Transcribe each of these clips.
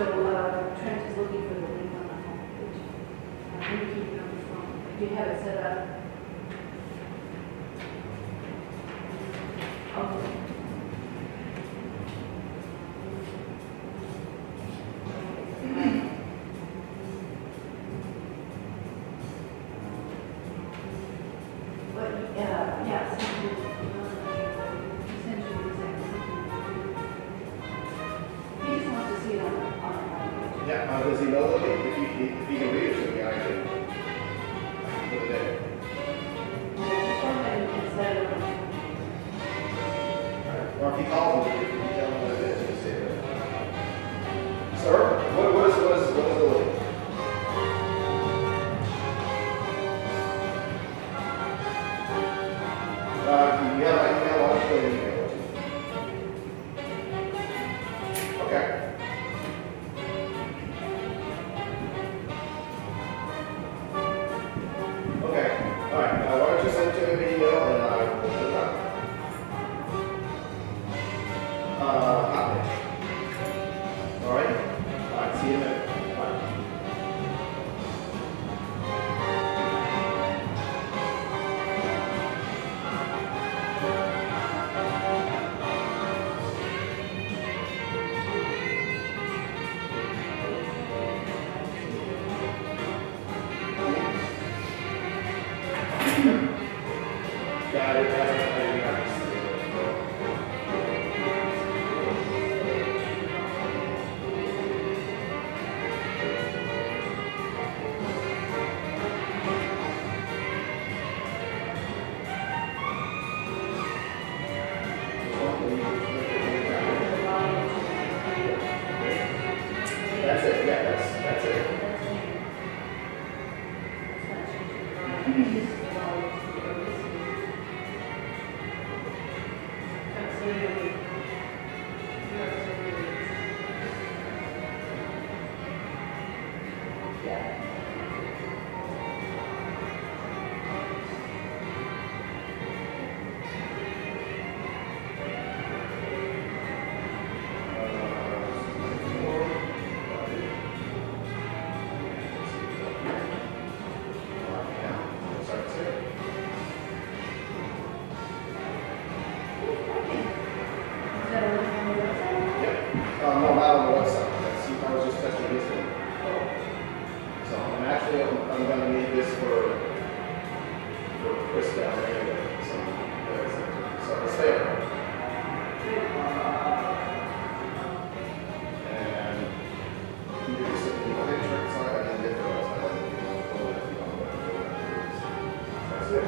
So Trent is looking for the link on the homepage. I'm going to keep it on the phone. If you have it set up. Okay. Yeah, essentially, he just wants to see it on the Yeah, does he know the link? If he can read it to me, I can put it there. Just go ahead and set it up. Or if he calls me, if you tell him what it is, just say it. Sir, what is the link? Yeah, my email, I'll just go ahead and email it to you. Okay. Okay. All right. Why don't you send it to me an email and I will put it up. Hotmail. All right. All right. See you in a minute. Bye. Got it. That's it. Yeah, that's it. No, not on the website. I was just testing this thing. So I'm going to need this for Chris down there. So it's there. And you can just picture it so I can get the website. That's it.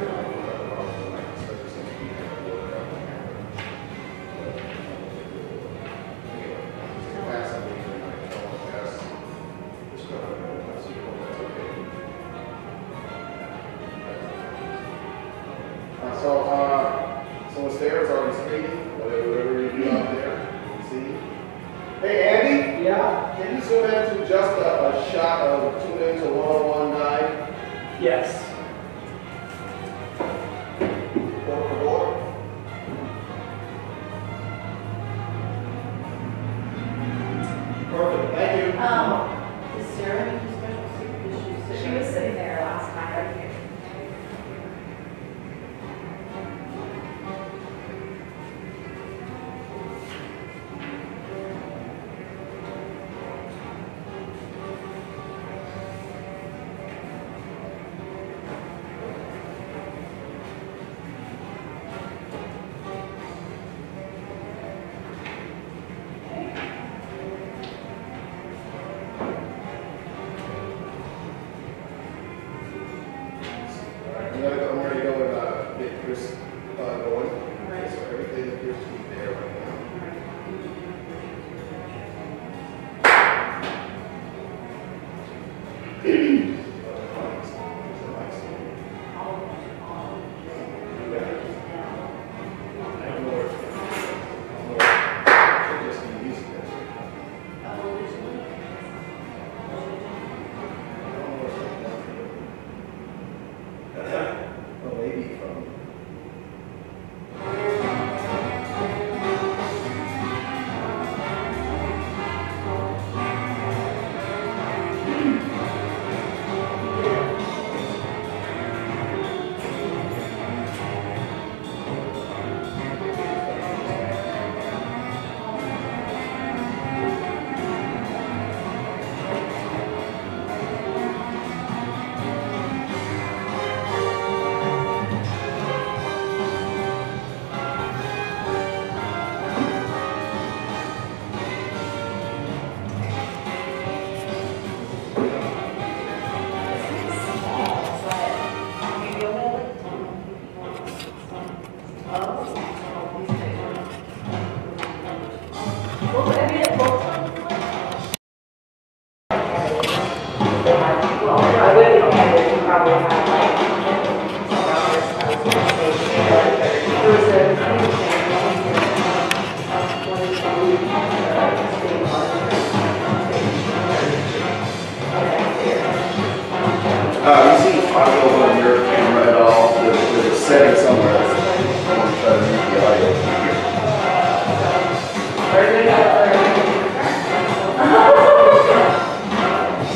So it's there, it's already screening, whatever you do out there, you see. Hey Andy? Yeah? Can you zoom into just a shot of 2 into 101 guide? Yes. Por favor. Perfect, thank you. Is Sarah in special seat? She was sitting there last night right here.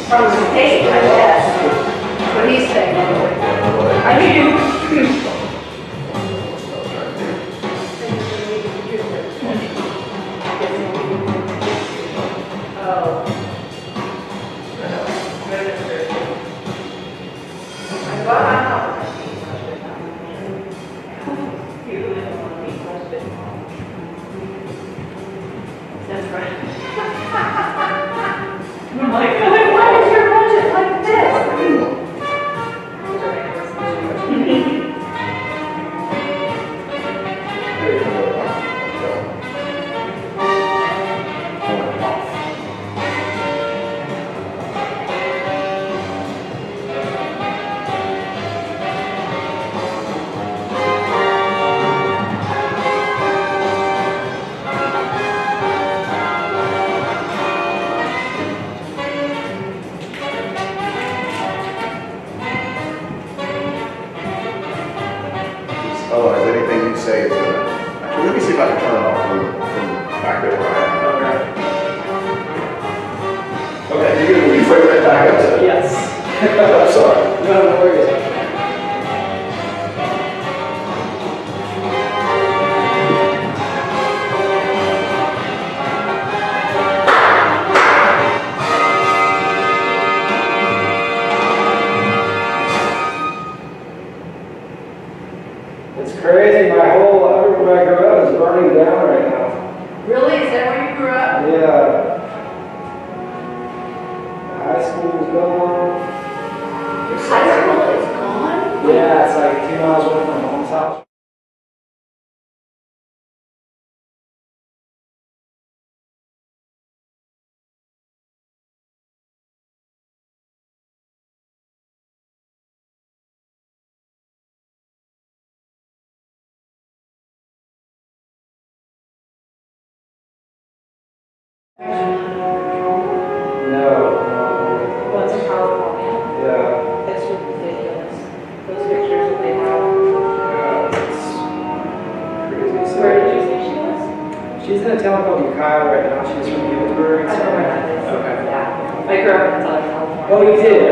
From the state, I guess. What he's saying. I mean. Oh. That's right. I'm like, why is your budget like this? Otherwise, anything you say is gonna. Actually, let me see if I can turn it off from back there where I am. Okay, you're gonna bring that back up to. Yes. I'm sorry. No, no worries. It's crazy. My whole everywhere I grew up is burning down right now. Really? Is that where you grew up? Yeah. High school's gone. High school is gone? Yeah, it's like 2 miles away from my mom's house. No. What's in California? Yeah. It's ridiculous. Those pictures that they have. Yeah, it's crazy. So Where did you say she was? she's in a town called Mikhail right now. She's from Gaithersburg. I know where that is. Okay. Yeah. I grew up in Southern California. Oh, you did?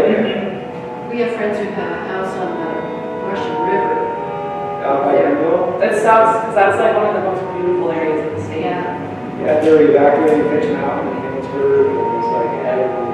We have friends who have a house on the Russian River. By Greenville? That sounds, because that's like one of the most beautiful areas of the state. Yeah. Yeah, they were evacuating Fish Mountain in Gaithersburg. It was like, everything.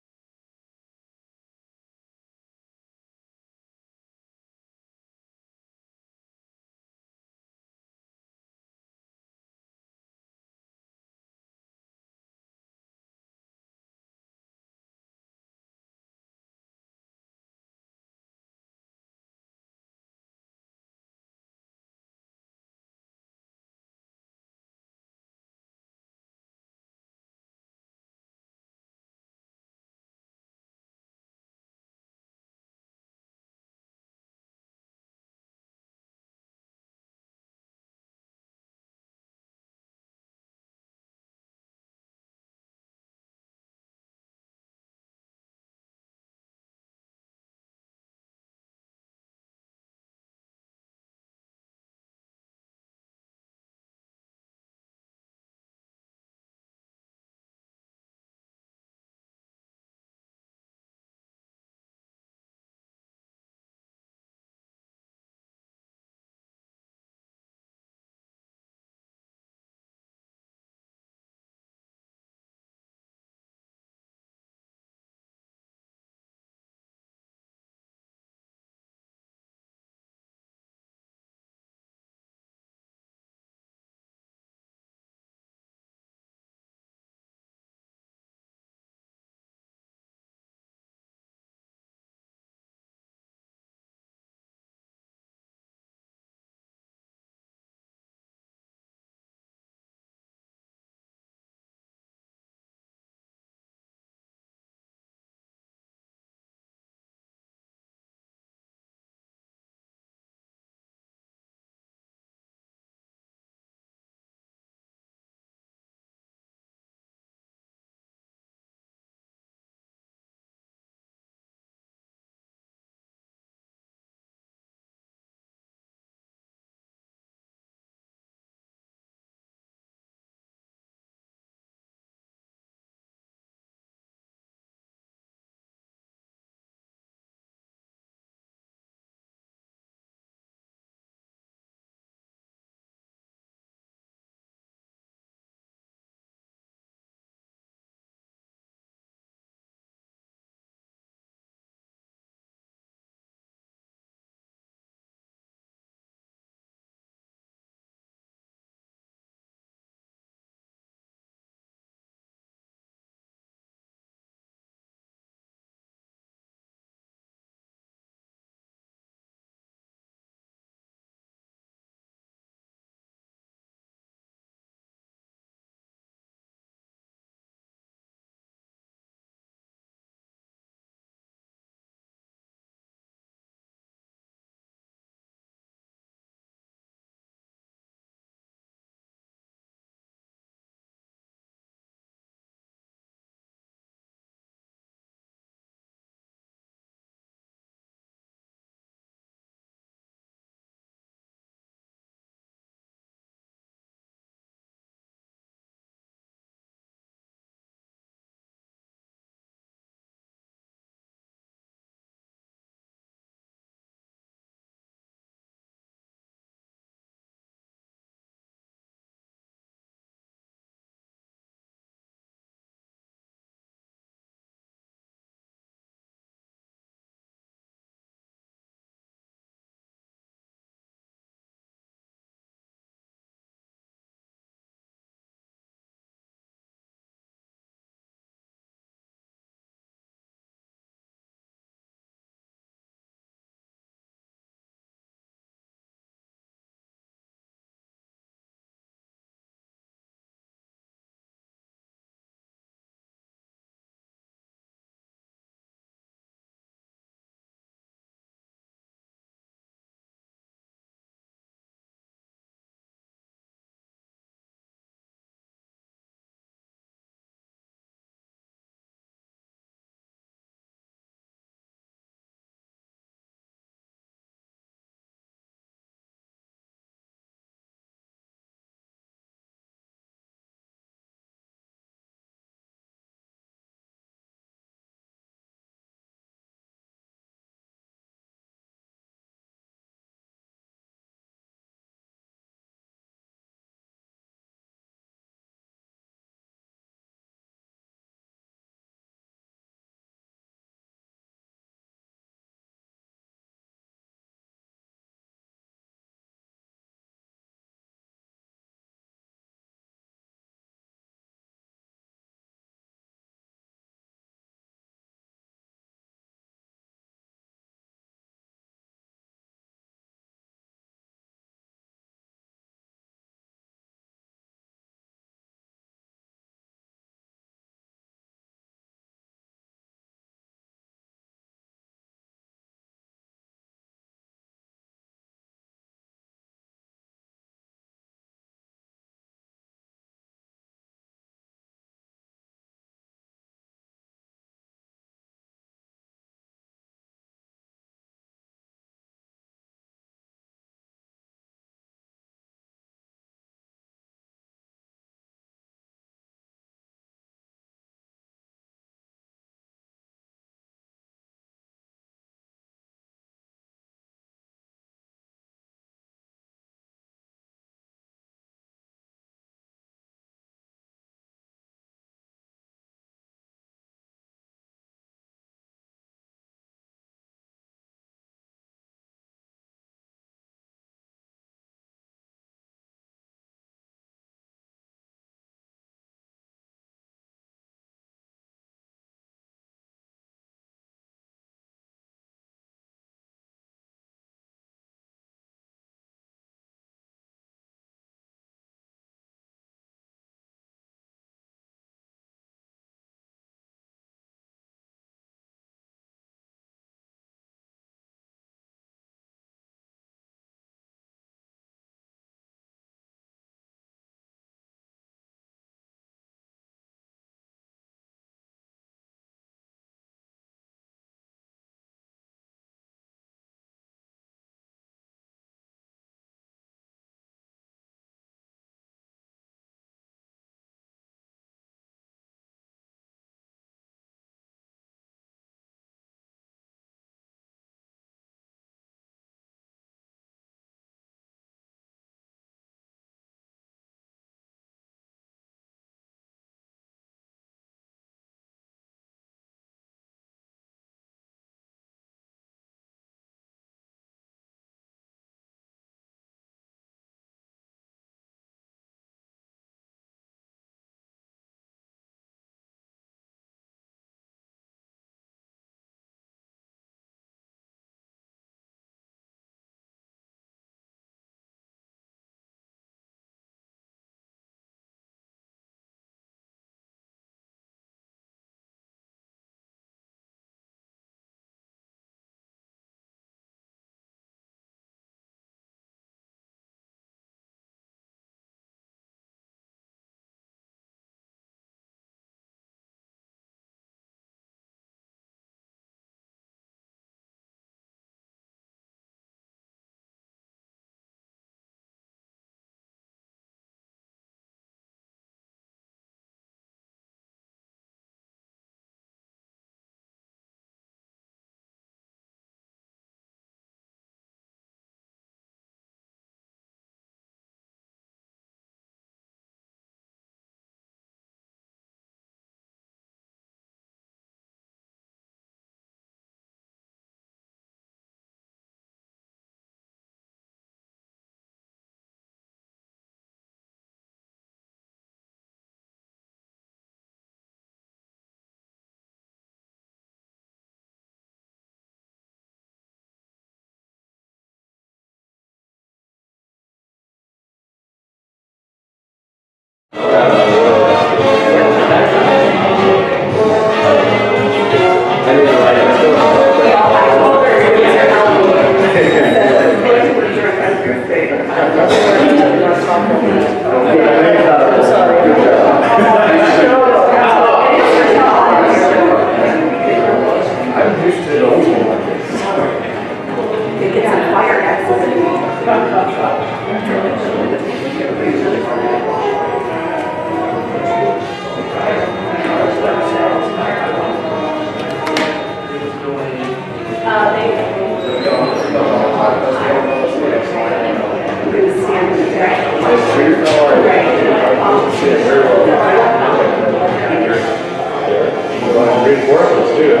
Great workers too. I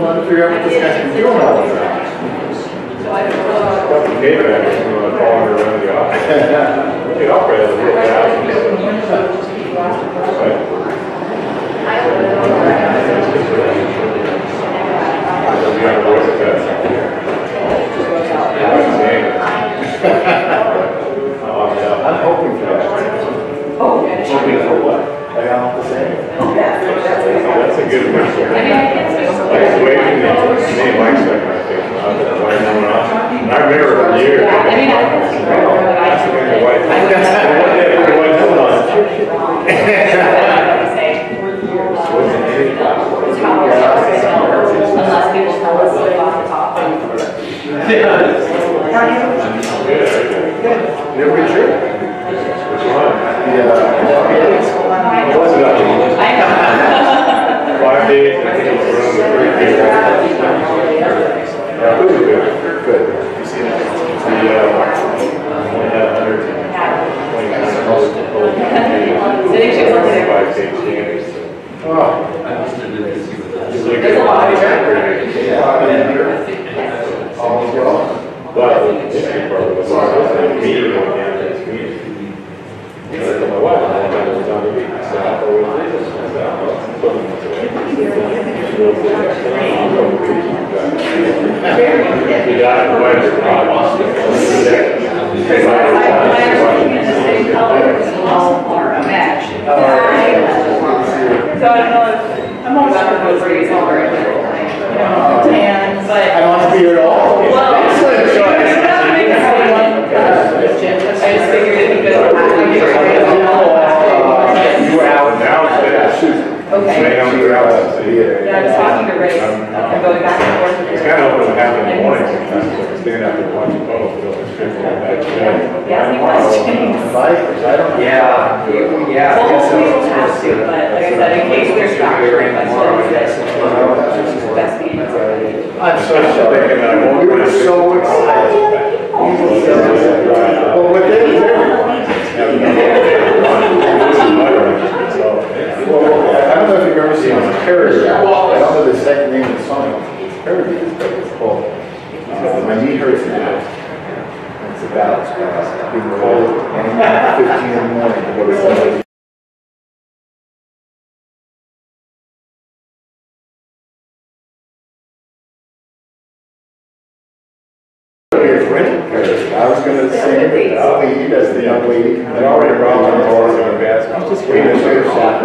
want to figure out what this guy's been doing all the time. Got the paper and following around the office. Get up right a little fast. I'm hoping for that. Hoping for what? I got the same. That's a good one. Like waving the name like that, I think. I remember for years. That's the kind of white. Unless people tell us to off the top. Never been sure. Which one? What's it up? I know. 5 days, I think it's around the 3 days. Good. Good. You see that? The, only had 120 5-day standards. Oh. There's a lot of All as well. But the interesting part was a meeting again this week. And I told my wife, I was on the week. I said, I thought we were doing this. I said, I'm not putting this away. He died of wife or not. So I don't know if I'm always going to go for it over it. But I don't want to be here at all. well, excellent choice. I just figured it'd be good. You were out Now it's there. Okay. Staying on the ground. Yeah, I was talking to Ray. I'm going back and forth. It's kind of open half in the morning sometimes, so I'm staying out there watching photos, feel like straight from that. Yeah, he wants to. I don't. Yeah. Well, hopefully we'll have to, but like I said, in case there's traffic, like what is this? Best be. I'm so sorry. We were so excited. Well, what day is everyone? Well, I don't know if you've ever seen a parody. I don't know the second name of the song. It's parody, but it's called My Knee Hurts Now. It's about being cold and 15 in the morning to go to somebody's. I was going to sing it. I'll be you guys the young lady. They're already around the doors in advance. I'm just waiting to your shot.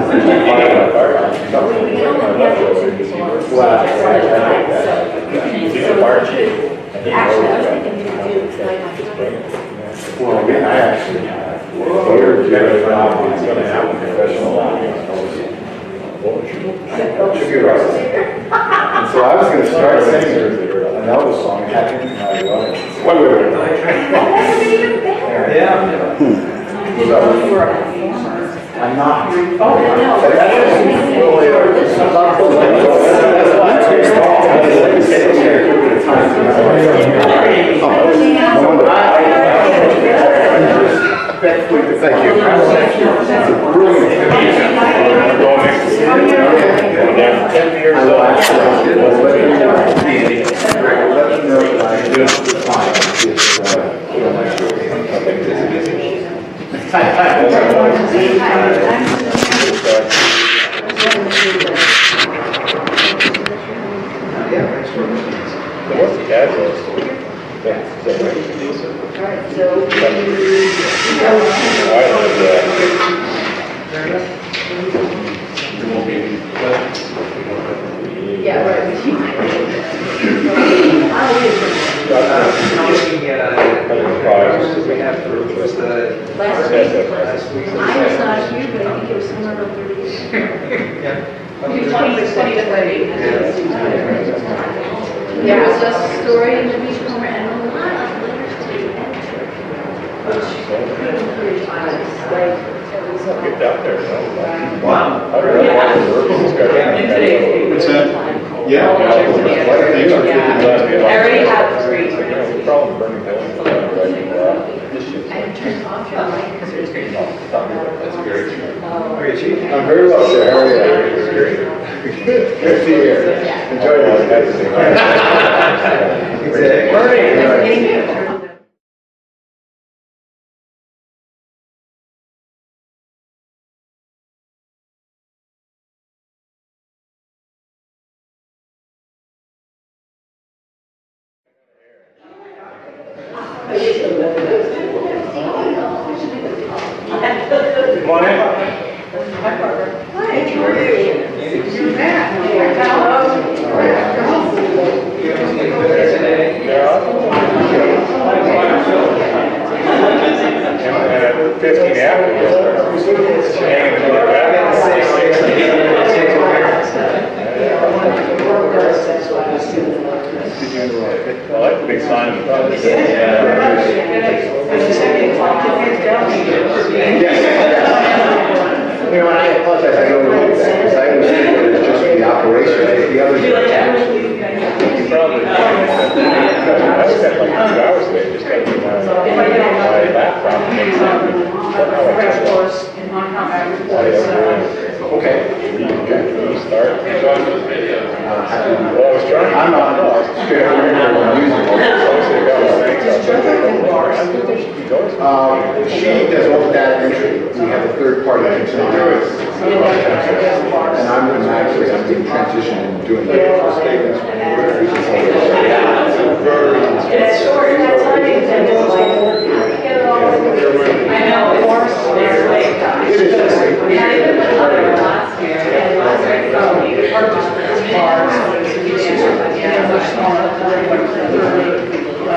Well, I actually we're getting a job. It's going to happen professional. Should be right. And so I was going to start singing another song, Happening in My Life. Wait. Yeah. I'm not. Thank you. It's a brilliant. 10 years old. Let me know that I do fine. what's the address? Is that right? Yeah, right. We have to request the Last week, I was not here, but I think it was somewhere around 30 years. 20 to 30. There was a story in the Beachcomber and a lot of letters to the editor, which encouraged us. Get down there. Wow. I don't know. In today's paper. What's that? Yeah. I already have 3. Problem burning down. And turn off your light because it's great. That's great. I'm very well, sir. How are you? Great. Good to see you. Enjoy it. Come on in. Hi, how are you? You're Matt. Hello. 15 after. Hanging in the back. I like the big sign. You know, I apologize, I don't know that, because I understand that it's just the operation, the other. Probably. I spent like 2 hours today, just got to my laptop and make something. Okay. You start. Well, I was trying. I'm not, I'm using she does all the data entry. We have a third party that can do it. And I'm actually, I'm being transitioned and doing it. It's short, that's why it's I know, it's late. It is. I even put other last year, and last year, so we purchased this cars, much smaller.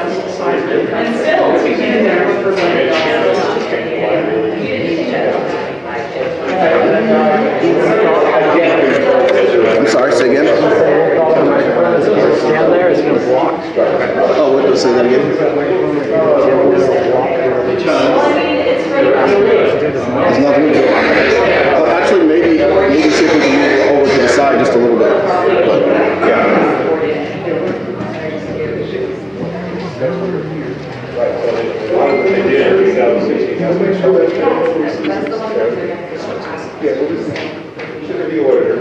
And still, we can there for I'm sorry, say again? Stand there, it's going to block. Oh, what, say that again? There's nothing to do. Actually, maybe see if we can move over to the side just a little bit. But, yeah. They did in 2016. Yeah, we'll just, should be ordered.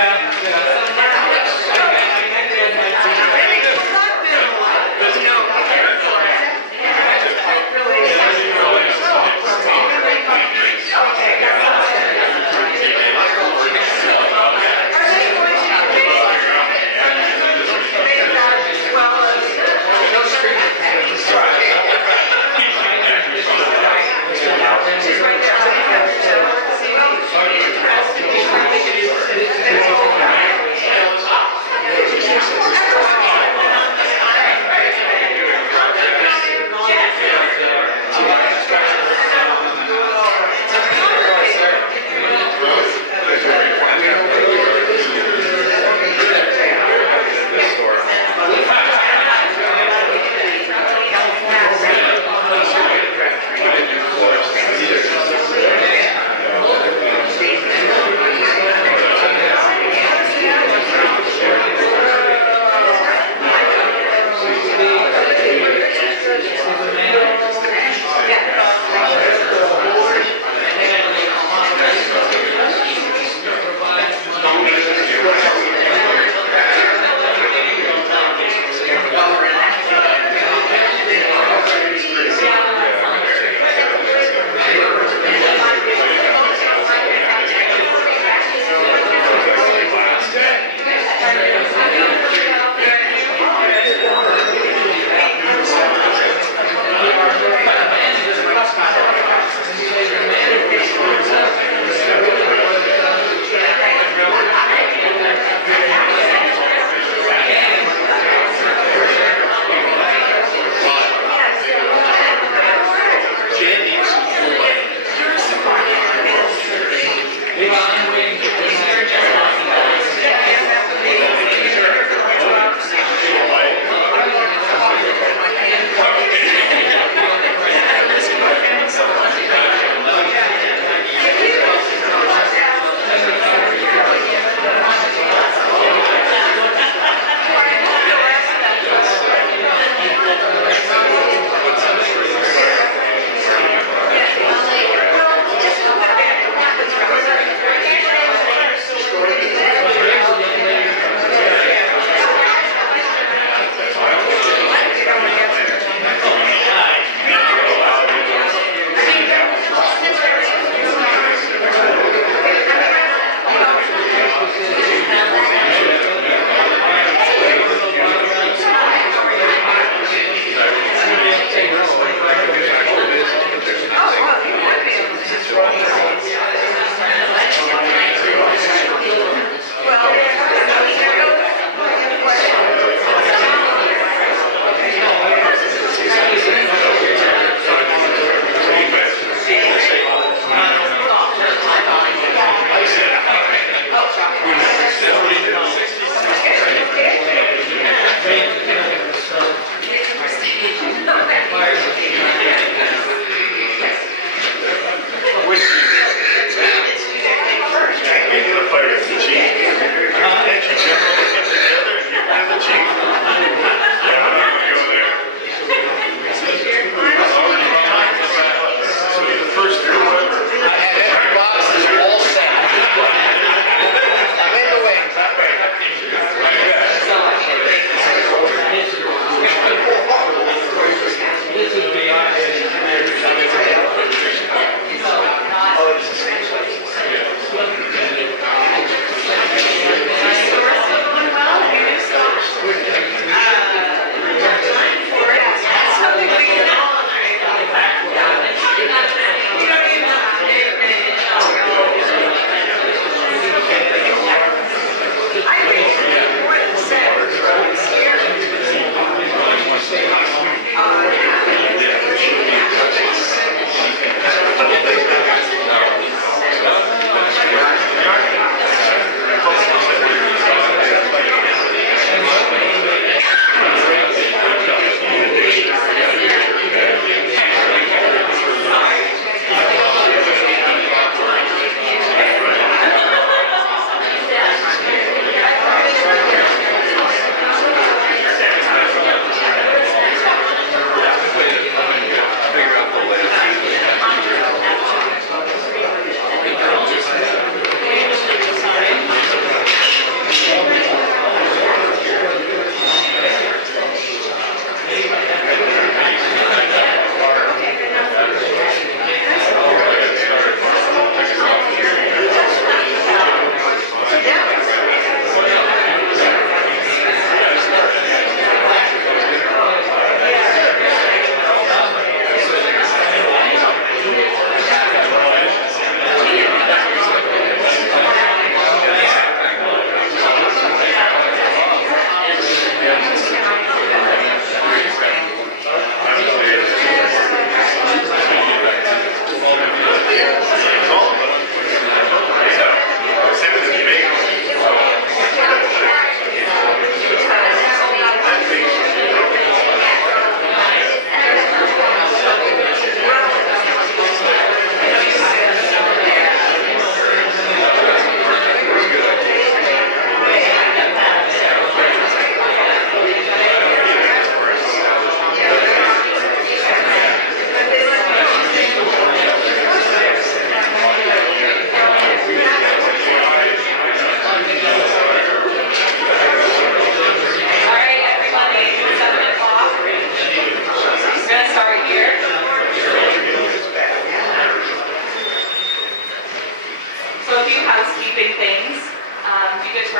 Thank you.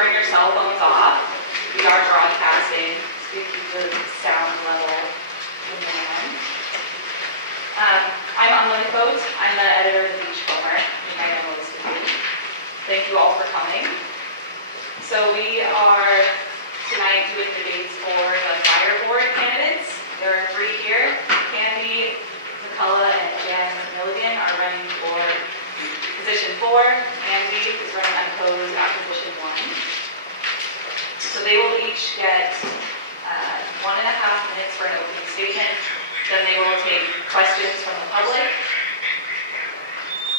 turn your cell phones off. We are broadcasting, so you keep the sound level to minimum. I'm Unlimited Boat. I'm the editor of the Beachcomber. You might know most of you. Thank you all for coming. So we are tonight doing debates for the fire board candidates. There are 3 here. Candy, McCullough, and Jan Milligan are running for position 4. Andy is running unopposed at position 1. So they will each get 1.5 minutes for an opening statement. Then they will take questions from the public.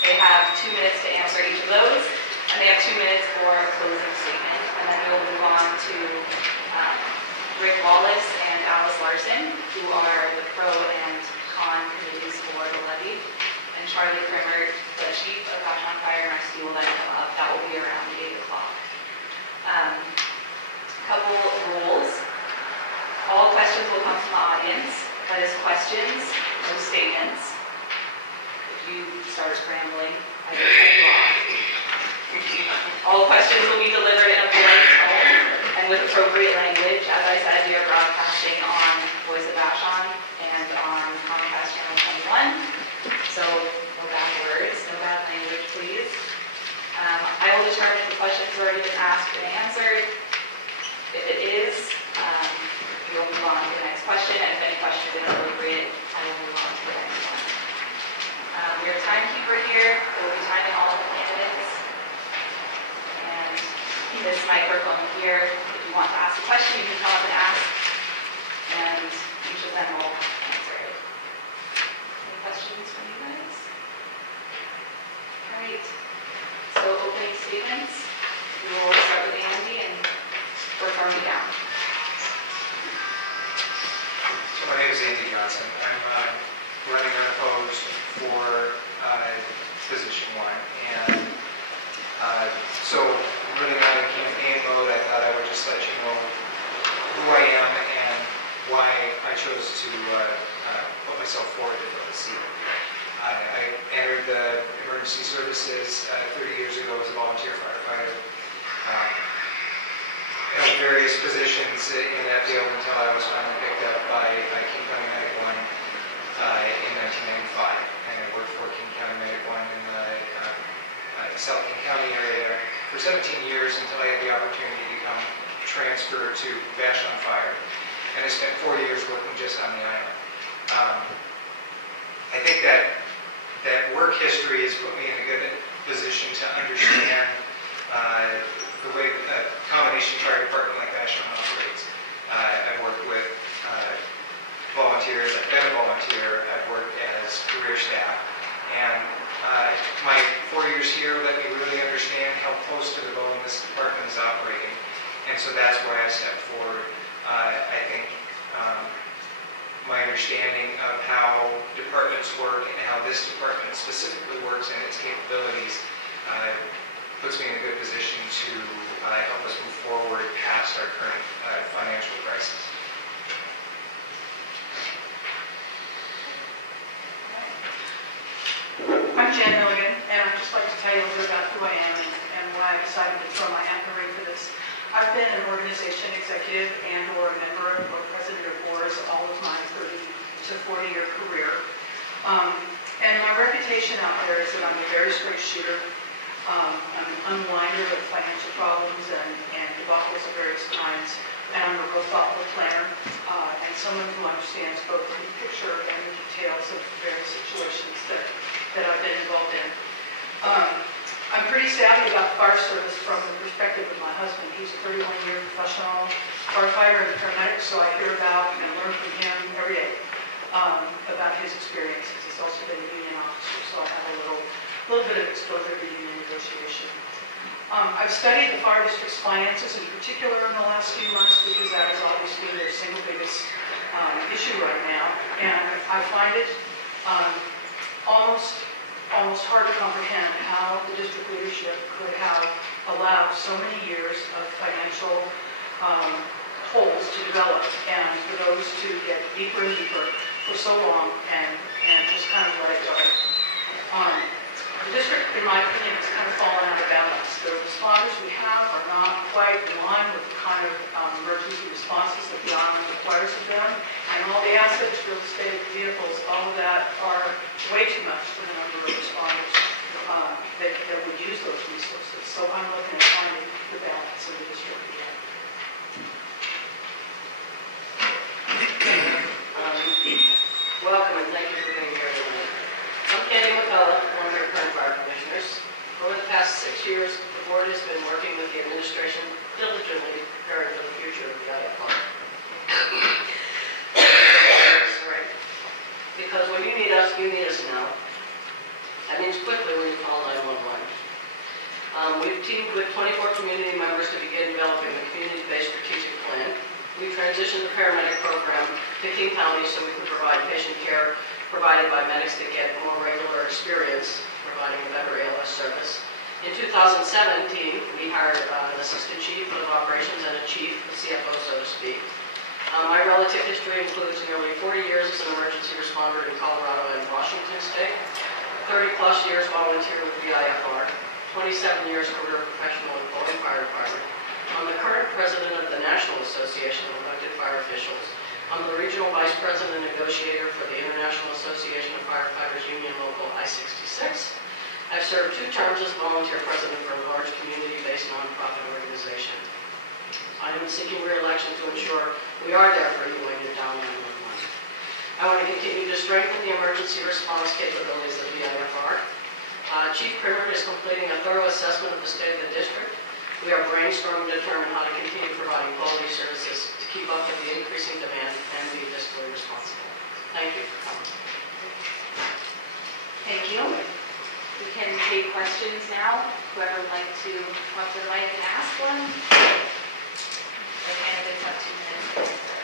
They have 2 minutes to answer each of those, and they have 2 minutes for a closing statement. And then we'll move on to Rick Wallace and Alice Larson, who are the pro and con committees for the levy. And Charlie Grimmer, the chief of Vashon Fire and Rescue, will then come up. That will be around 8 o'clock. Couple rules. All questions will come from the audience. That is questions, no statements. If you start scrambling, I will cut you off. All questions will be delivered in a polite tone and with appropriate language. As I said, we are broadcasting on Voice of Vashon and on Comcast Channel 21. So no bad words, no bad language, please. I will determine if the questions have already been asked and answered. If it is, we will move on to the next question, and if any question is inappropriate, I will move on to the next one. We are a timekeeper here. We will be timing all of the candidates. And this microphone here, if you want to ask a question, you can come up and ask, and each of them will answer it. Any questions from you guys? All right. So opening statements. We will start with Andy and work our way down. So my name is Andy Johnson. I'm running unopposed for position 1. And so running out in campaign mode, I thought I would just let you know who I am and why I chose to put myself forward to fill the seat. I entered the emergency services 30 years ago as a volunteer firefighter. Held various positions in that field until I was finally picked up by King County Medic 1 in 1995. And I worked for King County Medic 1 in the South King County area for 17 years until I had the opportunity to come transfer to Vashon Fire. And I spent 4 years working just on the island. I think that work history has put me in a good position to understand the way a combination fire department like Vashon operates. I've worked with volunteers, I've been a volunteer, I've worked as career staff, and my 4 years here let me really understand how close to the bone this department is operating, and so that's why I stepped forward. I think my understanding of how departments work and how this department specifically works and its capabilities puts me in a good position to help us move forward past our current financial crisis. I'm Jan Milligan, and I'd just like to tell you a little bit about who I am and why I decided to throw my hat in the ring for this. I've been an organization executive and or a member or president of boards all of my 30 to 40-year career. And my reputation out there is that I'm a very straight shooter. I'm an unwinder of financial problems and debacles of various kinds. And I'm a real thoughtful planner and someone who understands both the big picture and the details of various situations that I've been involved in. I'm pretty savvy about fire service from the perspective of my husband. He's a 31-year professional firefighter and paramedic, so I hear about and learn from him every day about his experiences. He's also been a union officer, so I have a little bit of exposure to union negotiation. I've studied the fire district's finances in particular in the last few months because that is obviously their single biggest issue right now, and I find it almost hard to comprehend how the district leadership could have allowed so many years of financial holes to develop and for those to get deeper and deeper for so long and just kind of let it go. The district, in my opinion, has kind of fallen out of balance. The responders we have are not quite in line with the kind of emergency responses that the Army requires of them. And all the assets, real estate, vehicles, all of that are way too much for the number of responders that would use those resources. So I'm looking at finding the balance in the district again. Welcome and thank you for being here tonight. I'm Candy McCullough, one of your current fire commissioners. Over the past 6 years, the board has been working with the administration diligently preparing for the future of the IFR. Sorry. Because when you need us now. That means quickly when you call 911. We've teamed with 24 community members to begin developing a community-based strategic plan. We've transitioned the paramedic program to 15 counties so we can provide patient care provided by medics that get more regular experience providing a better ALS service. In 2017, we hired an assistant chief of operations and a chief, a CFO, so to speak. My relative history includes nearly 40 years as an emergency responder in Colorado and Washington State, 30-plus years volunteer with the IFR, 27 years career professional in Boeing Fire Department. I'm the current president of the National Association of Elected Fire Officials. I'm the regional vice president and negotiator for the International Association of Firefighters Union Local I-66. I've served 2 terms as volunteer president for a large community-based nonprofit organization. I am seeking re-election to ensure we are there for you when you're down 911. I want to continue to strengthen the emergency response capabilities of the IFR. Chief Primmert is completing a thorough assessment of the state of the district. We are brainstorming to determine how to continue providing quality services to keep up with the increasing demand and be fiscally responsible. Thank you for coming. Thank you. We can take questions now. Whoever would like to come up to the mic and ask one. The candidates have 2 minutes to answer.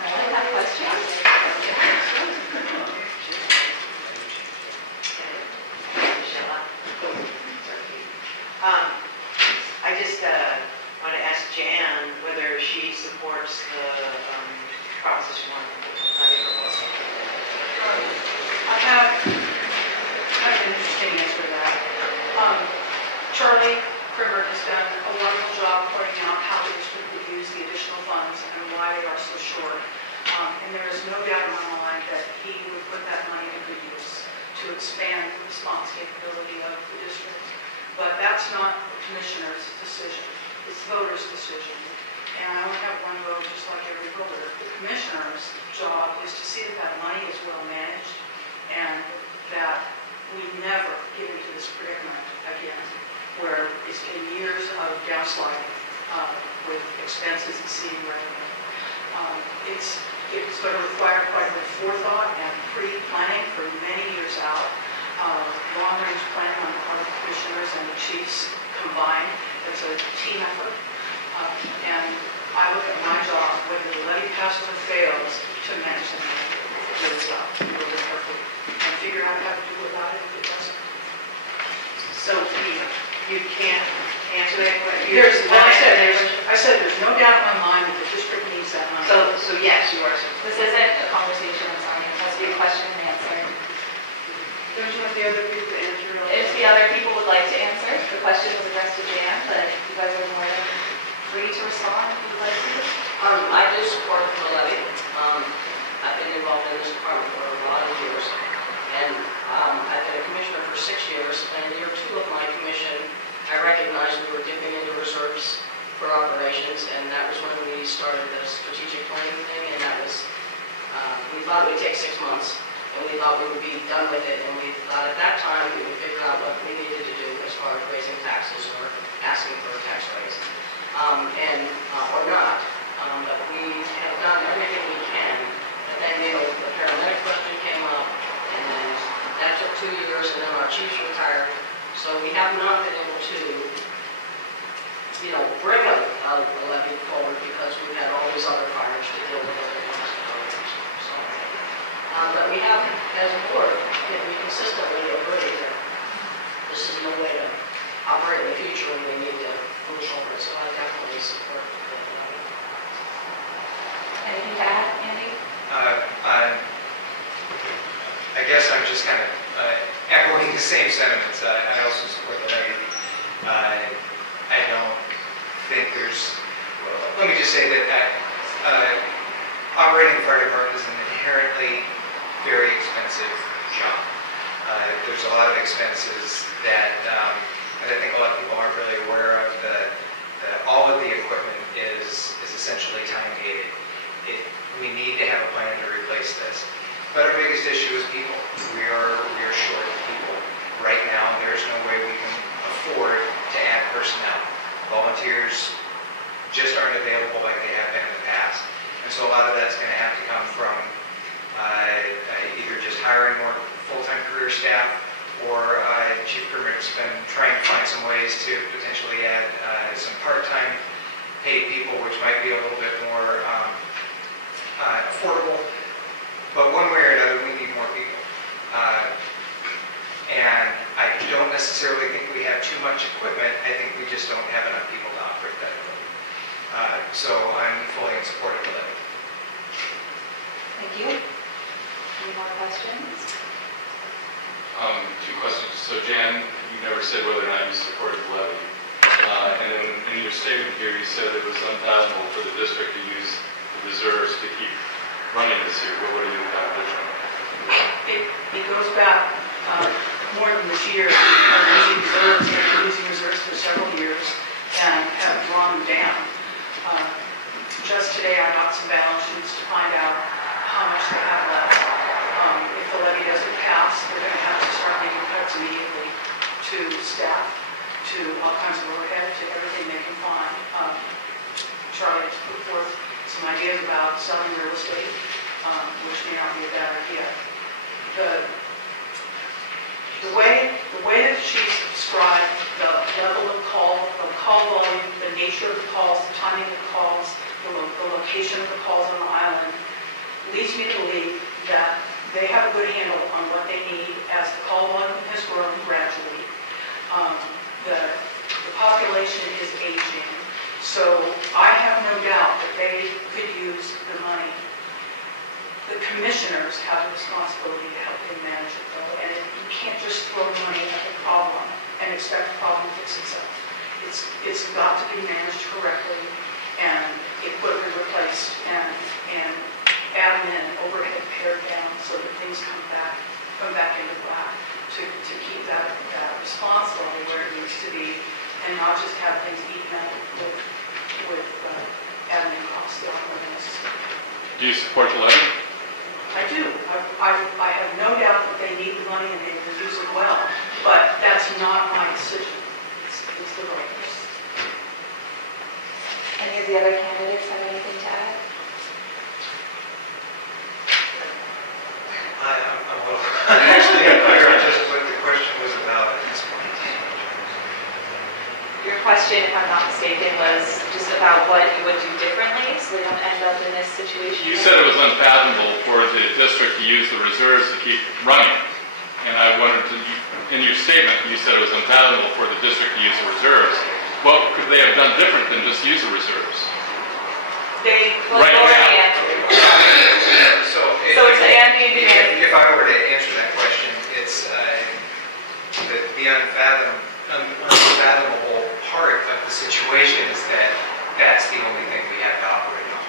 Anyone have questions? I just want to ask Jan whether she supports the Proposition 1 budget proposal. I have an interesting answer to that. Charlie Primmert has done a wonderful job pointing out how the district would use the additional funds and why they are so short. And there is no doubt in my mind that he would put that money to good use to expand the response capability of the district. But that's not the commissioner's decision. It's the voters' decision. And I only have one vote, just like every voter. The commissioner's job is to see that that money is well managed and that we never get into this predicament again, where it's been years of downsliding with expenses exceeding revenue. It's going to require quite a bit of forethought and pre-planning for many years out. Long-range planning on the part of the commissioners and the chiefs combined. It's a team effort. And I look at my job, whether the levy passes or fails, to manage them really well, really carefully, and figure out how to do about it if it doesn't. So you can't answer that question? I said there's no doubt in my mind that the district needs that money. So yes, you are supporting. This isn't a conversation, I'm sorry. It has to be a question and answer. Don't you want the other people to answer? If the other people would like to answer, the question was addressed to Jan, but you guys are more than free to respond if you'd like to. I do support the levy. I've been involved in this department for a lot of years. And I've been a commissioner for 6 years. And year 2 of my commission, I recognized we were dipping into reserves for operations. And that was when we started the strategic planning thing. And that was, we thought it would take 6 months. And we thought we would be done with it. And we thought at that time we would figure out what we needed to do as far as raising taxes or asking for a tax raise. Or not. But we have done everything we can. And then, the paramedic question came up, and then that took 2 years, and then our chiefs retired. So we have not been able to, bring a levy forward because we've had all these other fires to deal with other things. So, but we have, as a board, we consistently agree that this is no way to operate in the future when we need to move forward. So I definitely support it. Anything to add, Andy? I guess I'm just just kind of echoing the same sentiments. I also support the levy. I don't think there's, well, let me just say that operating a fire department is an inherently very expensive job. There's a lot of expenses that I think a lot of people aren't really aware of. That all of the equipment is essentially time-gated. We need to have a plan to replace this. But our biggest issue is people. We are short of people right now. There's no way we can afford to add personnel. Volunteers just aren't available like they have been in the past. And so a lot of that's going to have to come from either just hiring more full-time career staff, or Chief Kermit's been trying to find some ways to potentially add some part-time paid people, which might be a little bit more affordable. But one way or another, we need more people. And I don't necessarily think we have too much equipment. I think we just don't have enough people to operate that equipment. So I'm fully in support of the levy. Thank you. Any more questions? Two questions. So Jan, you never said whether or not you supported the levy. And then in your statement here, you said it was unfathomable for the district to use the reserves to keep running this year. What would you do competition? It goes back more than this year. We've been using reserves for several years and have drawn them down. Just today, I got some balance sheets to find out how much they have left. If the levy doesn't pass, they're going to have to start making cuts immediately to staff, to all kinds of overhead, to everything they can find. Charlie has put forth some ideas about selling real estate, which may not be a bad idea. The way that she's described the level of call volume, the nature of the calls, the timing of the calls, the location of the calls on the island, leads me to believe that they have a good handle on what they need as the call volume has grown gradually. The population is aging, so I have no doubt that they could use the money. The commissioners have a responsibility to help them manage it, though, and you can't just throw money at the problem and expect the problem to fix itself. It's got to be managed correctly, and equipment replaced, and admin overhead pared down so that things come back into black to keep that response level where it needs to be, and not just have things eaten up with admin costs that aren't really necessary. Do you support the levy? I do. I have no doubt that they need the money and they will use it well, but that's not my decision. It's the voters. Any of the other candidates have anything to add? I'm actually unclear on just what the question was about at this point. Your question, if I'm not mistaken, was just about what you would do differently so we don't end up in this situation. You said it was unfathomable for the district to use the reserves to keep running. And I wondered, in your statement, you said it was unfathomable for the district to use the reserves. What could they have done different than just use the reserves? Well, right you already now. answered. So it's Andy and Jan. if I were to answer that question, it's the unfathomable part of the situation is that that's the only thing we have to operate on.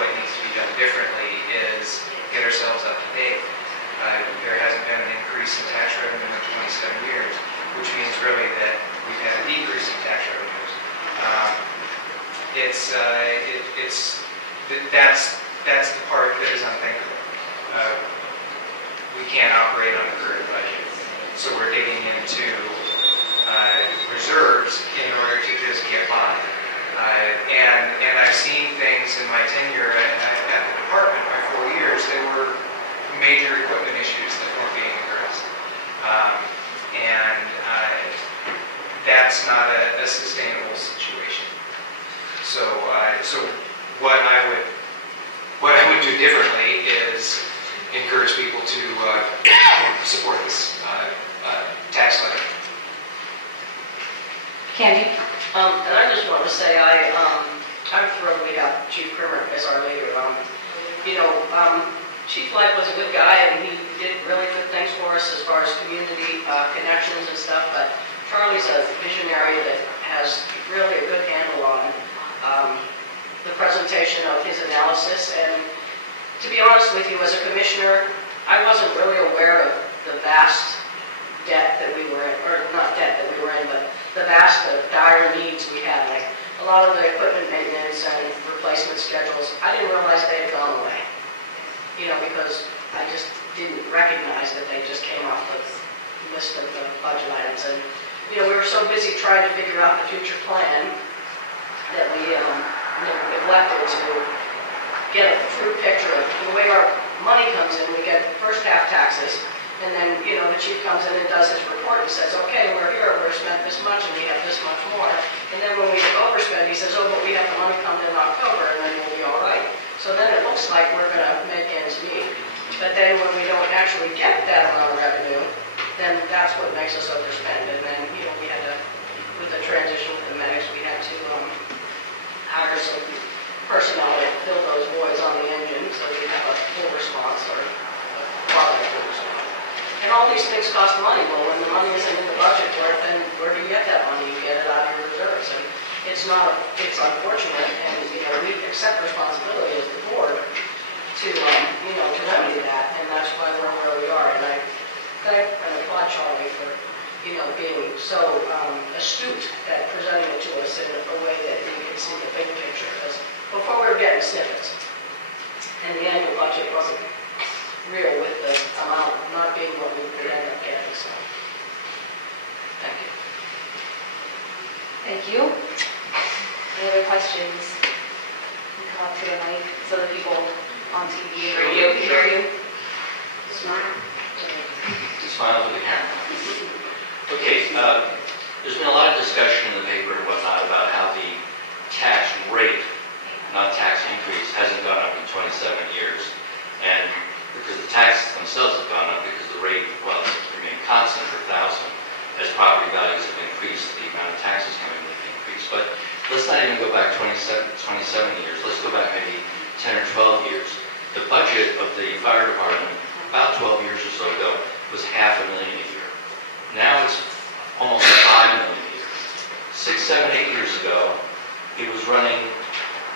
What needs to be done differently is get ourselves up to date. There hasn't been an increase in tax revenue in 27 years, which means really that we've had a decrease in tax revenues. That's the part that is unthinkable. We can't operate on the current budget, so we're digging into reserves in order to just get by. And I've seen things in my tenure at the department, my 4 years, there were major equipment issues that weren't being addressed. That's not a sustainable situation. So what I would do differently is encourage people to support this tax levy. Candy? And I just want to say I'm thrilled we have Chief Kermit as our leader. Chief Light was a good guy, and he did really good things for us as far as community connections and stuff, but Charlie's a visionary that has really a good handle on the presentation of his analysis. And to be honest with you, as a commissioner, I wasn't really aware of the vast debt that we were in, or not debt that we were in, but the vast dire needs we had. Like a lot of the equipment maintenance and replacement schedules, I didn't realize they had gone away. You know, because I just didn't recognize that they just came off the list of the budget items. And, you know, we were so busy trying to figure out the future plan that we neglected to get a true picture of the way our money comes in. We get first half taxes, and then, you know, the chief comes in and does his report and says, okay, we're here, we're spent this much, and we have this much more. And then when we overspend, he says, oh, but we have the money come in October, and then we'll be all right. So then it looks like we're going to make ends meet. But then when we don't actually get that amount of revenue, then that's what makes us overspend. And then, you know, we had to, with the transition with the medics, we had to hire some personnel to fill those voids on the engine so we have a full response or a quasi-full response. And all these things cost money. Well, when the money isn't in the budget, where do you get that money? You get it out of your reserves. And it's unfortunate, and, you know, we accept responsibility as the board to, you know, to remedy that, and that's why we're where we are. And I thank and applaud Charlie for, you know, being so astute at presenting it to us in a way that we can see the big picture. Because before we were getting snippets, and the annual budget wasn't real with the amount not being what we would end up getting. So, thank you. Thank you. Any other questions? You come up to the mic so that people on TV and radio can hear you. Smile. Smile for the camera. Okay, there's been a lot of discussion in the paper and whatnot about how the tax rate, not tax increase, hasn't gone up in 27 years. And because the taxes themselves have gone up because the rate, well, remained constant for 1,000. As property values have increased, the amount of taxes coming in have increased. But let's not even go back 27 years. Let's go back maybe 10 or 12 years. The budget of the fire department about 12 years or so ago was $500,000 a year. Now it's almost $5 million a year. 6, 7, 8 years ago, it was running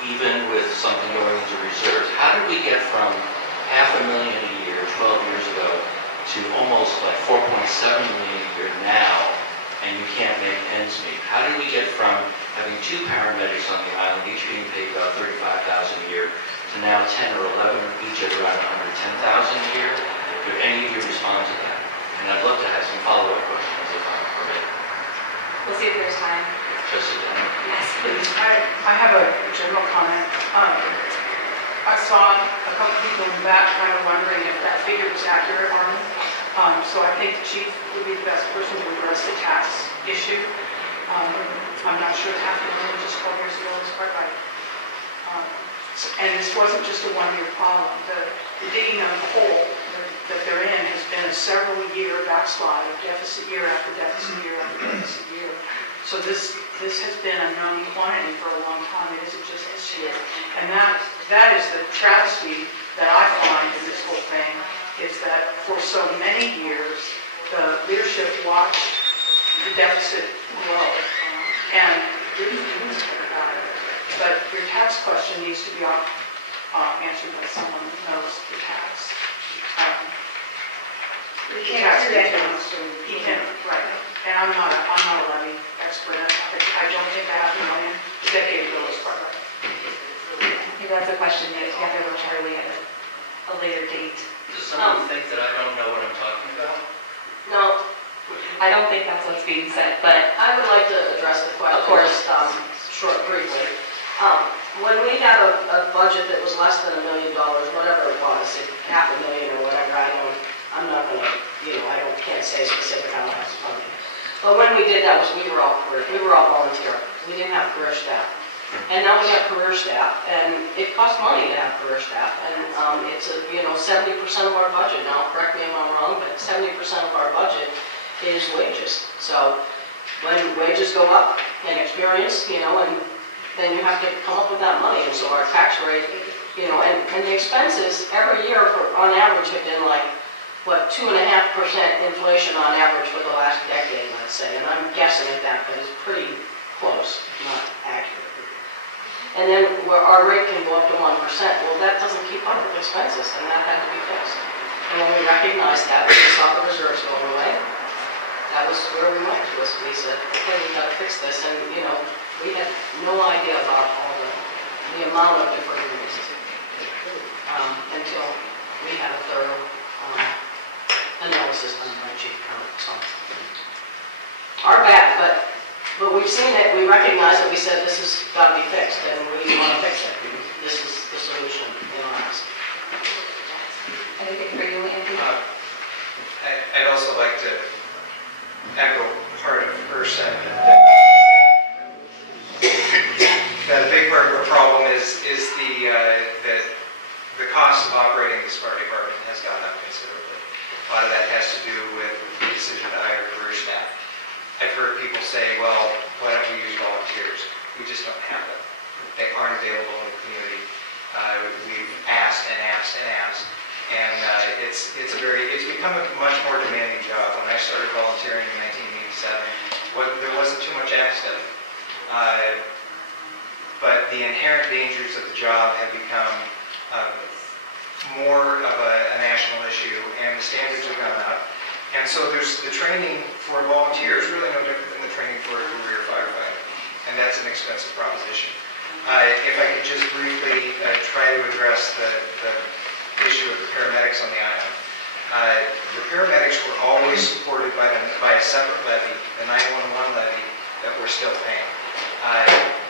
even with something going into reserves. How did we get from $500,000 a year 12 years ago to almost like 4.7 million a year now, and you can't make ends meet? How did we get from having 2 paramedics on the island, each being paid about $35,000 a year, to now 10 or 11, each at around $110,000 a year? Could any of you respond to that? And I'd love to have some follow-up questions if I'm permitted. We'll see if there's time. Trustee Dennett. Yes, please. I have a general comment. I saw a couple people in the back kind of wondering if that figure was accurate, Armin. So I think the chief would be the best person to address the tax issue. I'm not sure $500,000 just 12 years ago is quite right. And this wasn't just a one-year problem. The digging of the hole that they're in has been a several-year backslide of deficit year after deficit year after deficit year. So this has been a known quantity for a long time. It isn't just this year. And that is the travesty that I find in this whole thing, is that for so many years, the leadership watched the deficit grow and didn't do anything about it. But your tax question needs to be answered by someone who knows the tax. We can't do that. He can, right. And I'm not a levy expert. I don't think $500,000 a decade ago was quite right. Maybe that's a question that together with Charlie at a later date. Does someone think that I don't know what I'm talking about? No, I don't think that's what's being said, but I would like to address the question. Of course. Briefly. When we had a budget that was less than $1 million, whatever it was, $500,000 or whatever, I'm not going to, can't say specific how much funding. But when we did that, we were all volunteer. We didn't have career staff. And now we have career staff, and it costs money to have career staff, and it's 70% of our budget. Now, correct me if I'm wrong, but 70% of our budget is wages. So when wages go up and experience, and then you have to come up with that money. And so our tax rate, you know, and the expenses every year on average have been like, what, 2.5% inflation on average for the last decade, let's say. And I'm guessing at that, but it's pretty close, not accurate. And then where our rate can go up to 1%, well, that doesn't keep up with expenses, and that had to be fixed. And when we recognized that, we saw the reserves go away. That was where we went. We said, okay, we got to fix this. And, you know, we had no idea about all the amount of different reasons until we had a thorough analysis done by Chief Kermit. So, our bad, but we've seen it. We recognize it. We said this has got to be fixed, and we want to fix it. This is the solution in our eyes. Anything for you, Andy? I'd also like to echo part of her sentiment that a big part of the problem is the cost of operating this fire department has gone up considerably. A lot of that has to do with the decision to hire career staff. I've heard people say, well, why don't we use volunteers? We just don't have them. They aren't available in the community. We've asked and asked and asked. And it's become a much more demanding job. When I started volunteering in 1987, there wasn't too much asked of it. But the inherent dangers of the job have become more of a national issue, and the standards have gone up. And so there's the training for volunteers really no different than the training for a career firefighter, and that's an expensive proposition. If I could just briefly try to address the issue of the paramedics on the island. The paramedics were always supported by a separate levy, the 911 levy, that we're still paying.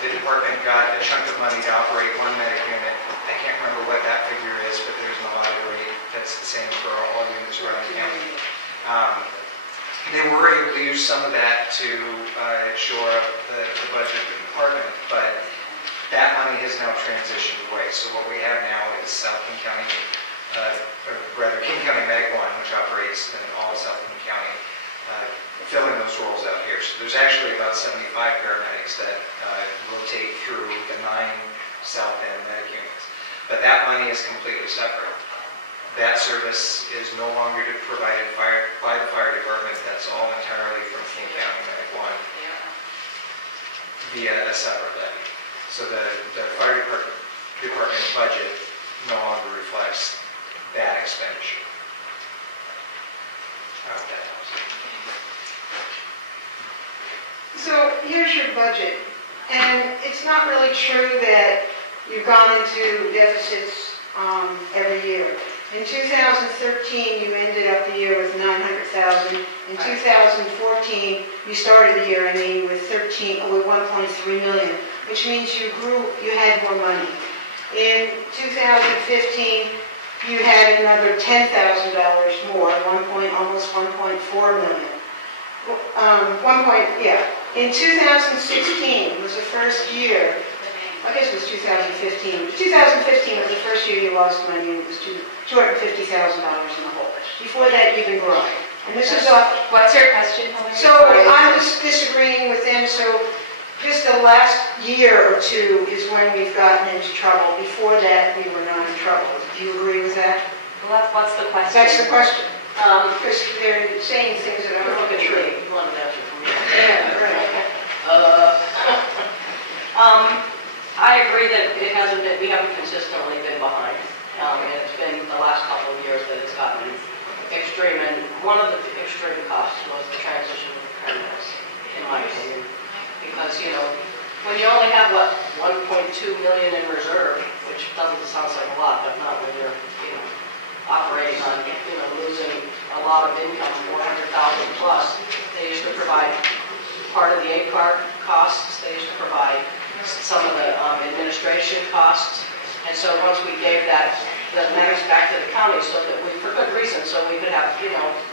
The department got a chunk of money to operate one medic unit. I can't remember what that figure is, but there's an allotted rate that's the same for all units around the county. They were able to use some of that to shore up the budget of the department, but that money has now transitioned away. So what we have now is South King County, or rather King County Medic 1, which operates in all of South King County, filling those roles out here. So there's actually about 75 paramedics that rotate through the 9 South End medic units. But that money is completely separate. That service is no longer provided by the fire department. That's all entirely from King County Medic 1 via a separate levy. So the fire department budget no longer reflects that expenditure. I hope that helps. So here's your budget, and it's not really true that you've gone into deficits every year. In 2013, you ended up the year with $900,000. In 2014, you started the year, with 1.3 million, which means you had more money. In 2015, you had another $10,000 more, almost 1.4 million. In 2016 was the first year, I guess it was 2015. 2015 was the first year you lost money, and it was $250,000 in the hole. Before that, you've been growing. And this is off. What's your question? So I'm just disagreeing with them. So just the last year or two is when we've gotten into trouble. Before that, we were not in trouble. Do you agree with that? Well, what's the question? That's the question. Because they're saying things that are not true. You want an answer from me? Yeah, right. I agree that it hasn't been, we haven't consistently been behind. It's been the last couple of years that it's gotten extreme, and one of the extreme costs was the transition of the paramedics, in my opinion. Because, when you only have, 1.2 million in reserve, which doesn't sound like a lot, but not when you're, operating on, losing a lot of income, 400,000 plus. They used to provide part of the APAR costs. They used to provide some of the administration costs. And so once we gave the matters back to the county, so that for good reason, so we could have,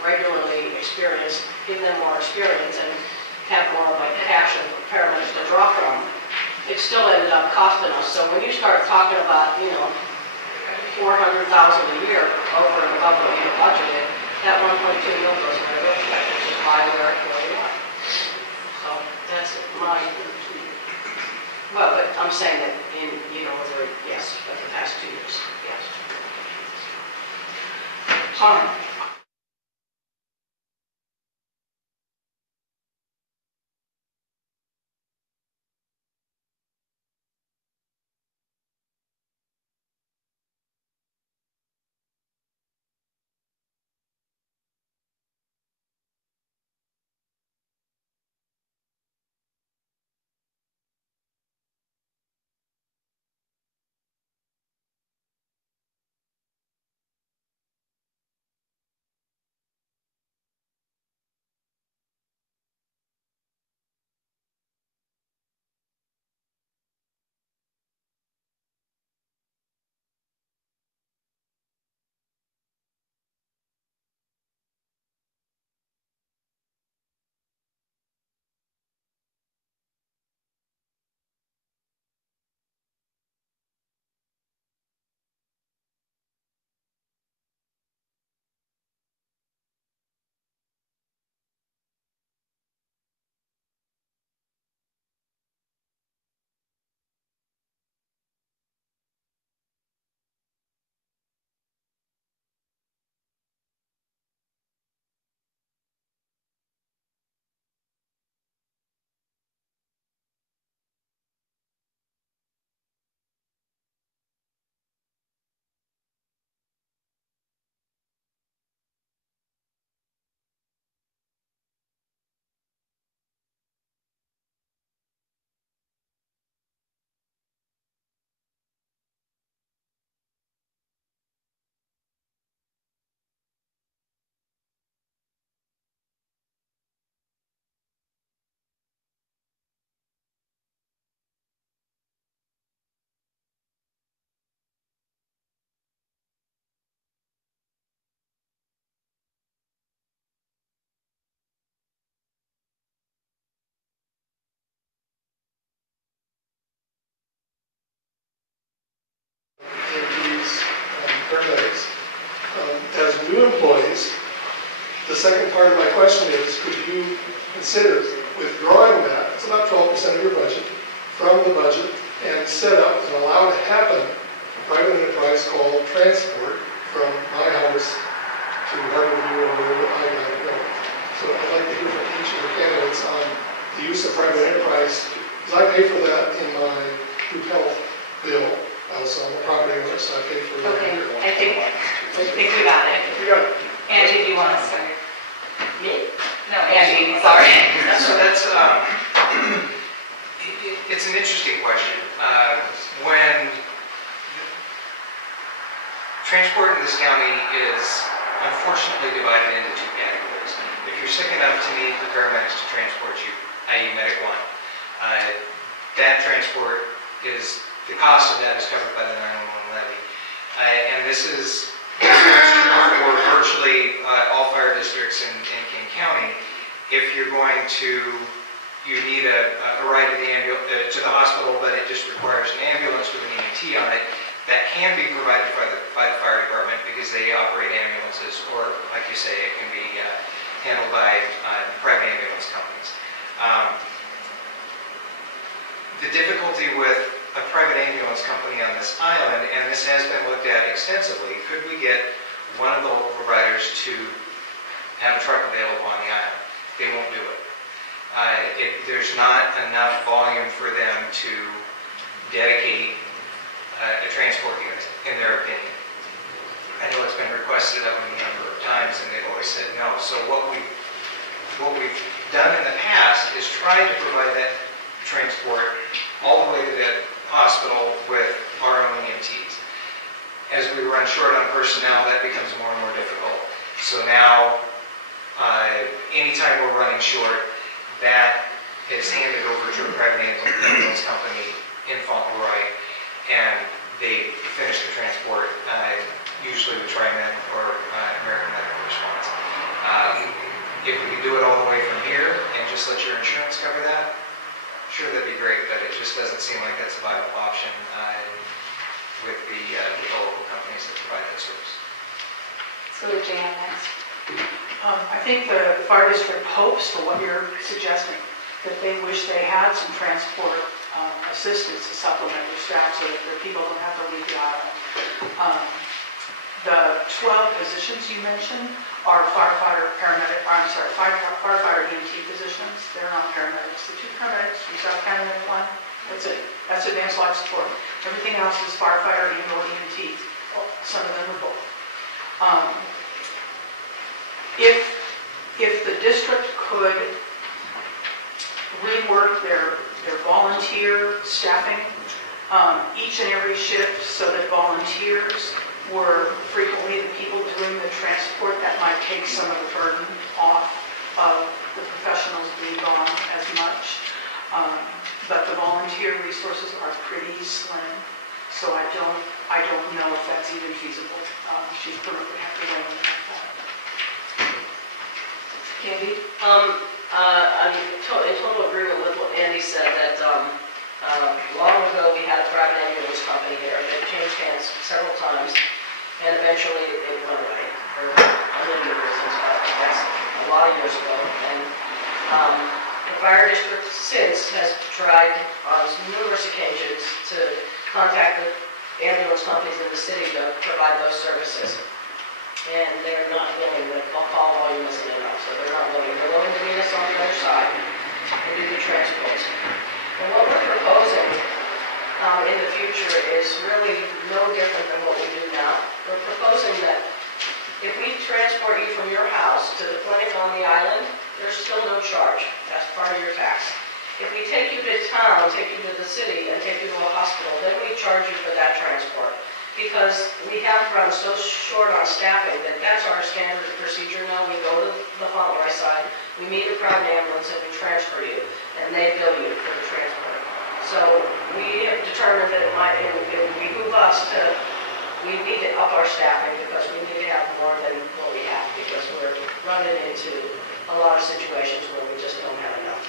regularly experience, give them more experience and have more like cash and paramedics to draw from, it still ended up costing us. So when you start talking about, $400,000 a year over and above what you budgeted, that 1.2 million goes right away, which is why we're where we are. So that's my Well, but I'm saying that in, yes, like the past 2 years, yes. Tom? paramedics. As new employees, the second part of my question is, could you consider withdrawing that, it's about 12% of your budget, from the budget and set up and allow to happen a private enterprise called transport from my house to Harborview or wherever I got to go. So I'd like to hear from each of the candidates on the use of private enterprise, because I pay for that in my group health bill. Also, I'm a property owner, so I pay for that. Okay, I think we got it. You got it. Angie, do you want to start? Me? No, Angie, sorry. So that's, it's an interesting question. When transport in this county is unfortunately divided into two categories. If you're sick enough to need the paramedics to transport you, i.e. Medic 1, that transport is, the cost of that is covered by the 911 levy. And this is true for virtually all fire districts in King County. If you're going to, you need a ride to the hospital, but it just requires an ambulance with an EMT on it, that can be provided by the fire department because they operate ambulances, or like you say, it can be handled by private ambulance companies. The difficulty with a private ambulance company on this island, and this has been looked at extensively, could we get one of the local providers to have a truck available on the island? They won't do it. There's not enough volume for them to dedicate a transport unit, in their opinion. I know it's been requested of them a number of times, and they've always said no. So what we've done in the past is tried to provide that transport all the way to the hospital with our own EMTs. As we run short on personnel, that becomes more and more difficult. So now, anytime we're running short, that is handed over to a private ambulance company in Fauntleroy, and they finish the transport, usually with TriMed or American Medical Response. If we could do it all the way from here and just let your insurance cover that, sure, that'd be great, but it just doesn't seem like that's a viable option with the local companies that provide that service. So to Jan next. I think the fire district hopes for what you're suggesting, that they wish they had some transport assistants to supplement their staff so that their people don't have to leave the island. The 12 positions you mentioned are firefighter, paramedic, firefighter EMT positions. They're not paramedics. The 2 paramedics, you saw paramedic 1, that's it. That's advanced life support. Everything else is firefighter or EMT. Well, some of them are both. If the district could rework their volunteer staffing each and every shift so that volunteers were frequently the people doing the transport, that might take some of the burden off of the professionals being gone as much. But the volunteer resources are pretty slim, so I don't know if that's even feasible. She's probably have to weigh in on that. Candy? I'm in total agreement with what Andy said, that long ago we had a private ambulance company here that changed hands several times, and eventually it went away for unlimited reasons. That's a lot of years ago. And the fire district since has tried on numerous occasions to contact the ambulance companies in the city to provide those services. And they're not willing, the call volume isn't enough, so they're not willing. They're willing to meet us on the other side and do the transports. And what we're proposing in the future is really no different than what we do now. We're proposing that if we transport you from your house to the clinic on the island, there's still no charge. That's part of your tax. If we take you to town, take you to the city, and take you to a hospital, then we charge you for that transport. Because we have run so short on staffing that that's our standard procedure now. We go to the Fauntleroy side, we meet a private ambulance, and we transfer you, and they bill you for the transport. So we have determined that it would behoove us to, we need to up our staffing because we need to have more than what we have, because we're running into a lot of situations where we just don't have enough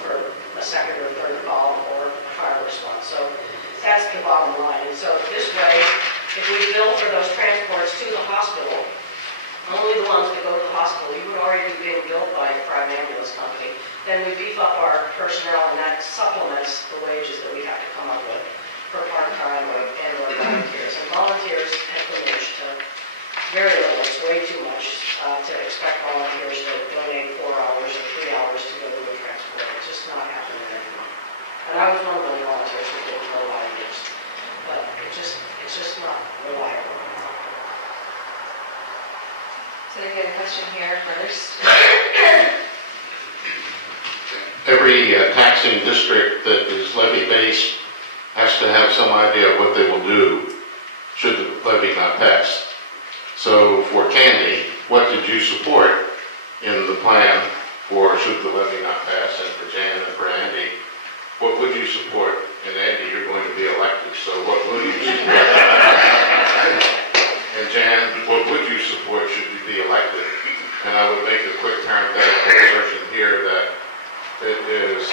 for a second or third call or a fire response. So that's the bottom line. And so this way, if we bill for those transports to the hospital, only the ones that go to the hospital, you would already be being billed by a private ambulance company, then we beef up our personnel, and that supplements the wages that we have to come up with for part-time or volunteers. And volunteers have diminished to very little. It's way too much to expect volunteers to donate 4 hours or 3 hours to go to a transport. It's just not happening anymore. And I was one of those volunteers who did it for a lot of years, but it's just not reliable. So I get a question here first. Every taxing district that is levy-based has to have some idea of what they will do should the levy not pass. So for Candy, what did you support in the plan for should the levy not pass, and for Jan and for Andy, what would you support? And Andy, you're going to be elected, so what would you support? And Jan, what would you support should you be elected? And I would make a quick parenthetical assertion here that it is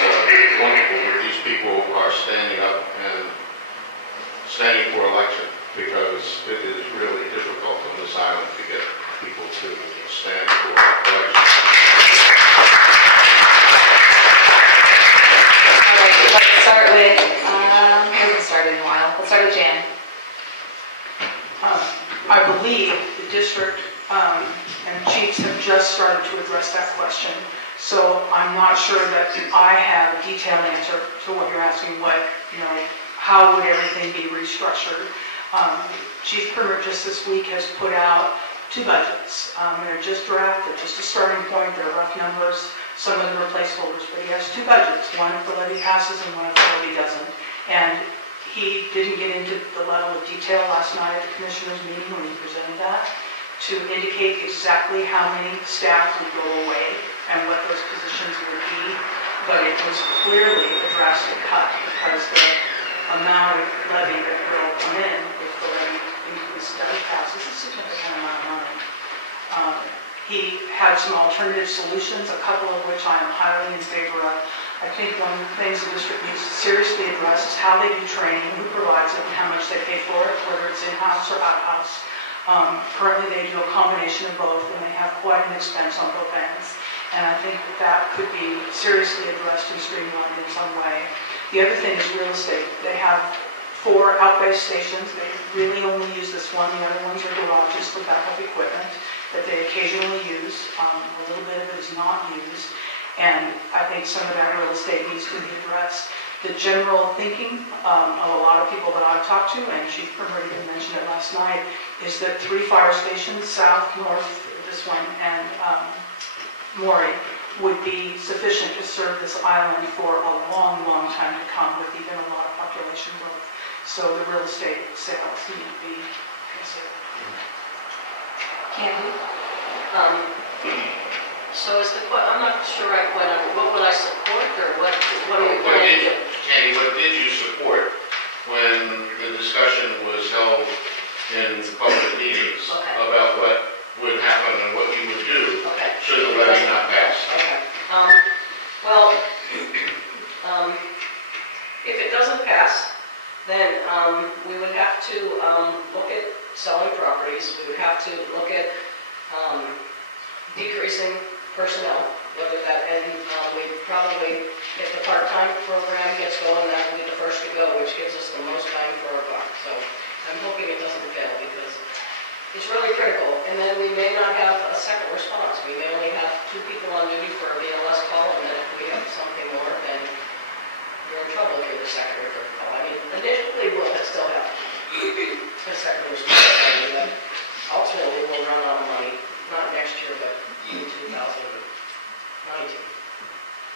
wonderful that these people are standing up and standing for election, because it is really difficult on this island to get people to stand for election. Let's start with, we haven't started in a while. Let's start with Jan. I believe the district and chiefs have just started to address that question. So I'm not sure that I have a detailed answer to what you're asking, how would everything be restructured? Chief Primer just this week has put out 2 budgets. They're just draft, they're just a starting point, they're rough numbers. Some of them are placeholders, but he has 2 budgets, one if the levy passes and one if the levy doesn't. And he didn't get into the level of detail last night at the commissioners' meeting when he presented that to indicate exactly how many staff would go away and what those positions would be. But it was clearly a drastic cut because the amount of levy that will come in if the levy increase does pass is a significant amount of money. He had some alternative solutions, a couple of which I am highly in favor of. I think one of the things the district needs to seriously address is how they do training, who provides it, and how much they pay for it, whether it's in-house or out-house. Currently they do a combination of both, and they have quite an expense on both ends. And I think that could be seriously addressed and streamlined in some way. The other thing is real estate. They have 4 out-base stations. They really only use this one. The other ones are garages for backup equipment that they occasionally use. A little bit of it is not used. And I think some of that real estate needs to be addressed. The general thinking of a lot of people that I've talked to, and Chief Primrose even mentioned it last night, is that 3 fire stations, south, north, this one, and Maury, would be sufficient to serve this island for a long, long time to come with even a lot of population growth. So the real estate sales need to be considered. Candy? So is I'm not sure I quite understand, what would I support, or what are we planning to do? Candy, what did you support when the discussion was held in public meetings Okay. about what would happen and what you would do Okay. should the levy not pass? Okay. Well, if it doesn't pass, then we would have to look at selling properties. We would have to look at decreasing personnel, whether that, and we probably, if the part-time program gets going, that will be the first to go, which gives us the most bang for our buck. So I'm hoping it doesn't fail, because it's really critical. And then we may not have a second response. We may only have 2 people on duty for a BLS call, and then if we have something more, then you're in trouble if you're the second or third call. I mean, initially we'll still have a second response, but ultimately we'll run out of money, not next year, but in 2019,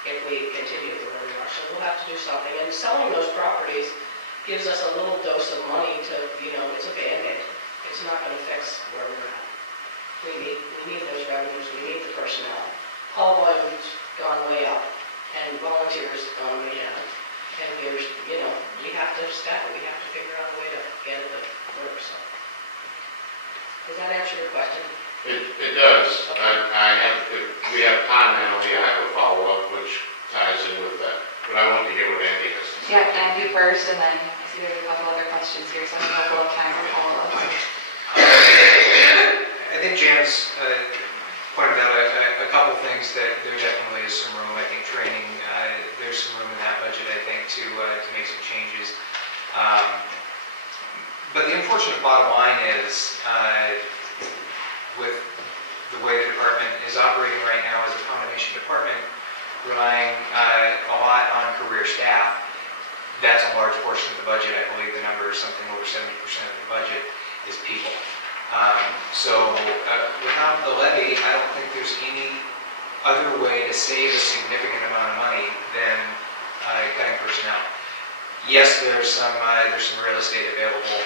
if we continue the way we are. So we'll have to do something. And selling those properties gives us a little dose of money to, it's a Band-Aid. It's not going to fix where we're at. We need those revenues. We need the personnel. Call volume's gone way up, and volunteers gone way down. And we have to staff it. We have to figure out a way to get it to work. So, does that answer your question? It does. If we have time now, I have a follow-up which ties in with that. But I want to hear what Andy has to say. Yeah, Andy first, and then I see there's a couple other questions here, so I don't know if we'll have time for follow-up. I think Jan's pointed out a couple things that there definitely is some room. I think training, there's some room in that budget, I think, to make some changes. But the unfortunate bottom line is, with the way the department is operating right now as a combination department, relying a lot on career staff, that's a large portion of the budget. I believe the number is something over 70% of the budget is people. So without the levy, I don't think there's any other way to save a significant amount of money than cutting personnel. Yes, there's some real estate available.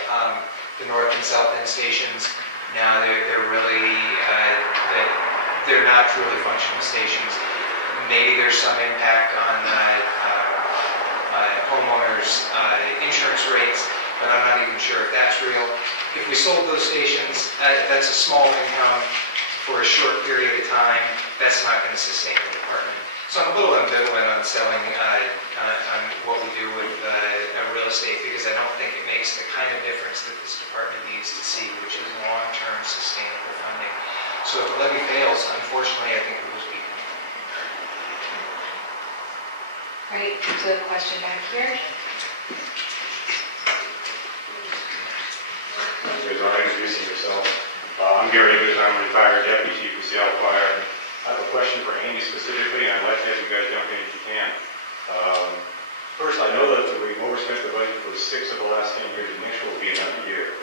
The north and south end stations, now they're really they're not truly functional stations. Maybe there's some impact on homeowners' insurance rates, but I'm not even sure if that's real. If we sold those stations, that's a small income for a short period of time. That's not going to sustain the department. So I'm a little ambivalent on selling on what we do with real estate, because I don't think it makes the kind of difference that this department needs to see, which is long-term sustainable funding. So if the levy fails, unfortunately, I think we lose people. Right, to the question back here. Introducing yourself. I'm Gary English. I'm a retired deputy chief of Seattle Fire. I have a question for Amy specifically, and I'd like to have you guys jump in if you can. First, I know that we've overspent the budget for 6 of the last 10 years, and next year will be another year.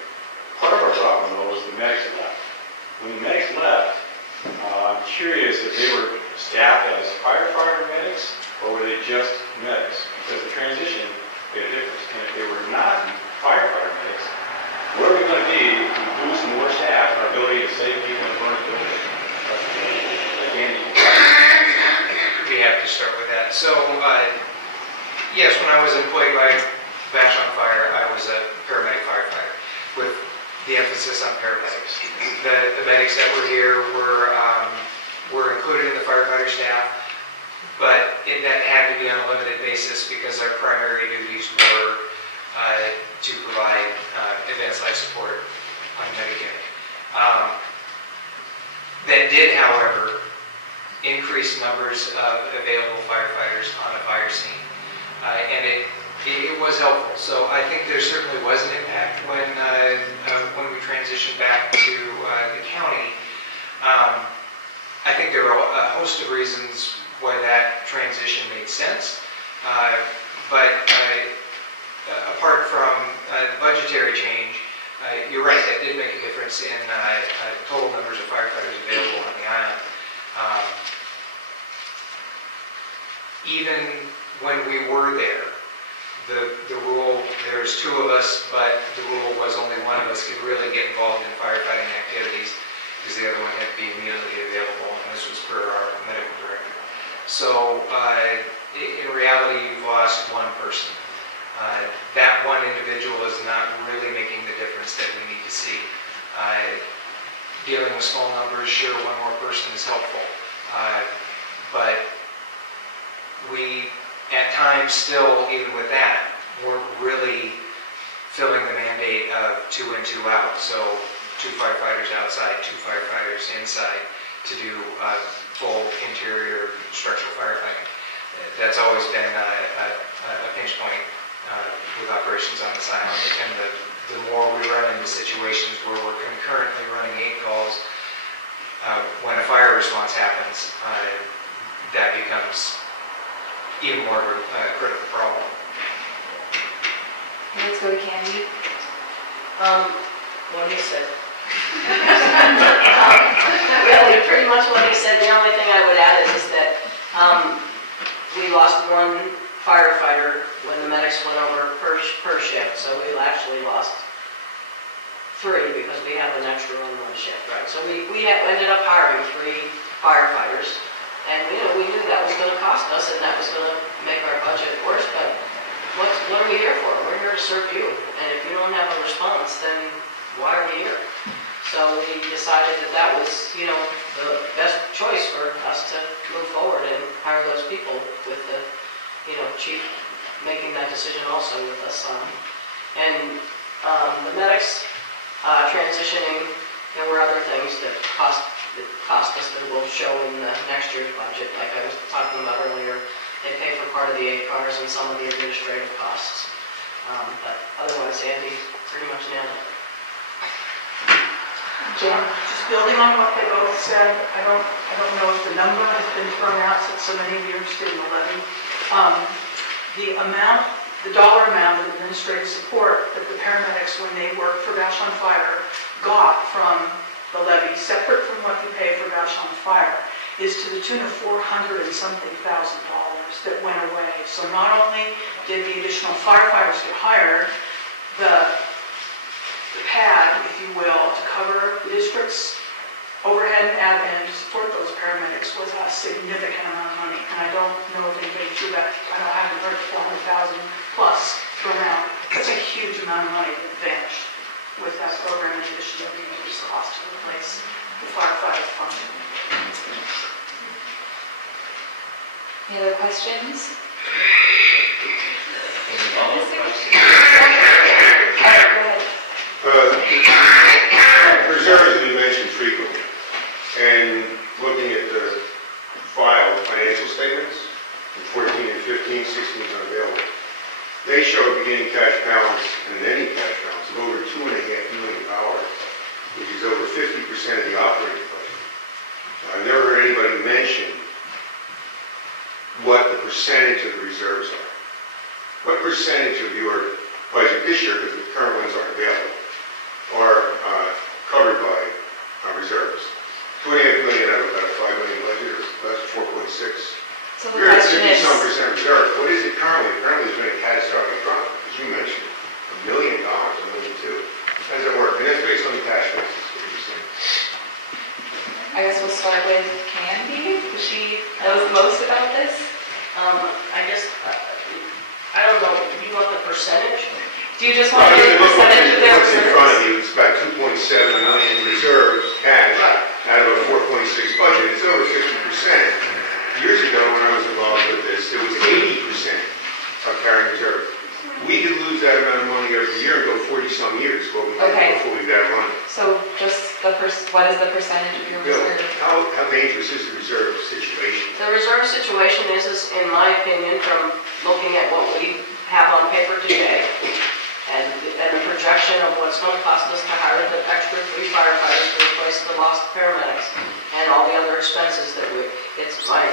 Part of our problem, though, was the medics left. When the medics left, I'm curious if they were staffed as firefighter medics, or were they just medics? Because the transition made a difference. And if they were not firefighter medics, where are we going to be if we lose more staff, our ability to save people in burning buildings? We have to start with that. So, yes, when I was employed by Vashon Fire, I was a paramedic firefighter with the emphasis on paramedics. The medics that were here were included in the firefighter staff, but that had to be on a limited basis because our primary duties were to provide advanced life support on Medicare. That did, however, increase numbers of available firefighters on a fire scene. And it helpful. So I think there certainly was an impact when we transitioned back to the county. I think there were a host of reasons why that transition made sense. But apart from the budgetary change, you're right, that did make a difference in total numbers of firefighters available on the island. Even when we were there, the rule, there's two of us, but the rule was only one of us could really get involved in firefighting activities because the other one had to be immediately available, and this was per our medical director. So in reality, you've lost one person. That one individual is not really making the difference that we need to see. Dealing with small numbers, sure, one more person is helpful. But we, at times still, even with that, weren't really filling the mandate of 2 in, 2 out. So 2 firefighters outside, 2 firefighters inside to do full interior structural firefighting. That's always been a pinch point with operations on this island, and the more we run into situations where we're concurrently running 8 calls, when a fire response happens, that becomes even more of a critical problem. Let's go to Candy. What he said. Really, pretty much what he said. The only thing I would add is that we lost 1 firefighter when the medics went over per shift, so we actually lost 3 because we have an extra on 1 shift, right? So we ended up hiring 3 firefighters, and we knew that was going to cost us, and that was going to make our budget worse. But what are we here for? We're here to serve you, and if you don't have a response, then why are we here? So we decided that was, the best choice for us to move forward and hire those people with the, chief making that decision also with us. And the medics transitioning, there were other things that cost us that will show in the next year's budget, like I was talking about earlier. They pay for part of the 8 cars and some of the administrative costs. But otherwise, Andy pretty much nailed it. Jen, just building on what they both said, I don't know if the number has been thrown out since so many years did the levy. The dollar amount of administrative support that the paramedics, when they worked for Vashon Fire, got from the levy, separate from what you pay for Vashon Fire, is to the tune of $400 and something thousand that went away. So not only did the additional firefighters get hired, the pad, if you will, to cover the district's overhead and admin to support those paramedics was a significant amount of money. And I don't know if anybody threw that, I haven't heard 400,000 plus thrown out. That's a huge amount of money that vanished with that program, in addition to the reduced cost to replace the firefighter function. Any other questions? Reserves have been mentioned frequently, and looking at the filed financial statements, in 14 and 15, 16 is unavailable. They show a beginning cash balance and an ending cash balance of over $2.5 million, which is over 50% of the operating budget. I've never heard anybody mention what the percentage of the reserves are. What percentage of your budget this year, because the current ones aren't available, are covered by reserves? $2.5 million out of about a $5 million budget, or that's 4.6. So the You're at question is, 50-some% reserve. What is it currently? Currently, there's been a catastrophic drop, as you mentioned, $1 million, $1.2 million. How does that work? And that's based on the cash basis. What are you saying? I guess we'll start with Candy, because she knows the most about this. I guess, I don't know, do you want the percentage? Do you just want to do the percentage of their What's in front of reserves? you, it's about 2.7 million reserves, cash, out of a 4.6 budget. It's over 50%. Years ago, when I was involved with this, it was 80% of carrying reserves. We could lose that amount of money every year and go 40-some years before we got it running. So just what is the percentage of your reserve? How dangerous is the reserve situation? The reserve situation is, in my opinion, from looking at what we have on paper today, the lost paramedics and all the other expenses that it's my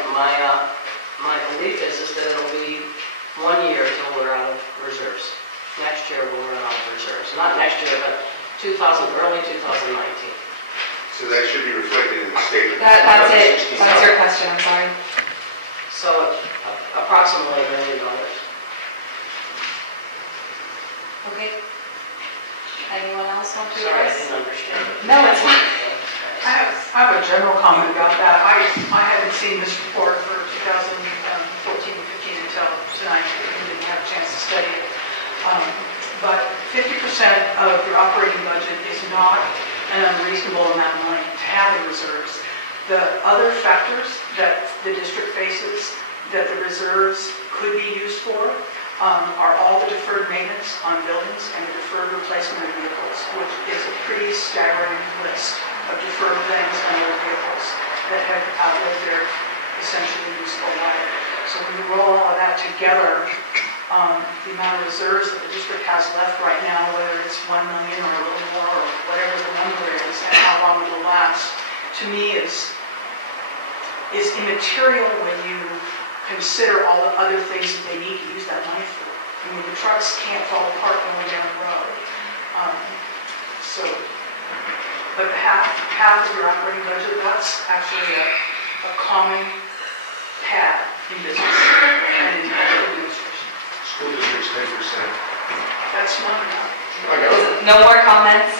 belief is that it'll be 1 year till we're out of reserves. Next year we'll run out of reserves. Not next year, but early 2019. So that should be reflected in the statement. That's it. That's your question, I'm sorry. So approximately $1 million. Okay. Anyone else want to Sorry, I address? didn't understand. No, it's fine. I have a general comment about that. I haven't seen this report for 2014 and 15 until tonight. I didn't have a chance to study it. But 50% of your operating budget is not an unreasonable amount of money to have in reserves. The other factors that the district faces that the reserves could be used for are all the deferred maintenance on buildings and the deferred replacement of vehicles, which is a pretty staggering list of deferred things and old vehicles that have outlived their essentially useful life. So when you roll all of that together, the amount of reserves that the district has left right now, whether it's 1 million or a little more or whatever the number is and how long it will last, to me is immaterial when you consider all the other things that they need to use that money for. I mean, the trucks can't fall apart going down the road. But half of your operating budget, that's actually a common pad in business and in public administration. School district's 10%. That's not enough. I know. No more comments?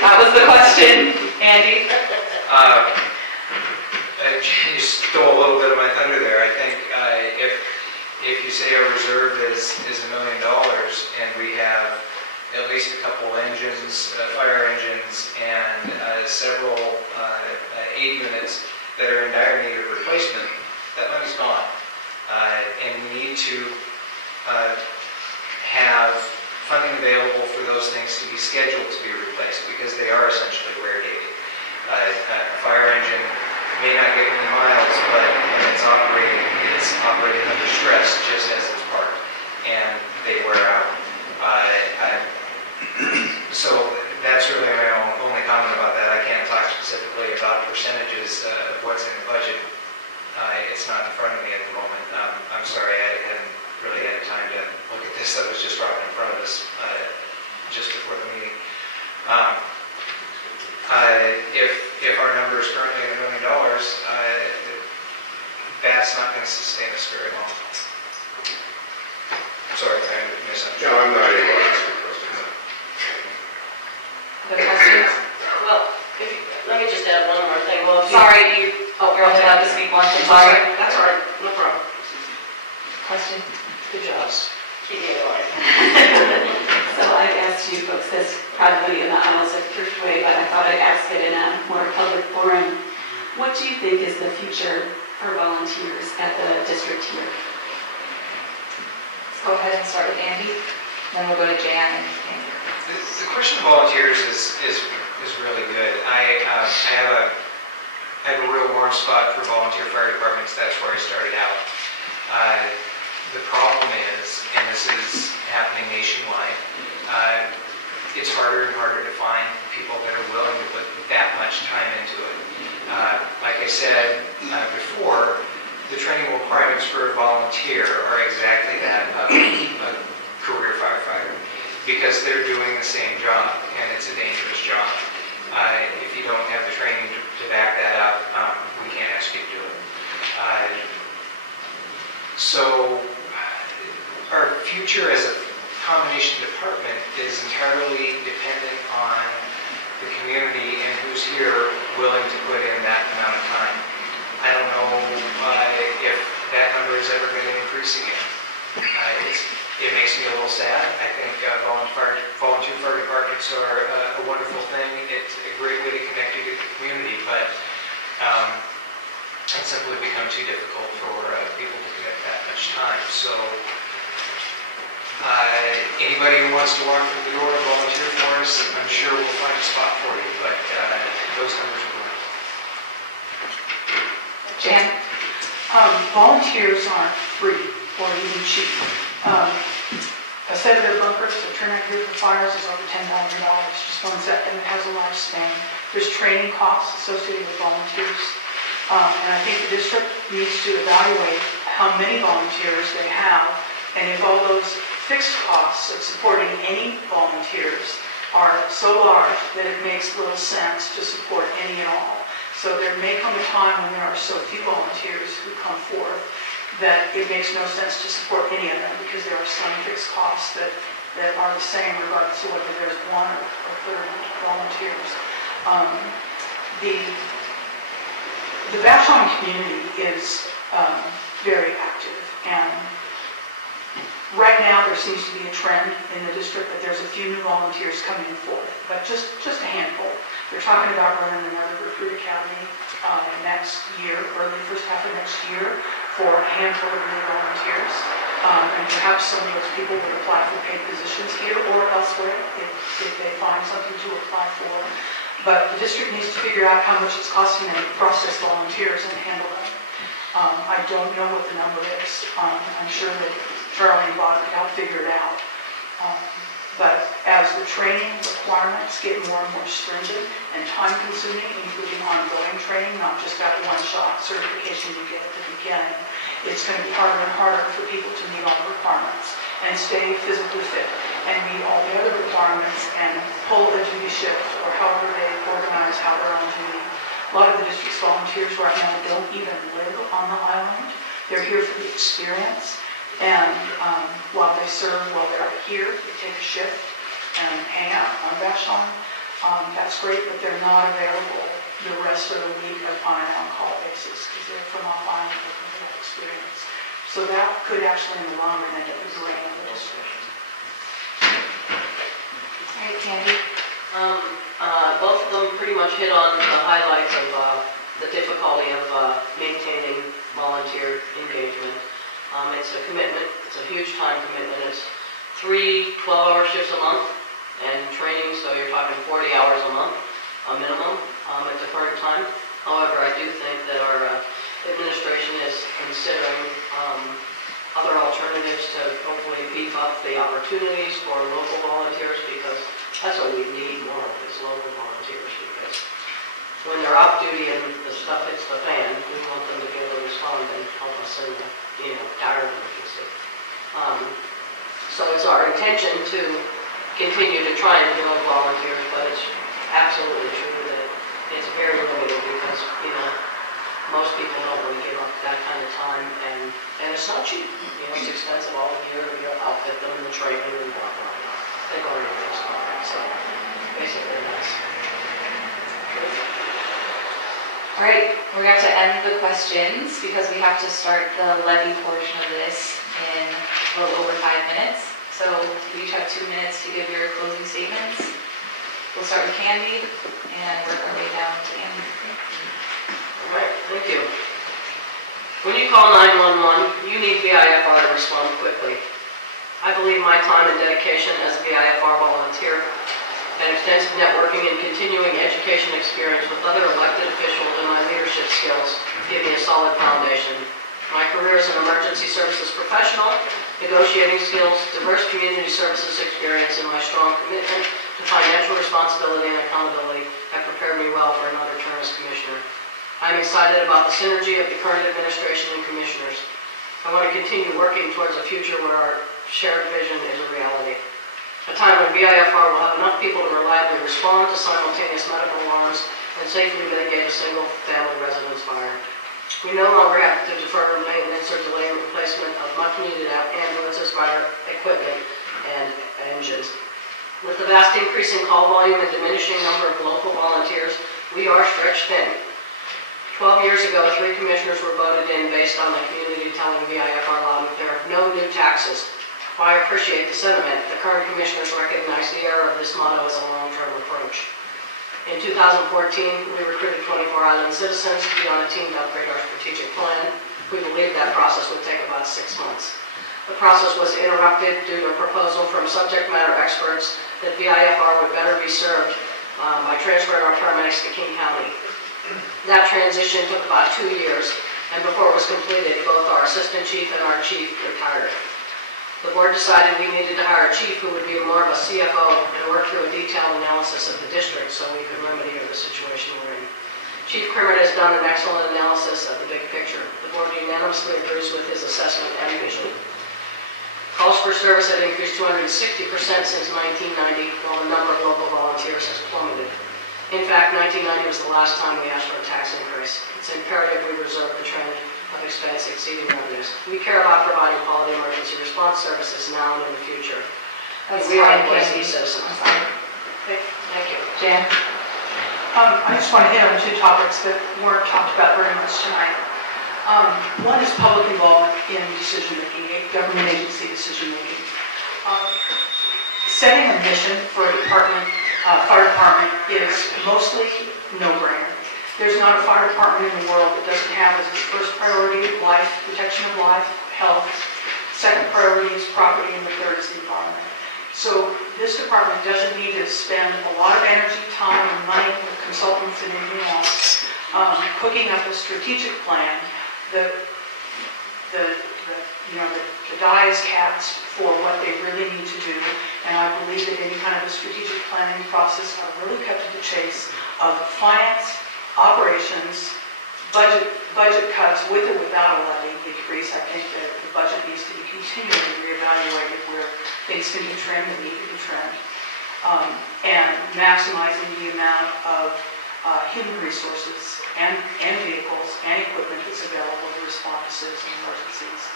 That was the question. Andy? You stole a little bit of my thunder there. I think if you say our reserve is $1 million and we have at least a couple engines, fire engines, and several aid units that are in dire need of replacement, that money's gone. And we need to have funding available for those things to be scheduled to be replaced because they are essentially wear dated. A fire engine may not get any miles, but when it's operating under stress just as it's parked, and they wear out. So that's really my only comment about that. I can't talk specifically about percentages of what's in the budget. It's not in front of me at the moment. I'm sorry, I hadn't really had time to look at this. That was just dropped in front of us just before the meeting. If our number is currently at $1 million, that's not going to sustain us very long. Sorry, I misunderstood. No, I'm not able to answer the question. Other questions? Well, let me just add one more thing. Well, Sorry, you're only allowed to speak once, I'm sorry. That's all right, no problem. Question? Good job. Keep me alive. So I've asked you folks this probably in the aisles of Churchway, but I thought I'd ask it in a more public forum. What do you think is the future for volunteers at the district here? Let's go ahead and start with Andy, then we'll go to Jan and Andy. The question of volunteers is really good. I have a real warm spot for volunteer fire departments. That's where I started out. The problem is, and this is happening nationwide, it's harder and harder to find people that are willing to put that much time into it. Like I said before, the training requirements for a volunteer are exactly that of a career firefighter because they're doing the same job and it's a dangerous job. If you don't have the training to back that up, we can't ask you to do it. So our future as a combination department is entirely dependent on the community and who's here willing to put in that amount of time. I don't know if that number is ever going to increase again. It makes me a little sad. I think volunteer fire departments are a wonderful thing. It's a great way to connect you to the community, but it's simply become too difficult for people to commit that much time. So anybody who wants to walk through the door and volunteer for us, I'm sure we'll find a spot for you, but those numbers are low. Jan? Volunteers aren't free or even cheap. A set of their bunkers to turn out here for fires is over $10,000. Just one set, and it has a lifespan. There's training costs associated with volunteers. And I think the district needs to evaluate how many volunteers they have, and if all those fixed costs of supporting any volunteers are so large that it makes little sense to support any and all. So there may come a time when there are so few volunteers who come forth that it makes no sense to support any of them, because there are some fixed costs that are the same regardless of whether there's 1 or 30 volunteers. The Vashon community is very active, and right now there seems to be a trend in the district that there's a few new volunteers coming forth, but just a handful. They're talking about running another recruit academy next year, early first half of next year, for a handful of new volunteers. And perhaps some of those people would apply for paid positions here or elsewhere if they find something to apply for. But the district needs to figure out how much it's costing them to process volunteers and handle them. I don't know what the number is. I'm sure that Charlie and Bob could help figure it out. But as the training requirements get more and more stringent and time-consuming, including ongoing training, not just that one-shot certification you get at the beginning, it's going to be harder and harder for people to meet all the requirements and stay physically fit and meet all the other requirements and pull a duty shift or however they organize how they're on duty. A lot of the district's volunteers right now don't even live on the island. They're here for the experience. And while they serve, while they're here, they take a shift and hang out on Vashon. That's great, but they're not available the rest of the week on an on-call basis because they're from off-island looking for that experience. So that could actually, in the long run, end up as a drain on the district. All right, Candy. Both of them pretty much hit on the highlights of the difficulty of maintaining volunteer engagement. It's a commitment. It's a huge time commitment. It's 3 12-hour shifts a month and training, so you're talking 40 hours a month, a minimum at the current time. However, I do think that our administration is considering other alternatives to hopefully beef up the opportunities for local volunteers, because that's what we need more of, is local volunteers, because when they're off duty and the stuff hits the fan, we want them to be able to respond and help us in the dire emergency. So it's our intention to continue to try and build volunteers, but it's absolutely true that it's very limited because, most people don't want to give up that kind of time, and it's not cheap. It's expensive all year to outfit them in the training and whatnot. They've already invested on it, so basically that's. All right, we're going to have to end the questions because we have to start the levy portion of this in a little over 5 minutes. So we each have 2 minutes to give your closing statements. We'll start with Candy and work our way down to Andy. All right, thank you. When you call 911, you need VIFR to respond quickly. I believe my time and dedication as a VIFR volunteer and extensive networking and continuing education experience with other elected officials and my leadership skills give me a solid foundation. My career as an emergency services professional, negotiating skills, diverse community services experience, and my strong commitment to financial responsibility and accountability have prepared me well for another term as commissioner. I'm excited about the synergy of the current administration and commissioners. I want to continue working towards a future where our shared vision is a reality. A time when VIFR will have enough people to reliably respond to simultaneous medical alarms and safely mitigate a single family residence fire. We no longer have to defer maintenance or delay replacement of much needed ambulances, fire equipment, and engines. With the vast increase in call volume and diminishing number of local volunteers, we are stretched thin. 12 years ago, 3 commissioners were voted in based on the community telling VIFR loud and clear, no new taxes. While I appreciate the sentiment, the current commissioners recognize the error of this motto as a long-term approach. In 2014, we recruited 24 island citizens to be on a team to upgrade our strategic plan. We believed that process would take about 6 months. The process was interrupted due to a proposal from subject matter experts that VIFR would better be served by transferring our paramedics to King County. That transition took about 2 years, and before it was completed, both our assistant chief and our chief retired. The board decided we needed to hire a chief who would be more of a CFO and work through a detailed analysis of the district so we could remedy the situation we're in. Chief Kermit has done an excellent analysis of the big picture. The board unanimously agrees with his assessment and vision. Calls for service have increased 260% since 1990, while the number of local volunteers has plummeted. In fact, 1990 was the last time we asked for a tax increase. It's imperative we reserve the trend of expense exceeding revenues. We care about providing quality emergency response services now and in the future. We are embracing citizens. Okay, Thank you. Jan? I just want to hit on two topics that weren't talked about very much tonight. One is public involvement in decision-making, government agency decision-making. Setting a mission for a department, fire department, is mostly no-brainer. There's not a fire department in the world that doesn't have as its first priority life, protection of life, health. Second priority is property, and the third is the environment. So this department doesn't need to spend a lot of energy, time, and money with consultants and anything else cooking up a strategic plan. The die is cast for what they really need to do, and I believe that any kind of a strategic planning process are really cut to the chase of finance, operations, budget cuts with or without a levy decrease. I think that the budget needs to be continually reevaluated where things can be trimmed and need to be trimmed, and maximizing the amount of human resources and vehicles and equipment that's available to respond to citizen emergencies.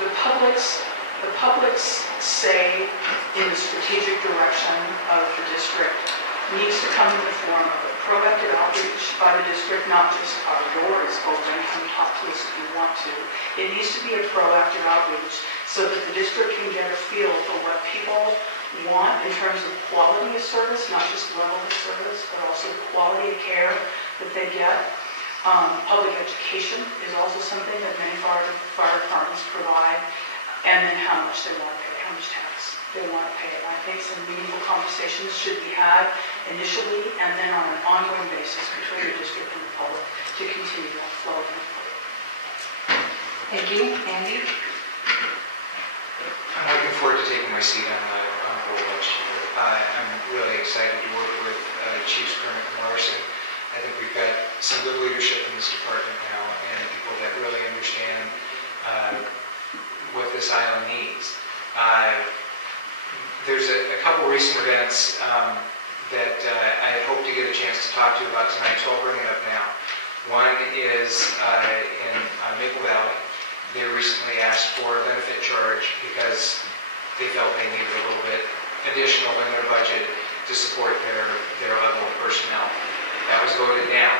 The public's say in the strategic direction of the district needs to come in the form of a proactive outreach by the district, not just our doors open, come talk to us if you want to. It needs to be a proactive outreach so that the district can get a feel for what people want in terms of quality of service, not just level of service, but also quality of care that they get. Public education is also something that many fire departments provide, and then how much they want to pay, how much tax they want to pay. I think some meaningful conversations should be had initially and then on an ongoing basis between the district and the public to continue that flow of input. Thank you. Andy? I'm looking forward to taking my seat on the board next year. I'm really excited to work with Chiefs Kermit and Larson. I think we've got some good leadership in this department now and people that really understand what this island needs. There's a couple recent events that I had hoped to get a chance to talk to you about tonight, so I'll bring it up now. One is in Maple Valley. They recently asked for a benefit charge because they felt they needed a little bit additional in their budget to support their level of personnel. That was voted down.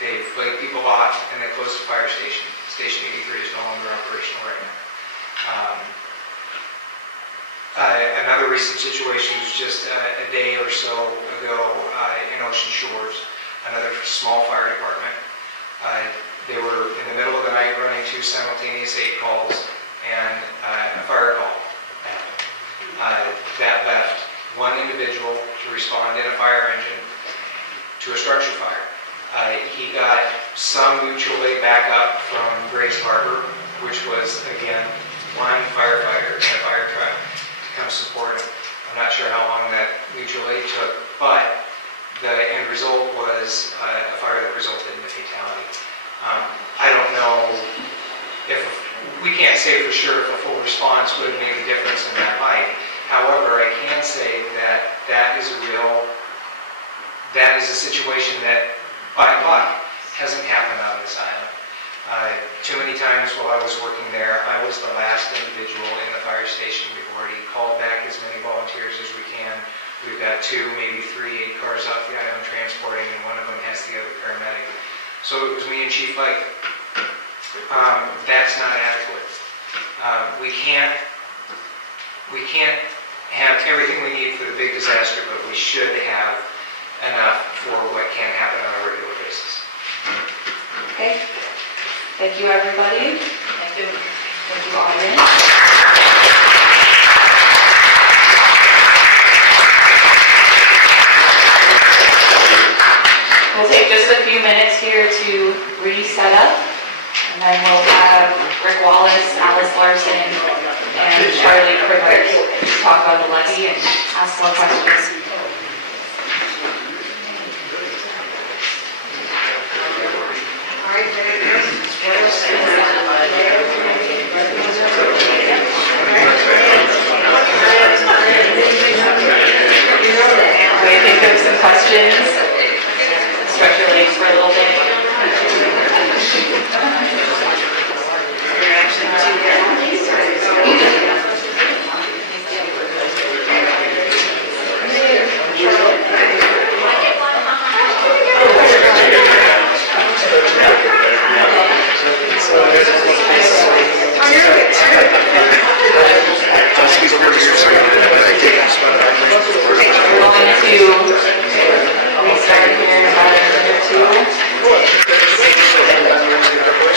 They've laid people off and they closed the fire station. Station 83 is no longer operational right now. Another recent situation was just a day or so ago in Ocean Shores, another small fire department. They were in the middle of the night running 2 simultaneous 8 calls and a fire call happened. That left one individual to respond in a fire engine to a structure fire. He got some mutual aid backup from Grace Harbor, which was, again, one firefighter in a fire truck to come support him. I'm not sure how long that mutual aid took, but the end result was a fire that resulted in a fatality. I don't know if, we can't say for sure if a full response would make a difference in that light. However, I can say that that is a situation that, by luck, hasn't happened on this island. Too many times while I was working there, I was the last individual in the fire station. We've already called back as many volunteers as we can. We've got 2, maybe 3 8 cars off the island transporting, and one of them has the other paramedic. So it was me and Chief Ike. That's not adequate. We can't have everything we need for the big disaster, but we should have enough for what can happen on a regular basis. Okay. Thank you, everybody. Thank you. Thank you, audience. We'll take just a few minutes here to reset up, and then we'll have Rick Wallace, Alice Larson, and Charlie Prickard to talk about the levy and ask more questions. All right, very good. What else? I think there's some questions. Stretch your legs for a little bit.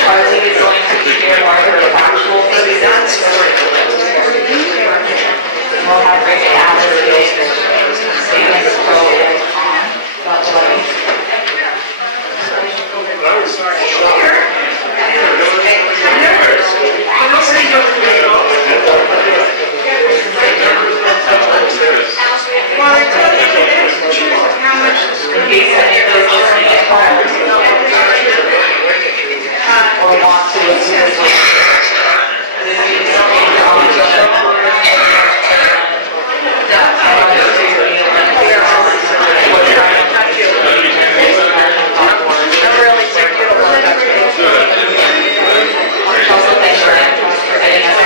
Charlie is going to be here more for the factual purposes. We'll have Rick and Alice give statements pro and con about the levy. Well, I tell you, that's the truth of how much this In case any of those listening at home or want to listen as well. This is also thank you for getting us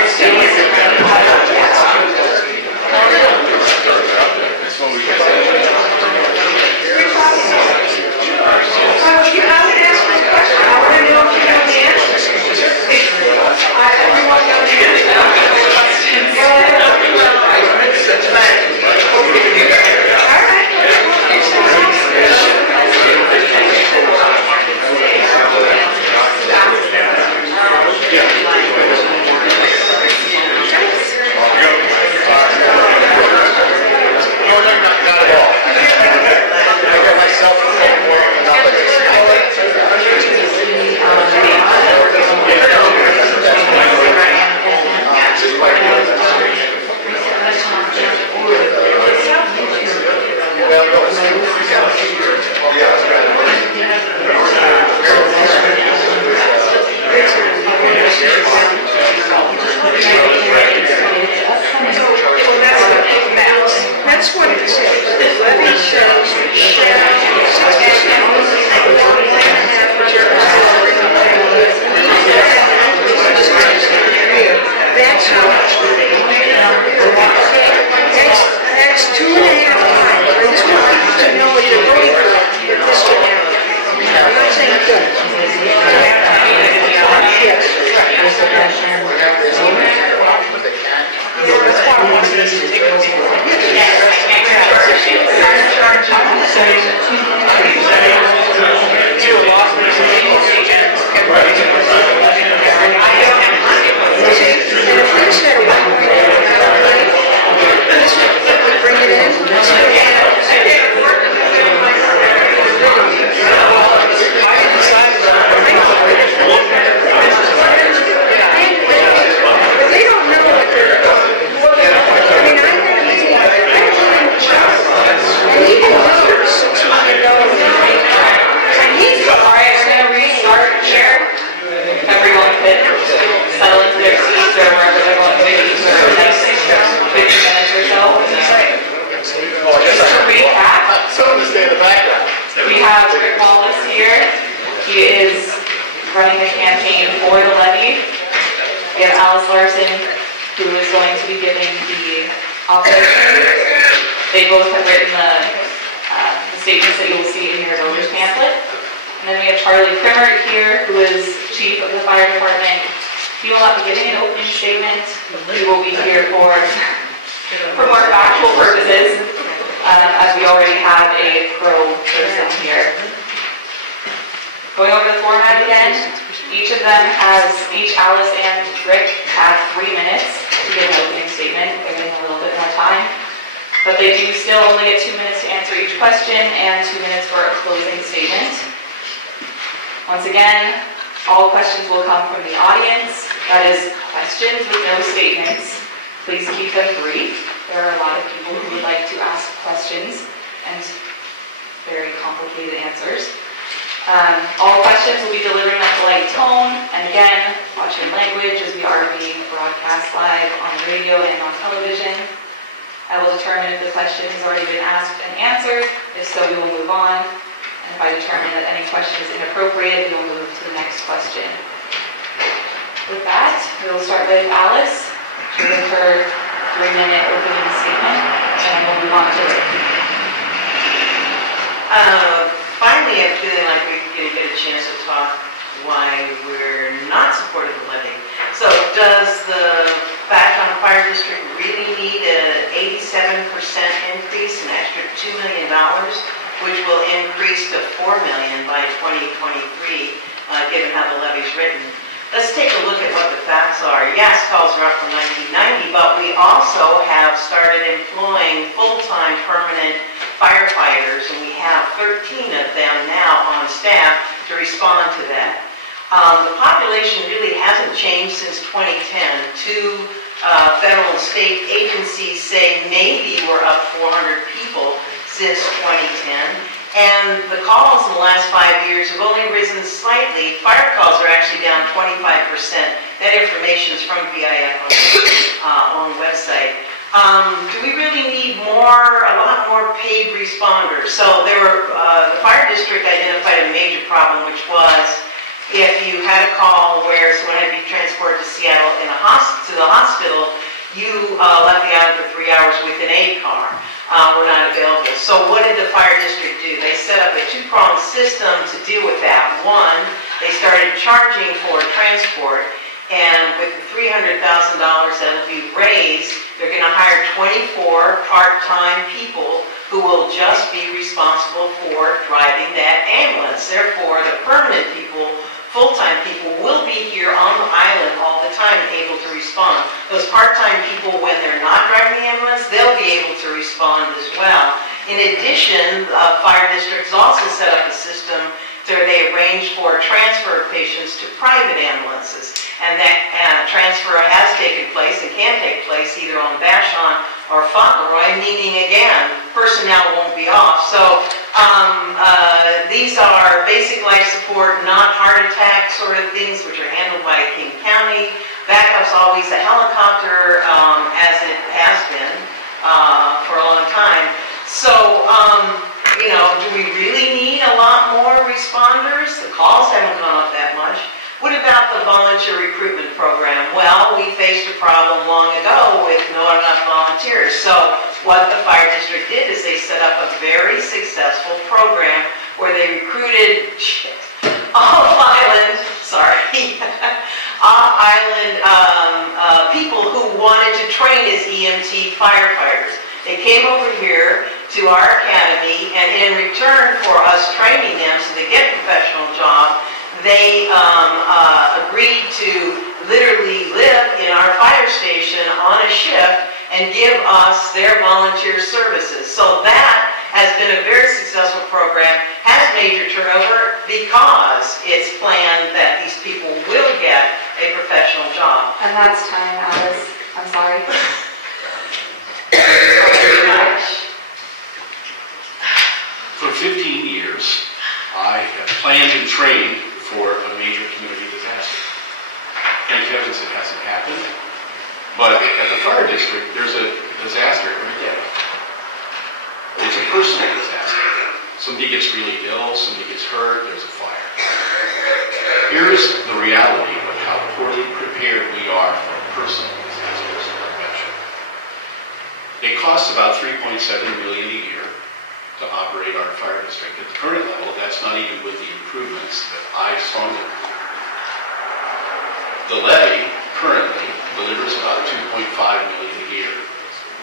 That's what it says. The levy says, that's how much. That's 2.5 times. I just want you to know what you're voting for this one. I'm not saying it does. Yes. That's why I wanted this to take over. Bring it in. They don't know what they're doing. I mean, I had a meeting, I had a meeting with Chuck, and he didn't know it was $6 million. And he's all right, we're going to restart here. Everyone could settle into their seats or wherever they're going to be for the next 50 minutes or so. Just to recap, Someone to stay in the background. we have Rick Wallace here. He is running the campaign for the levy. We have Alice Larson, who is going to be giving the opposition. They both have written the statements that you will see in your voters pamphlet. And then we have Charlie Prickard here, who is chief of the fire department. He will not be giving an opening statement. He will be here for more factual purposes, as we already have a pro person here. Going over the format again, each Alice and Rick have 3 minutes to give an opening statement. They're getting a little bit more time. But they do still only get 2 minutes to answer each question and 2 minutes for a closing statement. Once again, all questions will come from the audience. That is questions with no statements. Please keep them brief. There are a lot of people who would like to ask questions and very complicated answers. All questions will be delivered in a polite tone, and again, watch your language as we are being broadcast live on radio and on television. I will determine if the question has already been asked and answered. If so, we will move on. And if I determine that any question is inappropriate, we will move to the next question. With that, we will start with Alice. She'll give her 3-minute opening statement, and then we'll move on to Rick. Finally, I'm feeling like we're going to get a chance to talk why we're not supportive of the levy. So does the Vashon Fire District really need an 87% increase, an extra $2 million, which will increase to $4 million by 2023, given how the levy's written? Let's take a look at what the facts are. Yes, calls are up from 1990, but we also have started employing full-time permanent firefighters, and we have 13 of them now on staff to respond to that. The population really hasn't changed since 2010. Two federal and state agencies say maybe we're up 400 people since 2010. And the calls in the last 5 years have only risen slightly. Fire calls are actually down 25%. That information is from VIF on the website. Do we really need a lot more paid responders? So there were, the fire district identified a major problem, which was if you had a call where someone had to be transported to Seattle to the hospital, you left the island for 3 hours with an aid car. Were not available. So what did the fire district do? They set up a two-pronged system to deal with that. One, they started charging for transport, and with the $300,000 that will be raised, they're going to hire 24 part-time people who will just be responsible for driving that ambulance. Therefore, the permanent people, full-time people, will be here on the island all the time able to respond. Those part-time people, when they're not driving the ambulance, they'll be able to respond as well. In addition, fire districts also set up a system where they arrange for transfer of patients to private ambulances. And that transfer has taken place and can take place either on Vashon or Fauntleroy, meaning, again, personnel won't be off. So these are basic life support, not heart attack sort of things, which are handled by King County. Backup's always a helicopter, as it has been for a long time. So, you know, do we really need a lot more responders? The calls haven't gone up that much. What about the volunteer recruitment program? Well, we faced a problem long ago with not enough volunteers. So what the fire district did is they set up a very successful program where they recruited off-island people who wanted to train as EMT firefighters. They came over here to our academy, and in return for us training them so they get a professional job, they agreed to literally live in our fire station on a shift and give us their volunteer services. So that has been a very successful program, has major turnover because it's planned that these people will get a professional job. And that's time, Alice. I'm sorry. For 15 years, I have planned and trained for a major community disaster. Thank heavens it hasn't happened. But at the fire district, there's a disaster every day. It's a personal disaster. Somebody gets really ill, somebody gets hurt, there's a fire. Here's the reality of how poorly prepared we are for personal disasters prevention. It costs about $3.7 million a year to operate our fire district. At the current level, that's not even with the improvements that I strongly believe. The levy currently delivers about $2.5 million a year.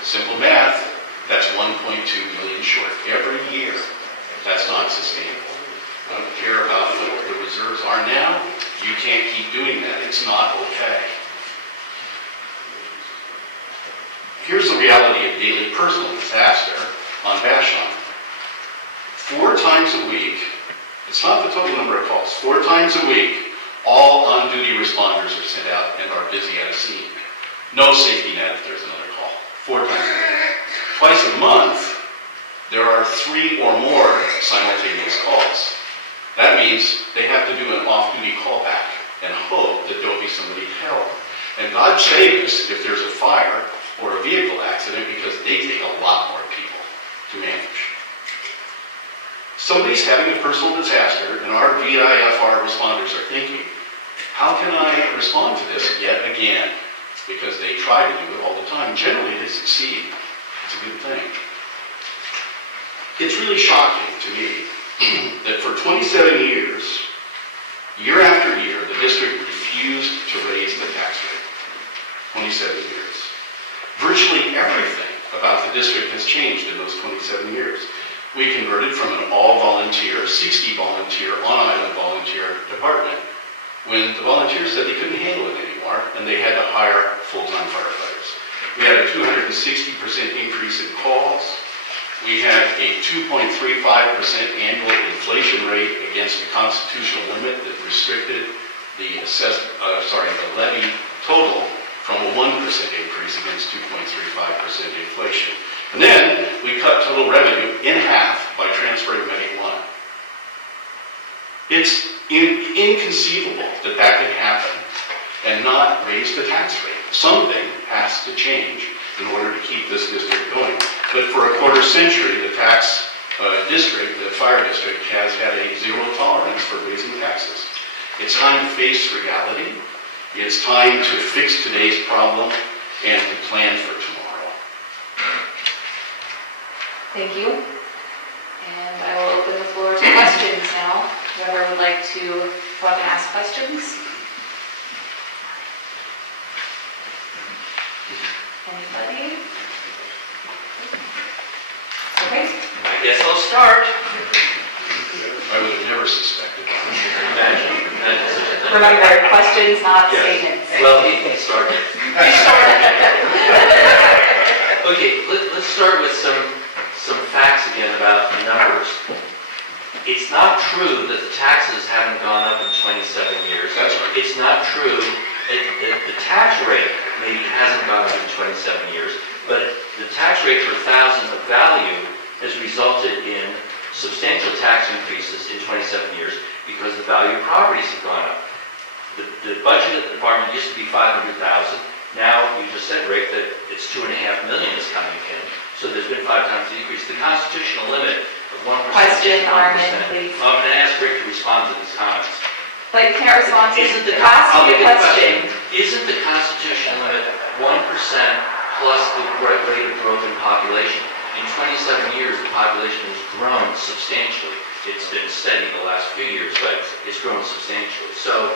Simple math, that's 1.2 million short every year. That's not sustainable. I don't care about what the reserves are now. You can't keep doing that. It's not okay. Here's the reality of daily personal disaster on Vashon. 4 times a week, it's not the total number of calls, 4 times a week, All on-duty responders are sent out and are busy at a scene. No safety net if there's another call. 4 times a day. Twice a month, there are 3 or more simultaneous calls. That means they have to do an off-duty callback and hope that there will be somebody to help. And God save us if there's a fire or a vehicle accident, because they take a lot more people to manage. Somebody's having a personal disaster, and our VIFR responders are thinking, how can I respond to this yet again? Because they try to do it all the time. Generally, they succeed. It's a good thing. It's really shocking to me that for 27 years, year after year, the district refused to raise the tax rate. 27 years. Virtually everything about the district has changed in those 27 years. We converted from an all-volunteer, 60-volunteer, on-island volunteer department when the volunteers said they couldn't handle it anymore and they had to hire full-time firefighters. We had a 260% increase in calls. We had a 2.35% annual inflation rate against the constitutional limit that restricted the levy total from a 1% increase against 2.35% inflation. And then we cut total revenue in half by transferring Medic 1. It's inconceivable that that could happen and not raise the tax rate. Something has to change in order to keep this district going. But for a quarter century, the tax district, the fire district, has had a zero tolerance for raising taxes. It's time to face reality. It's time to fix today's problem and to plan for tomorrow. Thank you. And I will open the floor to questions now. Whoever would like to come up and ask questions? Anybody? Okay. I guess I'll start. I would have never suspected that. Remember, questions, not Yes. statements. Well, he can start. Okay, let's start with some facts again about the numbers. It's not true that the taxes haven't gone up in 27 years. That's right. It's not true. The tax rate maybe hasn't gone up in 27 years, but the tax rate per thousand of value has resulted in substantial tax increases in 27 years because the value of properties have gone up. The budget of the department used to be $500,000. Now, you just said, Rick, that it's $2.5 million is coming in. So there's been 5 times the increase. The constitutional limit of 1% Question, is 1%. Armin, please. I'm going to ask Rick to respond to these comments. But you can't respond to Isn't the ask I'll you a give you a question. Isn't the constitutional limit 1% plus the rate of growth in population? In 27 years, the population has grown substantially. It's been steady the last few years, but it's grown substantially. So,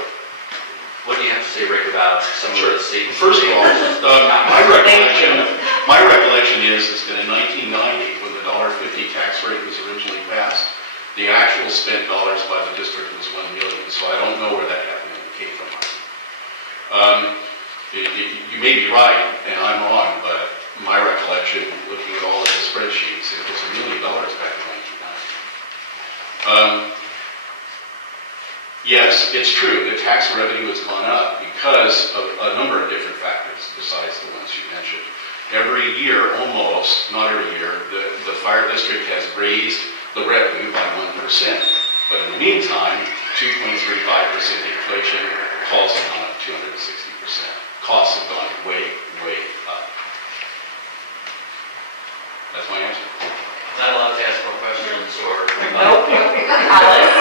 what do you have to say, Rick, about some of those statements? First of all, my recollection is that in 1990, when the $1.50 tax rate was originally passed, the actual spent dollars by the district was $1 million. So I don't know where that came from. You may be right, and I'm wrong, but my recollection, looking at all of the spreadsheets, it was $1 million back in 1990. Yes, it's true, the tax revenue has gone up because of a number of different factors besides the ones you mentioned. Every year, almost, not every year, the fire district has raised the revenue by 1%. But in the meantime, 2.35% inflation, calls have gone up 260%. Costs have gone way, way up. That's my answer. Not allowed to ask more questions or... Nope. Alice?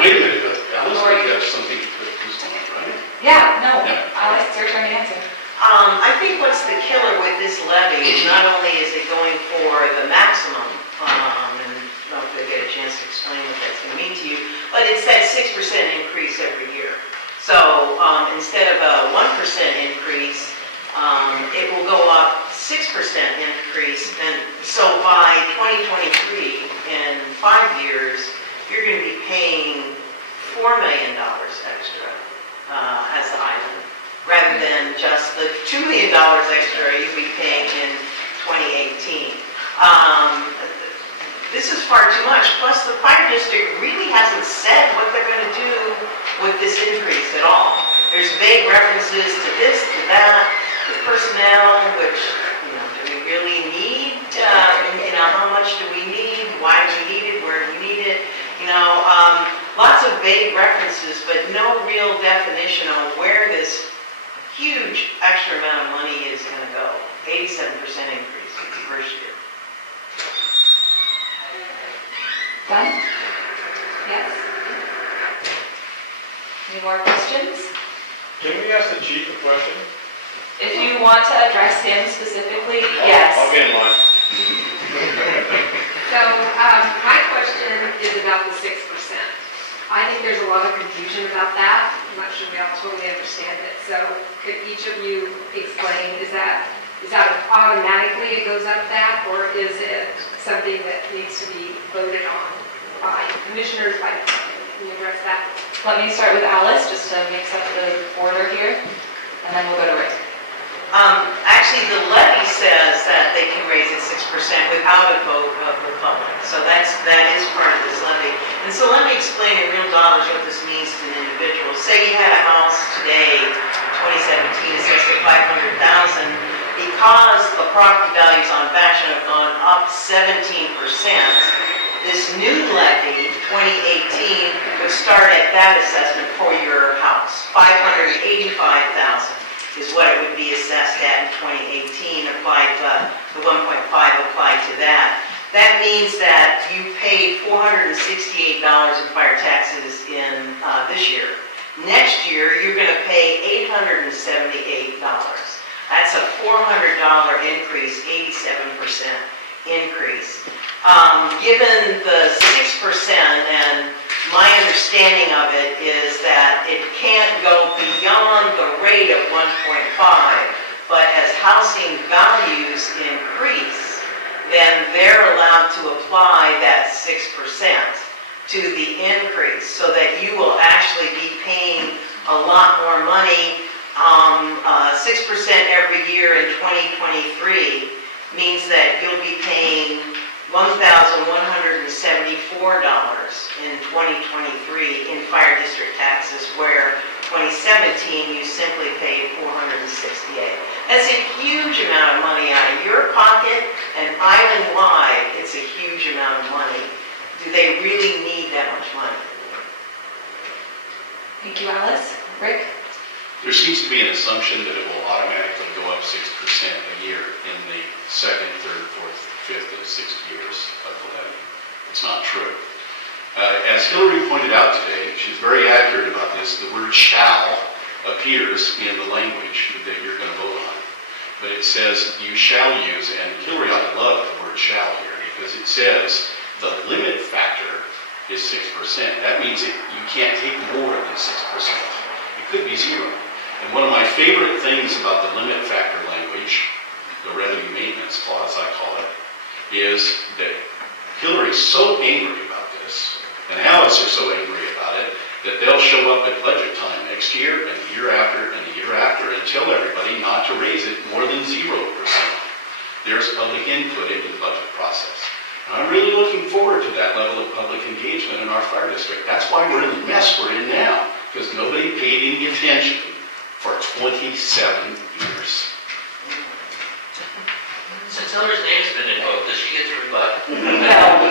Wait a minute, Alice, you have something who's going on, right? Yeah, no. Alice, it's your turn to answer. I think what's the killer with this levy is not only is it going for the maximum, and hopefully I get a chance to explain what that's going to mean to you, but it's that 6% increase every year. So instead of a 1% increase, it will go up 6% increase, and so by 2023, in 5 years, you're going to be paying $4 million extra as the island, rather than just the $2 million extra you'll be paying in 2018. This is far too much. Plus, the fire district really hasn't said what they're going to do with this increase at all. There's vague references to this, to that, to personnel, which, you know, do we really need? You know, how much do we need? Why do we need it? Where do we need it? You know, lots of vague references, but no real definition on where this huge extra amount of money is going to go. 87% increase in the first year. Done? Yes? Any more questions? Can we ask the chief a question? If you want to address him specifically, yes. I'll get in line. So, my question is about the 6%. I think there's a lot of confusion about that. I'm not sure we all totally understand it. So, could each of you explain, is that automatically it goes up that, or is it something that needs to be voted on by commissioners, by, can you address that? Let me start with Alice, just to mix up the order here, and then we'll go to Rick. Actually, the levy says that they can raise it 6% without a vote of the public. So that is part of this levy. And so let me explain in real dollars what this means to an individual. Say you had a house today, 2017, assessed at $500,000. Because the property values on Vashon have gone up 17%, this new levy, 2018, would start at that assessment for your house. $585,000 is what it would be assessed at in 2018, applied the 1.5 applied to that. That means that you paid $468 in fire taxes in this year. Next year, you're going to pay $878. That's a $400 increase, 87% increase. Given the 6%, and my understanding of it is that it can't go beyond the rate of 1.5, but as housing values increase, then they're allowed to apply that 6% to the increase, so that you will actually be paying a lot more money. 6% every year in 2023 means that you'll be paying $1,174 in 2023 in fire district taxes, where 2017 you simply paid $468. That's a huge amount of money out of your pocket, and island-wide, it's a huge amount of money. Do they really need that much money? Thank you, Alice. Rick? There seems to be an assumption that it will automatically go up 6% a year in the second, third, fourth, fifth, and sixth years of the levy. It's not true. As Hillary pointed out today, she's very accurate about this, the word shall appears in the language that you're going to vote on. But it says you shall use, and Hillary ought to love the word shall here, because it says the limit factor is 6%. That means that you can't take more than 6%. It could be zero. And one of my favorite things about the limit factor language, the revenue maintenance clause I call it, is that Hillary's so angry about this, and Alice are so angry about it, that they'll show up at budget time next year, and the year after, and the year after, and tell everybody not to raise it more than 0%. There's public input into the budget process. And I'm really looking forward to that level of public engagement in our fire district. That's why we're in the mess we're in now, because nobody paid any attention for 27 years. Since Hillary's name's been invoked, does she get to rebut? No.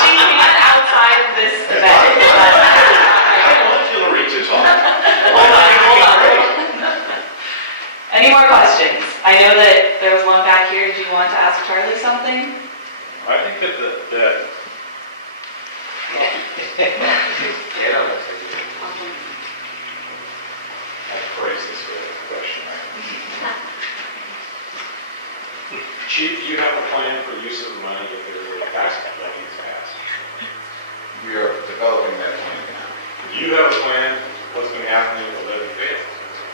She can't outside of this debate. I want Hillary to talk. Hold on. Any more questions? I know that there was one back here. Did you want to ask Charlie something? I think that I phrase this with a question. Chief, do you have a plan for use of the money if there's a tax levy is passed? We are developing that plan now. Do you have a plan what's going to happen if the levy fails?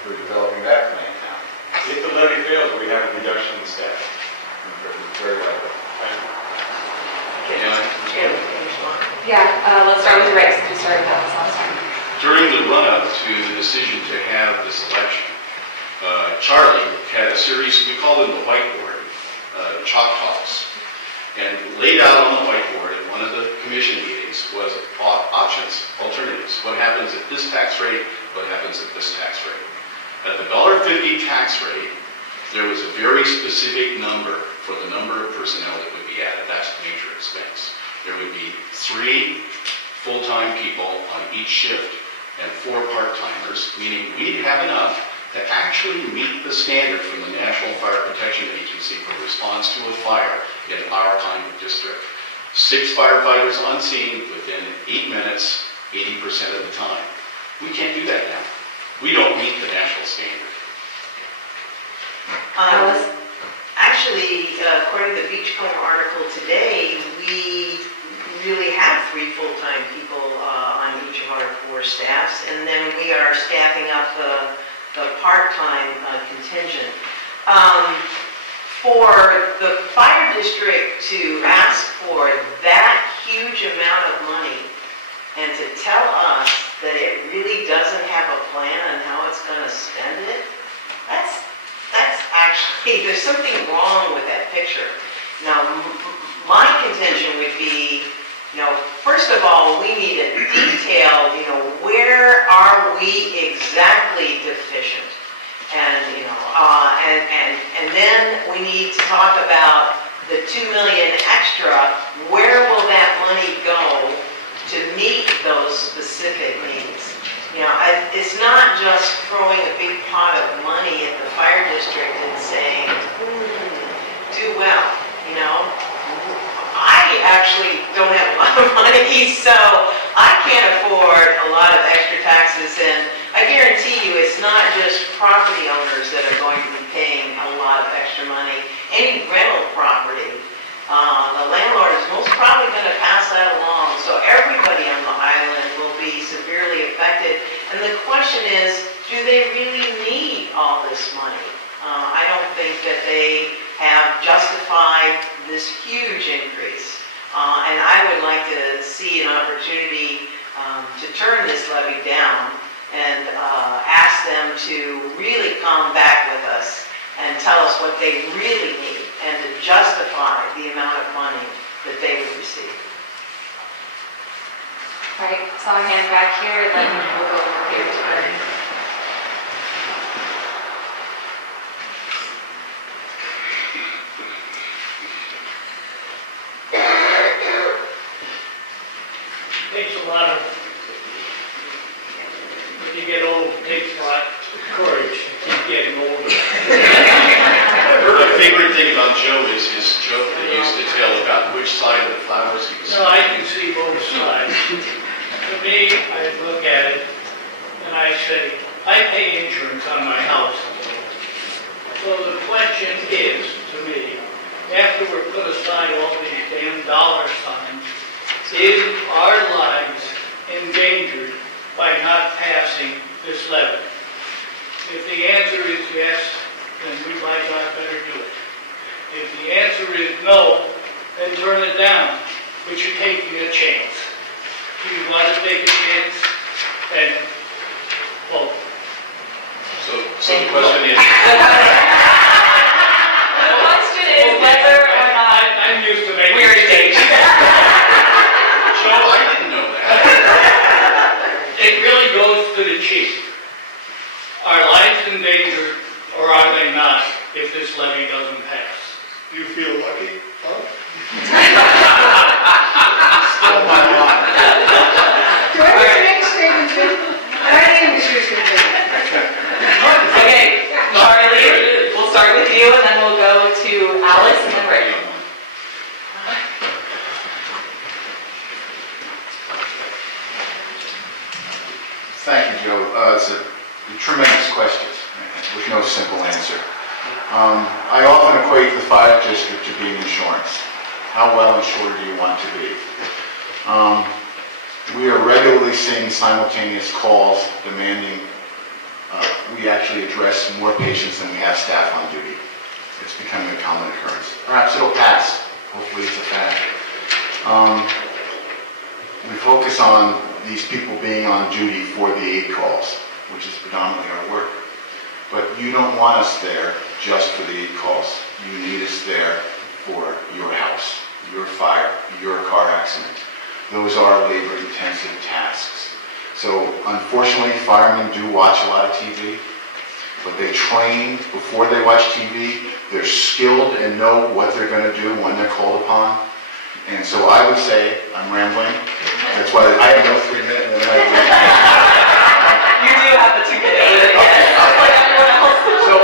We're developing that plan now. If the levy fails, we have a reduction in staff. Very well. Yeah, let's start with Rick, since we started with Alice last time. During the run-up to the decision to have this election, Charlie had a series, we call them the whiteboard, chalk talks, and laid out on the whiteboard at one of the commission meetings meetings was options, alternatives. What happens at this tax rate? What happens at this tax rate? At the $1.50 tax rate, there was a very specific number for the number of personnel that would be added. That's major expense. There would be 3 full-time people on each shift and 4 part-timers, meaning we'd have enough to actually meet the standard from the National Fire Protection Agency for response to a fire in our kind of district. 6 firefighters on scene within 8 minutes, 80% of the time. We can't do that now. We don't meet the national standard. Actually, according to the Beachcomber article today, we really have 3 full-time people on each of our 4 staffs, and then we are staffing up the part-time contingent. For the fire district to ask for that huge amount of money and to tell us that it really doesn't have a plan on how it's going to spend it, that's actually, there's something wrong with that picture. Now, my contention would be, first of all, we need a detailed, where are we exactly deficient? And, and then we need to talk about the $2 million extra. Where will that money go to meet those specific needs? It's not just throwing a big pot of money at the fire district and saying, do well, I actually don't have a lot of money, so I can't afford a lot of extra taxes, and I guarantee you it's not just property owners that are going to be paying a lot of extra money. Any rental property, the landlord is most probably going to pass that along, so everybody on the island will be severely affected. And the question is, do they really need all this money? I don't think that they have justified this huge increase. And I would like to see an opportunity to turn this levy down and ask them to really come back with us and tell us what they really need and to justify the amount of money that they would receive. Right, saw a hand back here, and then we'll go over here to her. Takes a lot of, when you get old, it takes a lot of courage to keep getting older. My favorite thing about Joe is his joke that he used to tell about which side of the flowers he was. No, I can see both sides. To me, I look at it and I say, I pay insurance on my house. So the question is, to me, after we're put aside all these damn dollar signs, is our lives endangered by not passing this levy? If the answer is yes, then we might not better do it. If the answer is no, then turn it down, but you're taking a chance. Do you want to take a chance? Then vote. So the question is... The question is whether or not I'm used to making we're engaged. Joe, I didn't know that. It really goes to the chief. Are lives in danger, or are they not, if this levy doesn't pass? Do you feel lucky, huh? Do I just make a statement too? My name is Susan. Okay, Charlie, we'll start with you, and then we'll go to Alice and then Ray. Thank you, Joe. It's a tremendous question with no simple answer. I often equate the fire district to being insurance. How well insured do you want to be? We are regularly seeing simultaneous calls demanding we actually address more patients than we have staff on duty. It's becoming a common occurrence. Perhaps it'll pass. Hopefully it's a fact. We focus on these people being on duty for the aid calls, which is predominantly our work. But you don't want us there just for the aid calls. You need us there for your house, your fire, your car accident. those are labor-intensive tasks. So unfortunately, firemen do watch a lot of TV, but they train before they watch TV. They're skilled and know what they're going to do when they're called upon. And so I would say, I'm rambling, that's why I have no 3 minutes. You do have the 2 minutes. Like everyone else. So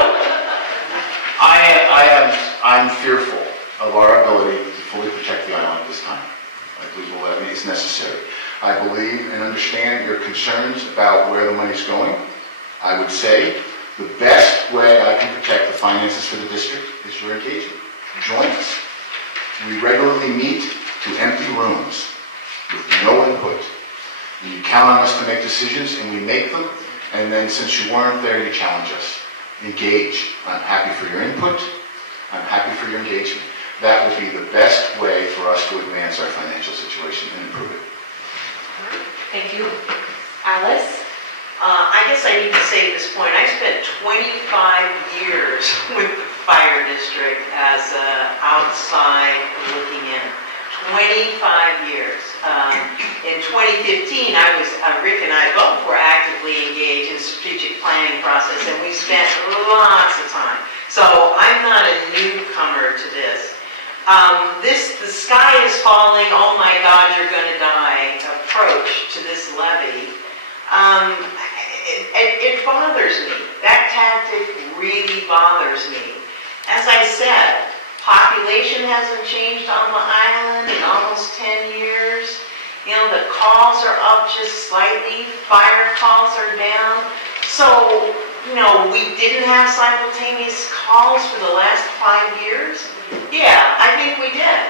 I'm fearful of our ability to fully protect the island at this time. I believe the levy is necessary. I believe and understand your concerns about where the money's going. I would say the best way I can protect the finances for the district is your engagement. Join us. We regularly meet to empty rooms with no input. And you count on us to make decisions, and we make them. And then since you weren't there, you challenge us. Engage. I'm happy for your input. I'm happy for your engagement. That would be the best way for us to advance our financial situation and improve it. Thank you. Alice? I guess I need to say at this point, I spent 25 years with the fire district as outside looking in. 25 years. In 2015, Rick and I both were actively engaged in strategic planning process, and we spent lots of time. So I'm not a newcomer to this. The sky is falling, oh my God, you're going to die approach to this levy. It bothers me. That tactic really bothers me. As I said, population hasn't changed on the island in almost 10 years. You know, the calls are up just slightly, fire calls are down. So, you know, we didn't have simultaneous calls for the last 5 years. Yeah, I think we did.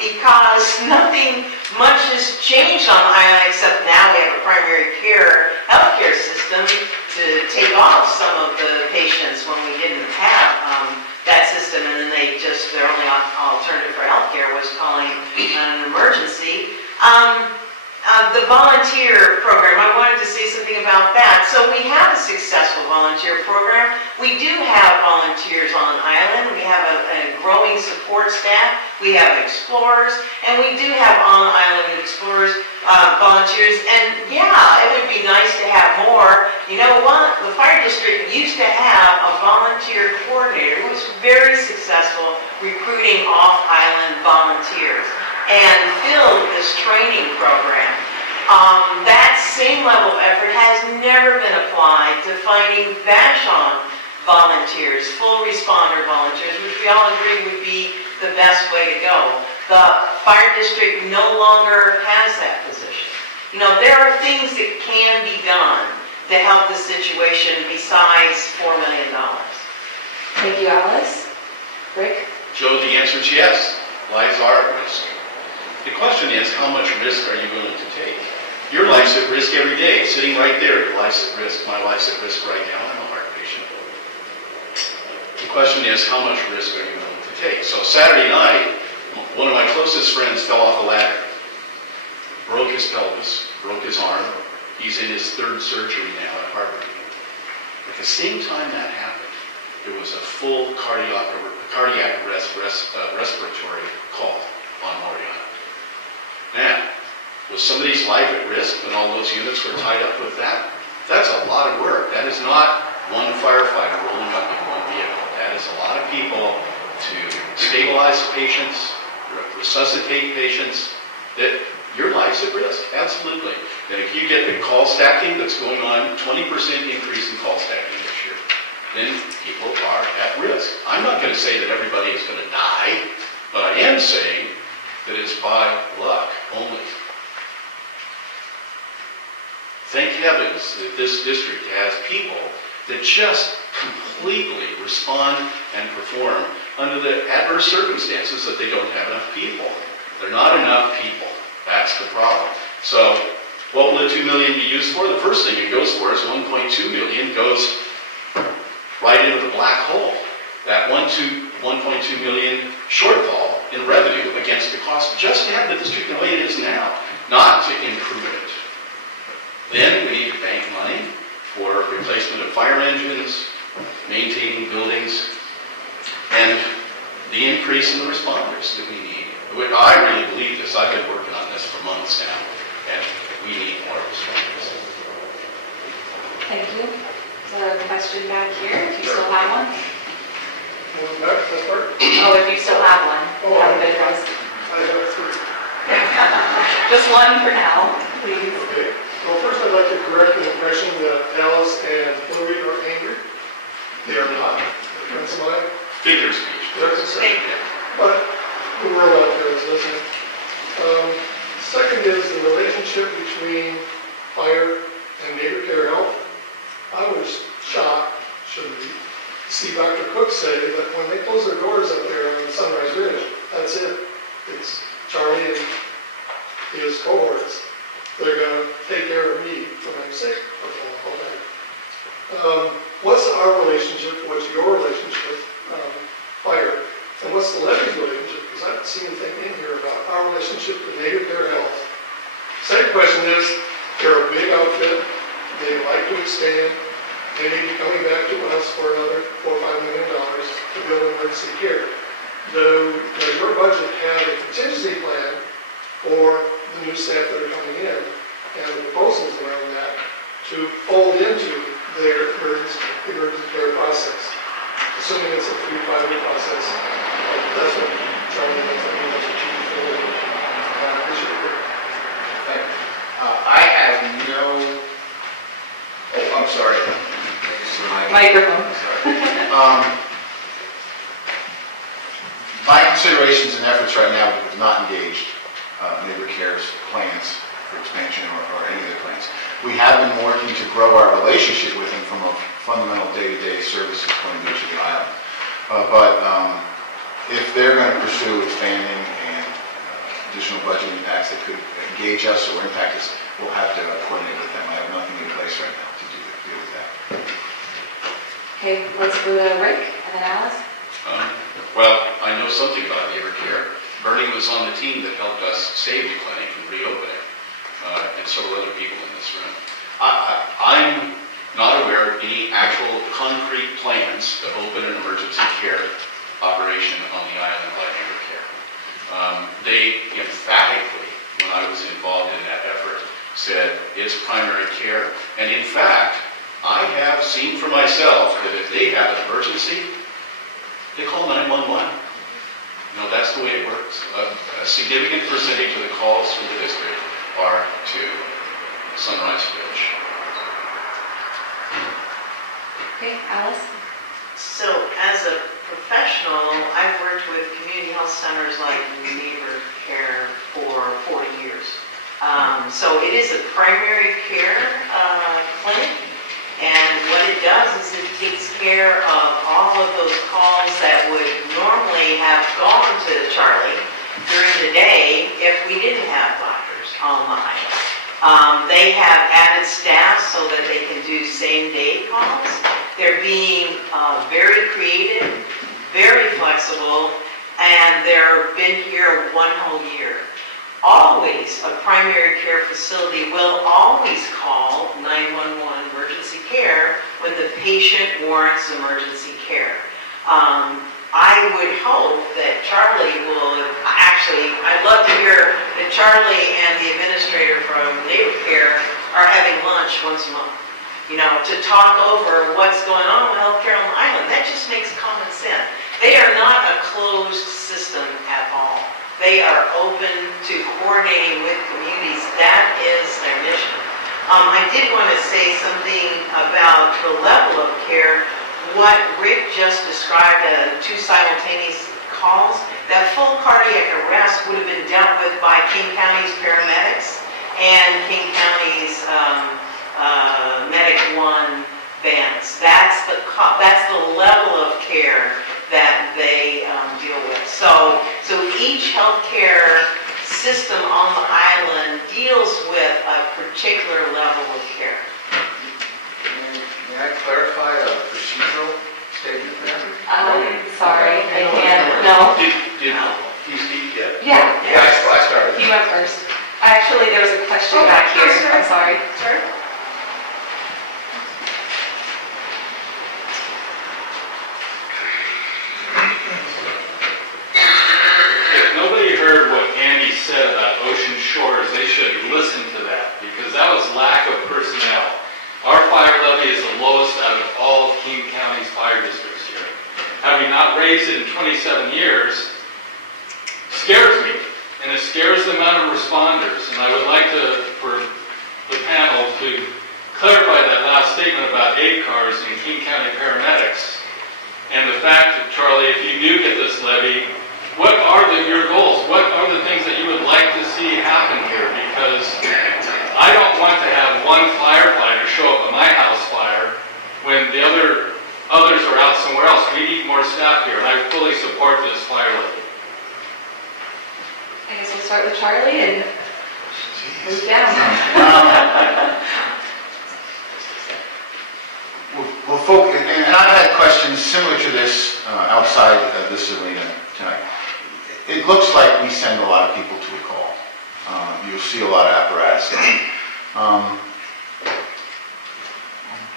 Because nothing much has changed on the island except now we have a primary care healthcare system to take off some of the patients when we didn't have that system, and then their only alternative for healthcare was calling an emergency. The volunteer program, I wanted to say something about that. So we have a successful volunteer program. We do have volunteers on island. We have a growing support staff. We have explorers, and we do have on island explorers, volunteers. And yeah, it would be nice to have more. You know what? The fire district used to have a volunteer coordinator who was very successful recruiting off-island volunteers and filled this training program. That same level of effort has never been applied to finding Vashon volunteers, full responder volunteers, which we all agree would be the best way to go. The fire district no longer has that position. You know, there are things that can be done to help the situation besides $4 million. Thank you, Alice. Rick? Joe, the answer is yes. Lives are at risk. The question is, how much risk are you willing to take? Your life's at risk every day. Sitting right there, your life's at risk. My life's at risk right now. I'm a heart patient. The question is, how much risk are you willing to take? So Saturday night, one of my closest friends fell off a ladder. Broke his pelvis, broke his arm. He's in his 3rd surgery now at Harvard. At the same time that happened, there was a full cardiac respiratory call on Mariana. Now, was somebody's life at risk when all those units were tied up with that? That's a lot of work. That is not one firefighter rolling up in one vehicle. That is a lot of people to stabilize patients, resuscitate patients. That your life's at risk, absolutely. And if you get the call stacking that's going on, 20% increase in call stacking this year, then people are at risk. I'm not going to say that everybody is going to die, but I am saying that it's by luck only. Thank heavens that this district has people that just completely respond and perform under the adverse circumstances that they don't have enough people. There are not enough people. That's the problem. So what will the $2 million be used for? The first thing it goes for is $1.2 million goes right into the black hole. That $1.2 million shortfall in revenue against the cost just to have the district the way it is now, not to improve it. Then we need to bank money for replacement of fire engines, maintaining buildings, and the increase in the responders that we need. I really believe this. I've been working on this this for months now, and we need more responses. Thank you. So a question back here, if you still have one. Oh, if you still have one, have it addressed. I have three. Just one for now, please. Okay. Well, first I'd like to correct the impression that Alice and Hillary are angry. They are not. They're friends of mine. Figure speech. That's a second. But the world out there is listening. Second is the relationship between fire and neighbor care health. I was shocked, shouldn't be, to see Dr. Cook say that when they close their doors up there on Sunrise Ridge, that's it. It's Charlie and his cohorts. They're going to take care of me when I'm sick or fall back. What's our relationship? What's your relationship, fire? And what's the levy's relationship? Because I haven't seen anything in here about our relationship to native care health. Second question is, they're a big outfit. They like to expand. They may be coming back to us for another $4 or $5 million to build emergency care. Does your budget have a contingency plan for the new staff that are coming in and the proposals around that to fold into their emergency care process? Assuming it's a 3 to 5 year process. That's what Charlie thinks that we must achieve for this year. I have no... Oh, I'm sorry. Microphone. My considerations and efforts right now have not engaged neighbor care's plans for expansion or any of their plans. We have been working to grow our relationship with them from a fundamental day-to-day services point of view to the island. But if they're going to pursue expanding and additional budget impacts that could engage us or impact us, we'll have to coordinate with them. I have nothing in place right now to deal with that. Okay, let's go to Rick and then Alice. Well, I know something about neighbor care. Bernie was on the team that helped us save the clinic from reopening, and several other people in this room. I'm not aware of any actual concrete plans to open an emergency care operation on the island by neighbor care. They emphatically, when I was involved in that effort, said it's primary care, and in fact, I have seen for myself that if they have an emergency, they call 911. No, that's the way it works. A significant percentage of the calls from the district are to Sunrise Ridge. Okay, Alice? So as a professional, I've worked with community health centers like Neighbor Care for 40 years. So it is a primary care clinic, and what it does is it takes care of all of those calls that would normally have gone to Charlie during the day if we didn't have doctors on the island. They have added staff so that they can do same-day calls. They're being very creative, very flexible, and they've been here one whole year. Always, a primary care facility will always call 911 emergency care when the patient warrants emergency care. I would hope that Charlie will, actually, I'd love to hear that Charlie and the administrator from Neighbor Care are having lunch once a month, you know, to talk over what's going on with healthcare on the island. That just makes common sense. They are not a closed system at all. They are open to coordinating with communities. That is their mission. I did want to say something about the level of care. What Rick just described as 2 simultaneous calls, that full cardiac arrest would have been dealt with by King County's paramedics and King County's Medic 1 vans. That's the level of care that they deal with. So each healthcare system on the island deals with a particular level of care. May I clarify a procedural statement there? Sorry, I can't, no. Did he speak yet? Yeah. I started. You went first. Actually, there was a question back here. I'm sorry. Sorry? If nobody heard what Andy said about Ocean Shores levy, not raised it in 27 years, scares me. And it scares the amount of responders. And I would like for the panel to clarify that last statement about 8 cars and King County paramedics. And the fact that, Charlie, if you do get this levy, what are your goals? What are the things that you would like to see happen here? Because I don't want to have one firefighter show up at my house fire when the others are out somewhere else. We need more staff here, and I fully support this fire levy. I guess we'll start with Charlie and move down. Well, folks, and I've had questions similar to this outside of this arena tonight. It looks like we send a lot of people to a call. You'll see a lot of apparatus.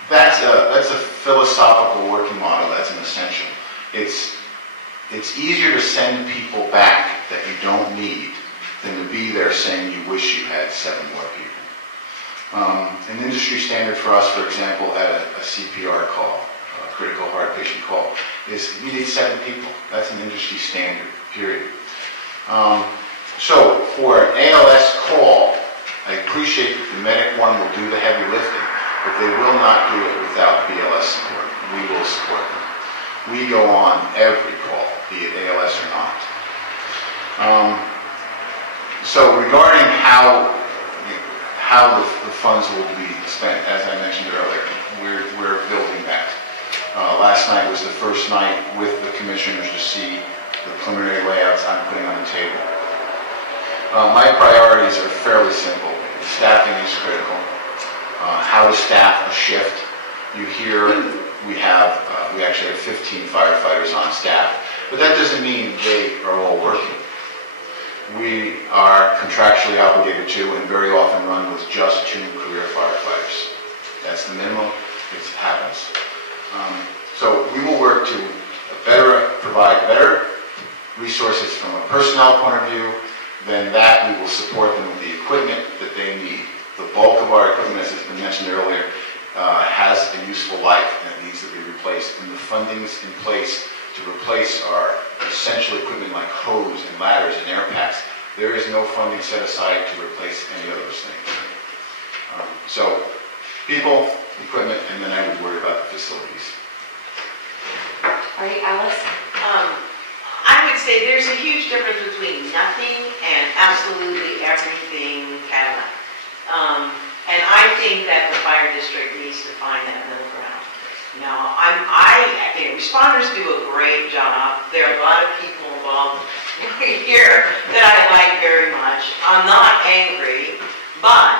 That's a philosophical working model. That's an essential. It's easier to send people back that you don't need than to be there saying you wish you had 7 more people. An industry standard for us, for example, at a CPR call, a critical heart patient call, is you need 7 people. That's an industry standard, period. So for an ALS call, I appreciate that the medic one will do the heavy lifting, but they will not do it without BLS support. We will support them. We go on every call, be it ALS or not. So regarding how the funds will be spent, as I mentioned earlier, we're building that. Last night was the first night with the commissioners to see the preliminary layouts I'm putting on the table. My priorities are fairly simple. Staffing is critical. How to staff a shift. You hear we actually have 15 firefighters on staff, but that doesn't mean they are all working. We are contractually obligated to and very often run with just 2 career firefighters. That's the minimum. It happens. So we will work to provide better resources from a personnel point of view. Then that we will support them with the equipment that they need. The bulk of our equipment, as has been mentioned earlier, has a useful life and it needs to be replaced. And the funding's in place to replace our essential equipment like hose and ladders and air packs. There is no funding set aside to replace any of those things. So people, equipment, and then I would worry about the facilities. All right, Alice? I would say there's a huge difference between nothing and absolutely everything Cadillac. And I think that the fire district needs to find that middle ground. Now, responders do a great job. There are a lot of people involved here that I like very much. I'm not angry, but,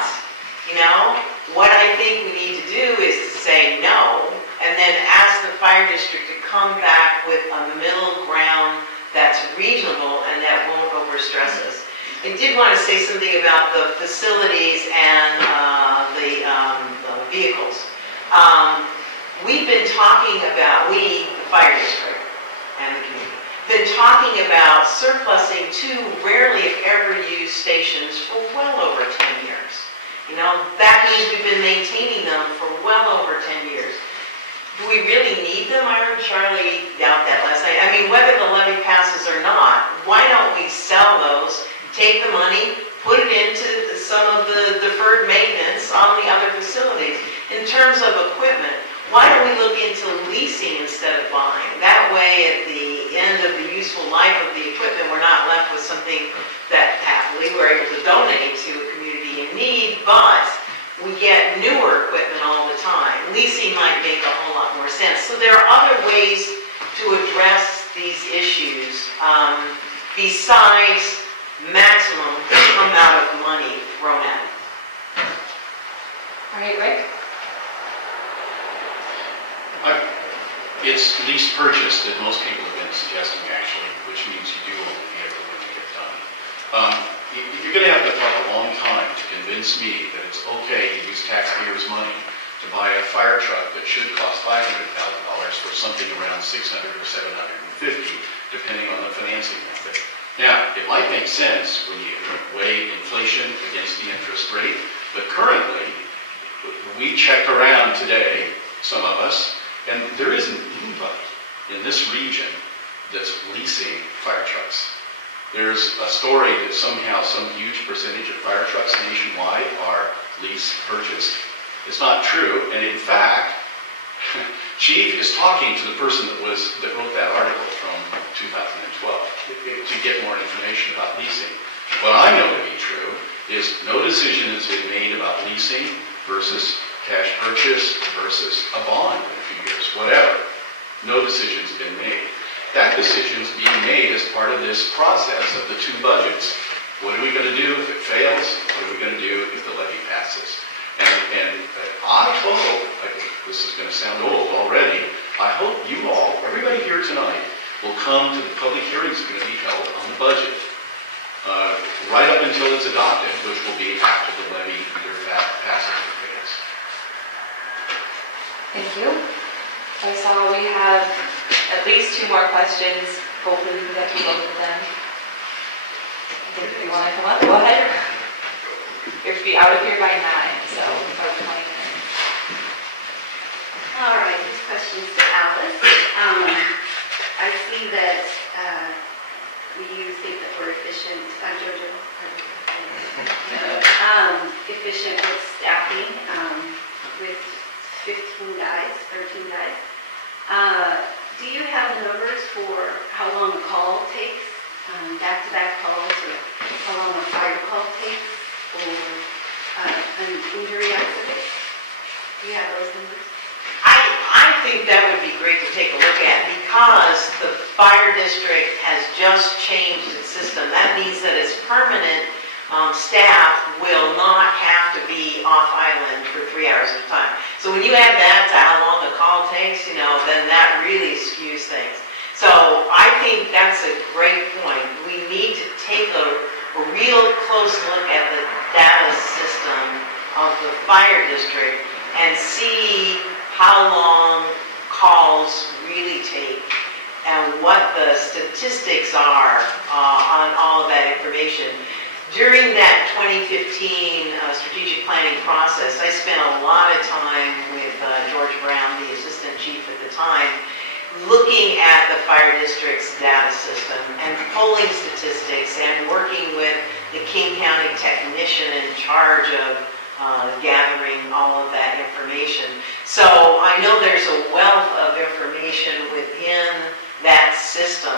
what I think we need to do is to say no, and then ask the fire district to come back with a middle ground that's reasonable and that won't overstress us. I did want to say something about the facilities and the vehicles. We've been talking about, the fire district and the community, been talking about surplusing 2 rarely if ever used stations for well over 10 years. That means we've been maintaining them for well over 10 years. Do we really need them? I heard Charlie doubt that last night. I mean, whether the levy passes or not, why don't we sell those, take the money, put it into some of the deferred maintenance on the other facilities? In terms of equipment, why don't we look into leasing instead of buying? That way, at the end of the useful life of the equipment, we're not left with something that happily we're able to donate to a community in need, but we get newer equipment all the time. Leasing might make a whole lot more sense. So there are other ways to address these issues besides maximum amount of money thrown at it. All right, Rick? It's lease purchase that most people have been suggesting, actually, which means you do own the vehicle when you get done. You're going to have to talk a long time to convince me that it's okay to use taxpayers' money to buy a fire truck that should cost $500,000 for something around $600 or $750, depending on the financing method. Now, it might make sense when you weigh inflation against the interest rate, but currently, we checked around today, some of us, and there isn't anybody in this region that's leasing fire trucks. There's a story that somehow some huge percentage of fire trucks nationwide are lease purchased. It's not true, and in fact, Chief is talking to the person that wrote that article from 2012 to get more information about leasing. What I know to be true is no decision has been made about leasing versus cash purchase versus a bond in a few years, whatever. No decision's been made. That decision's being made as part of this process of the two budgets. What are we going to do if it fails? What are we going to do if the levy passes? And I hope, this is going to sound old already, I hope you all, everybody here tonight, will come to the public hearings that are going to be held on the budget right up until it's adopted, which will be after the levy either passes or fails. Thank you. I saw we have at least 2 more questions. Hopefully we can get to both of them. I think if you want to come up, go ahead. You have to be out of here by 9, so about 20 minutes. All right, this question's to Alice. I see that you think that we're efficient, Jojo, efficient with staffing, with 15 guys, 13 guys. Do you have the numbers for how long a call takes, back-to-back calls, or how long a fire call takes, or an injury accident? Do you have those numbers? I think that would be great to take a look at because the fire district has just changed its system. That means that its permanent staff will not have to be off island for 3 hours at a time. So when you add that to how long a call takes, then that really skews things. So I think that's a great point. We need to take a real close look at the data system of the fire district and see how long calls really take and what the statistics are on all of that information. During that 2015 strategic planning process, I spent a lot of time with George Brown, the assistant chief at the time, looking at the fire district's data system and polling statistics and working with the King County technician in charge of gathering all of that information. So I know there's a wealth of information within that system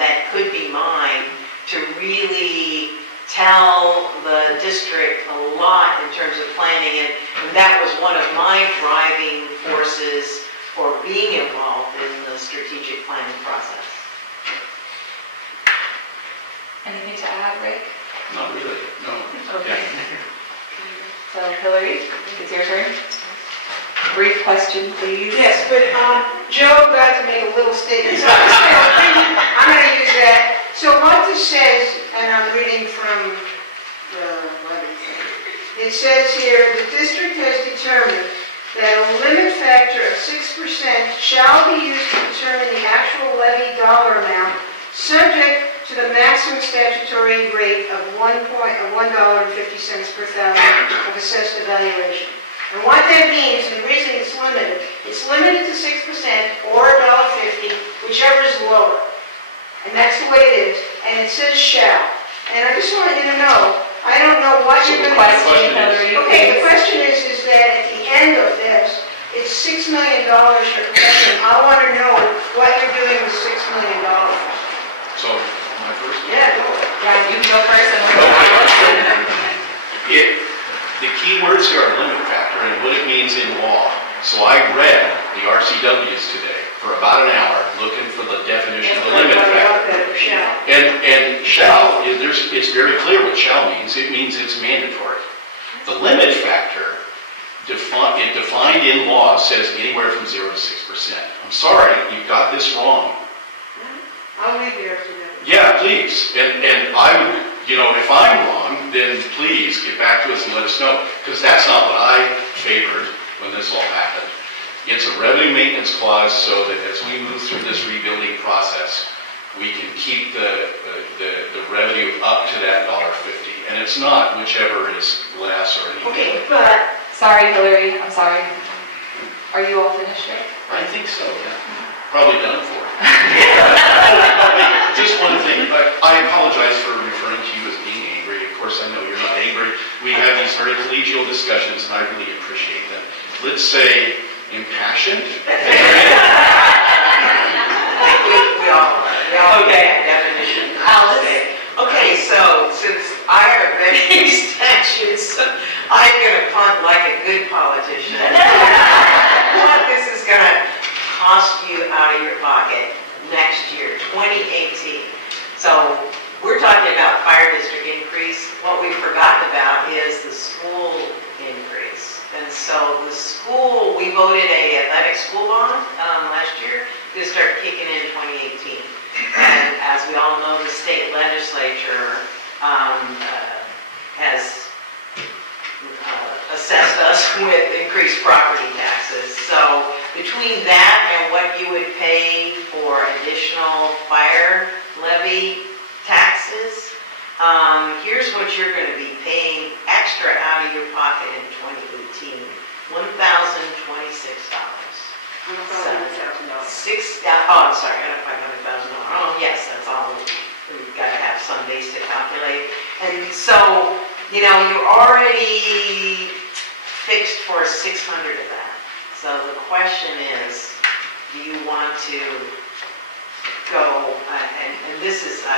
that could be mined to really tell the district a lot in terms of planning, and that was one of my driving forces for being involved in the strategic planning process. Anything to add, Rick? Not really, no. Okay. So, Hillary, it's your turn. Brief question, please. Yes, but Joe got to make a little statement, so I'm going to use that. So what this says, and I'm reading from the letter thing, it says here, the district has determined that a limit factor of 6% shall be used to determine the actual levy dollar amount, subject to the maximum statutory rate of $1.50 per thousand of assessed evaluation. And what that means, and the reason it's limited to 6% or $1.50, whichever is lower. And that's the way it is. And it says shall. And I just want you to know, I don't know what you're going to do. Okay, the question is that at the end of this, it's $6 million you're collecting. I want to know what you're doing with $6 million. So, my first? Yeah, go. Yeah, you can go first. And the key words here are limit factor and what it means in law. So I read the RCWs today for about an hour looking for the definition of the limit factor. And shall, it's very clear what shall means. It means it's mandatory. The limit factor, defined in law, says anywhere from 0 to 6%. I'm sorry, you got this wrong. I'll leave the RCW. Yeah, please. And I would, if I'm wrong, then please get back to us and let us know. Because that's not what I favored when this all happened. It's a revenue maintenance clause so that as we move through this rebuilding process, we can keep the revenue up to that $1.50. And it's not whichever is less or anything. Okay, but sorry, Hillary, I'm sorry. Are you all finished, Rick? I think so, yeah. Probably done for. Just one thing, I apologize for referring to you as being angry. Of course, I know you're not angry. We have these very collegial discussions, and I really appreciate them. Let's say impassioned. We all okay. Definition. Alice. Okay, so since I have many statutes, I'm going to punt like a good politician. What this is going to cost you out of your pocket next year, 2018. So we're talking about fire district increase. What we forgot about is the school increase. And so the school, we voted a athletic school bond last year to start kicking in 2018. And as we all know, the state legislature has assessed us with increased property taxes. So between that and what you would pay for additional fire levy taxes, here's what you're going to be paying extra out of your pocket in 2018. $1,026. Oh, I'm sorry, I got $500,000. Oh, yes, that's all. We've got to have some base to calculate. And so, you know, you're already fixed for 600 of that. So the question is, do you want to go, and this is, I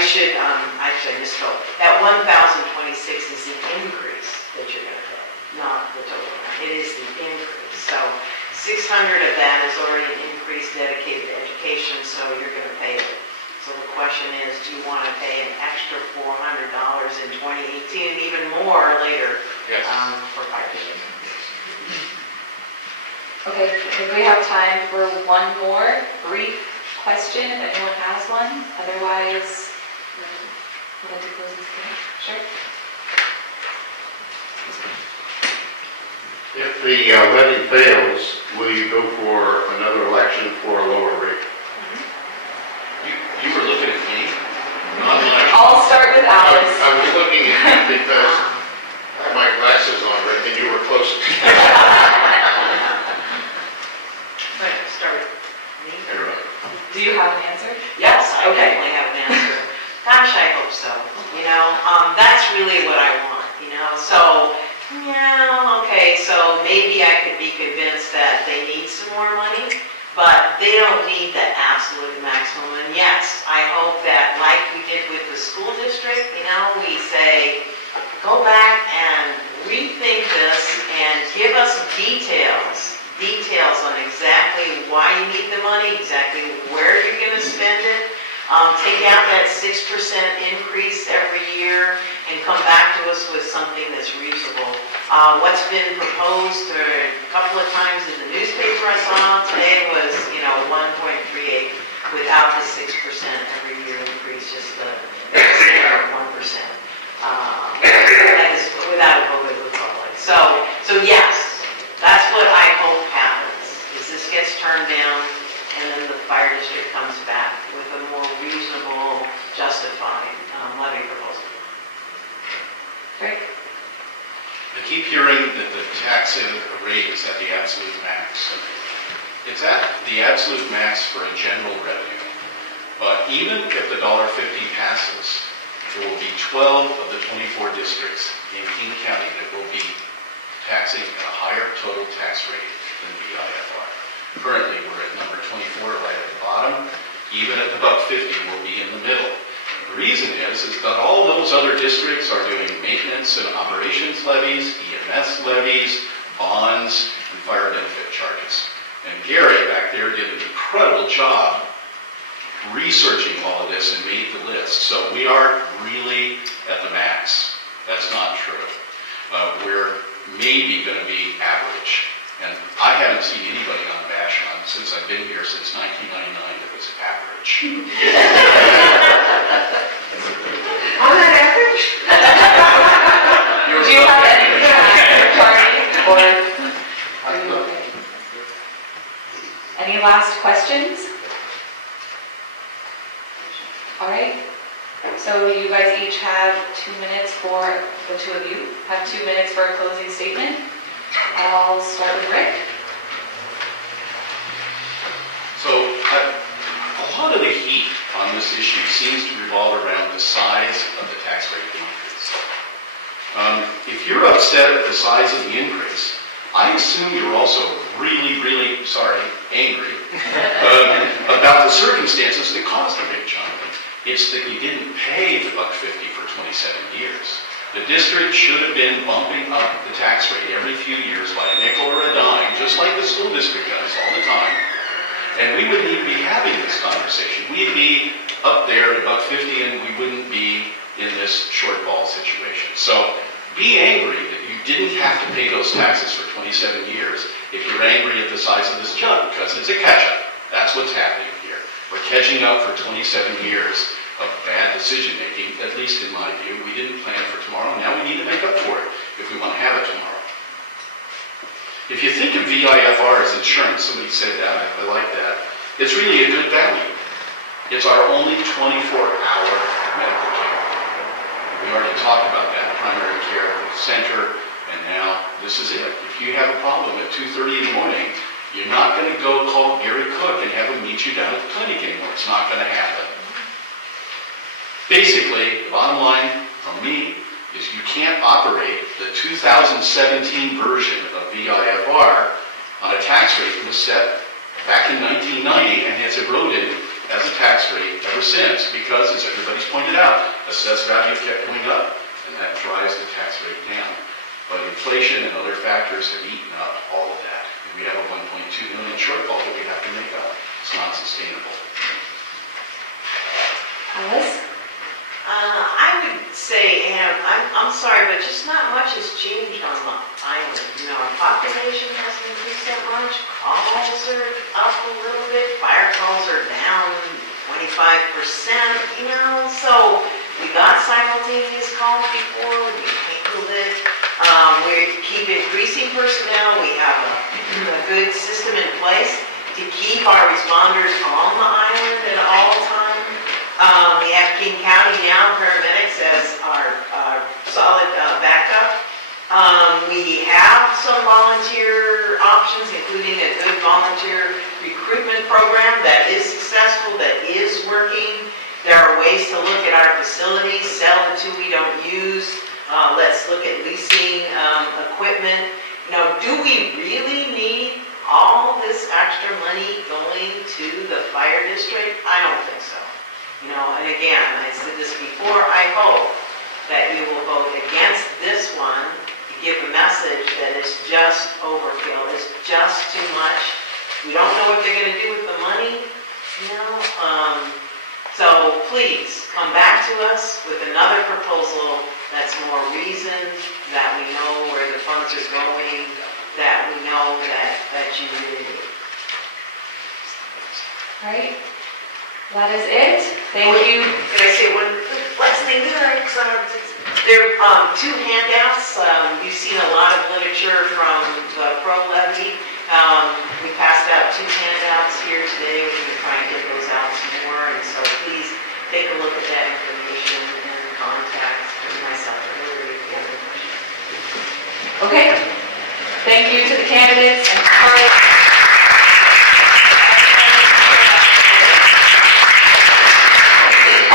should, actually I misspoke. That 1,026 is the increase that you're going to pay, not the total amount. It is the increase. So 600 of that is already an increase dedicated to education, so you're going to pay it. So the question is, do you want to pay an extra $400 in 2018 and even more later? Yes. For fire district? Okay, I think we have time for one more brief question, if anyone has one. Otherwise, we'd like to close this meeting. Sure. If the levy fails, will you go for another election for a lower rate? You were looking at me, not like... I'll start with Alice. I was looking at you because I have my glasses on, Rick, and you were closest. Start with me? Do you have an answer? Yes, I definitely have an answer. Gosh, I hope so. You know, that's really what I want, you know. So, yeah, okay, so maybe I could be convinced that they need some more money, but they don't need the absolute maximum. And yes, I hope that like we did with the school district, you know, we say, go back and rethink this and give us details on exactly why you need the money, exactly where you're going to spend it. Take out that 6% increase every year and come back to us with something that's reasonable. What's been proposed a couple of times in the newspaper I saw today was, you know, 1.38 without the 6% every year increase, just the standard 1%. That is without a vote of the public. So yes, that's what I hope happens, is this gets turned down and then the fire district comes back with a more reasonable, justified levy proposal. Great. I keep hearing that the tax rate is at the absolute max. It's at the absolute max for a general revenue. But even if the $1.50 passes, there will be 12 of the 24 districts in King County that will be taxing at a higher total tax rate than VIFR. Currently, we're at number 24 right at the bottom. Even at the $1.50, we'll be in the middle. The reason is that all those other districts are doing maintenance and operations levies, EMS levies, bonds, and fire benefit charges. And Gary back there did an incredible job researching all of this and made the list. So we are really at the max. That's not true. We're maybe going to be average. And I haven't seen anybody on Vashon since I've been here since 1999 that was average. I'm not average. Do you have any or are you okay? Any last questions? All right. So you guys each have 2 minutes for, the two of you have 2 minutes for a closing statement. I'll start with Rick. So a lot of the heat on this issue seems to revolve around the size of the tax rate increase. If you're upset at the size of the increase, I assume you're also really, really, angry about the circumstances that caused the big jump. It's that you didn't pay the $1.50 for 27 years. The district should have been bumping up the tax rate every few years by a nickel or a dime, just like the school district does all the time. And we wouldn't even be having this conversation. We'd be up there at $1.50 and we wouldn't be in this shortfall situation. So be angry that you didn't have to pay those taxes for 27 years if you're angry at the size of this jump, because it's a catch-up. That's what's happening here. We're catching up for 27 years of bad decision-making, at least in my view. We didn't plan for tomorrow, now we need to make up for it if we want to have it tomorrow. If you think of VIFR as insurance, somebody said that, I like that, it's really a good value. It's our only 24-hour medical care. We already talked about that, primary care center, and now this is it. If you have a problem at 2:30 in the morning, you're not going to go call Gary Cook and have him meet you down at the clinic anymore. It's not going to happen. Basically, the bottom line from me is you can't operate the 2017 version of VIFR on a tax rate that was set back in 1990 and has eroded as a tax rate ever since because, as everybody's pointed out, assessed value kept going up and that drives the tax rate down. But inflation and other factors have eaten up all of that. And we have a 1.2 million shortfall that we have to make up. It's not sustainable. Alice? I would say, I'm sorry, but just not much has changed on the island. You know, our population hasn't increased that much. Calls are up a little bit. Fire calls are down 25%, you know. So we got simultaneous calls before. We handled it. We keep increasing personnel. We have a good system in place to keep our responders on the island at all times. We have King County now, paramedics as our solid backup. We have some volunteer options, including a good volunteer recruitment program that is successful, that is working. There are ways to look at our facilities, sell the two we don't use. Let's look at leasing equipment. You know, do we really need all this extra money going to the fire district? I don't think so. You know, and again, I said this before, I hope that you will vote against this one to give a message that it's just overkill, it's just too much. We don't know what they're going to do with the money, you know. So please, come back to us with another proposal that's more reasoned, that we know where the funds are going, that we know that you really need. All right. That is it. Thank you. Can I say one last thing? There are two handouts. You've seen a lot of literature from the pro-levy. We passed out two handouts here today. We're going to try and get those out some more. And so please take a look at that information and contact myself or Hillary if you have any questions. Okay. Thank you to the candidates and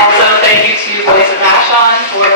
also, thank you to Voice of Vashon for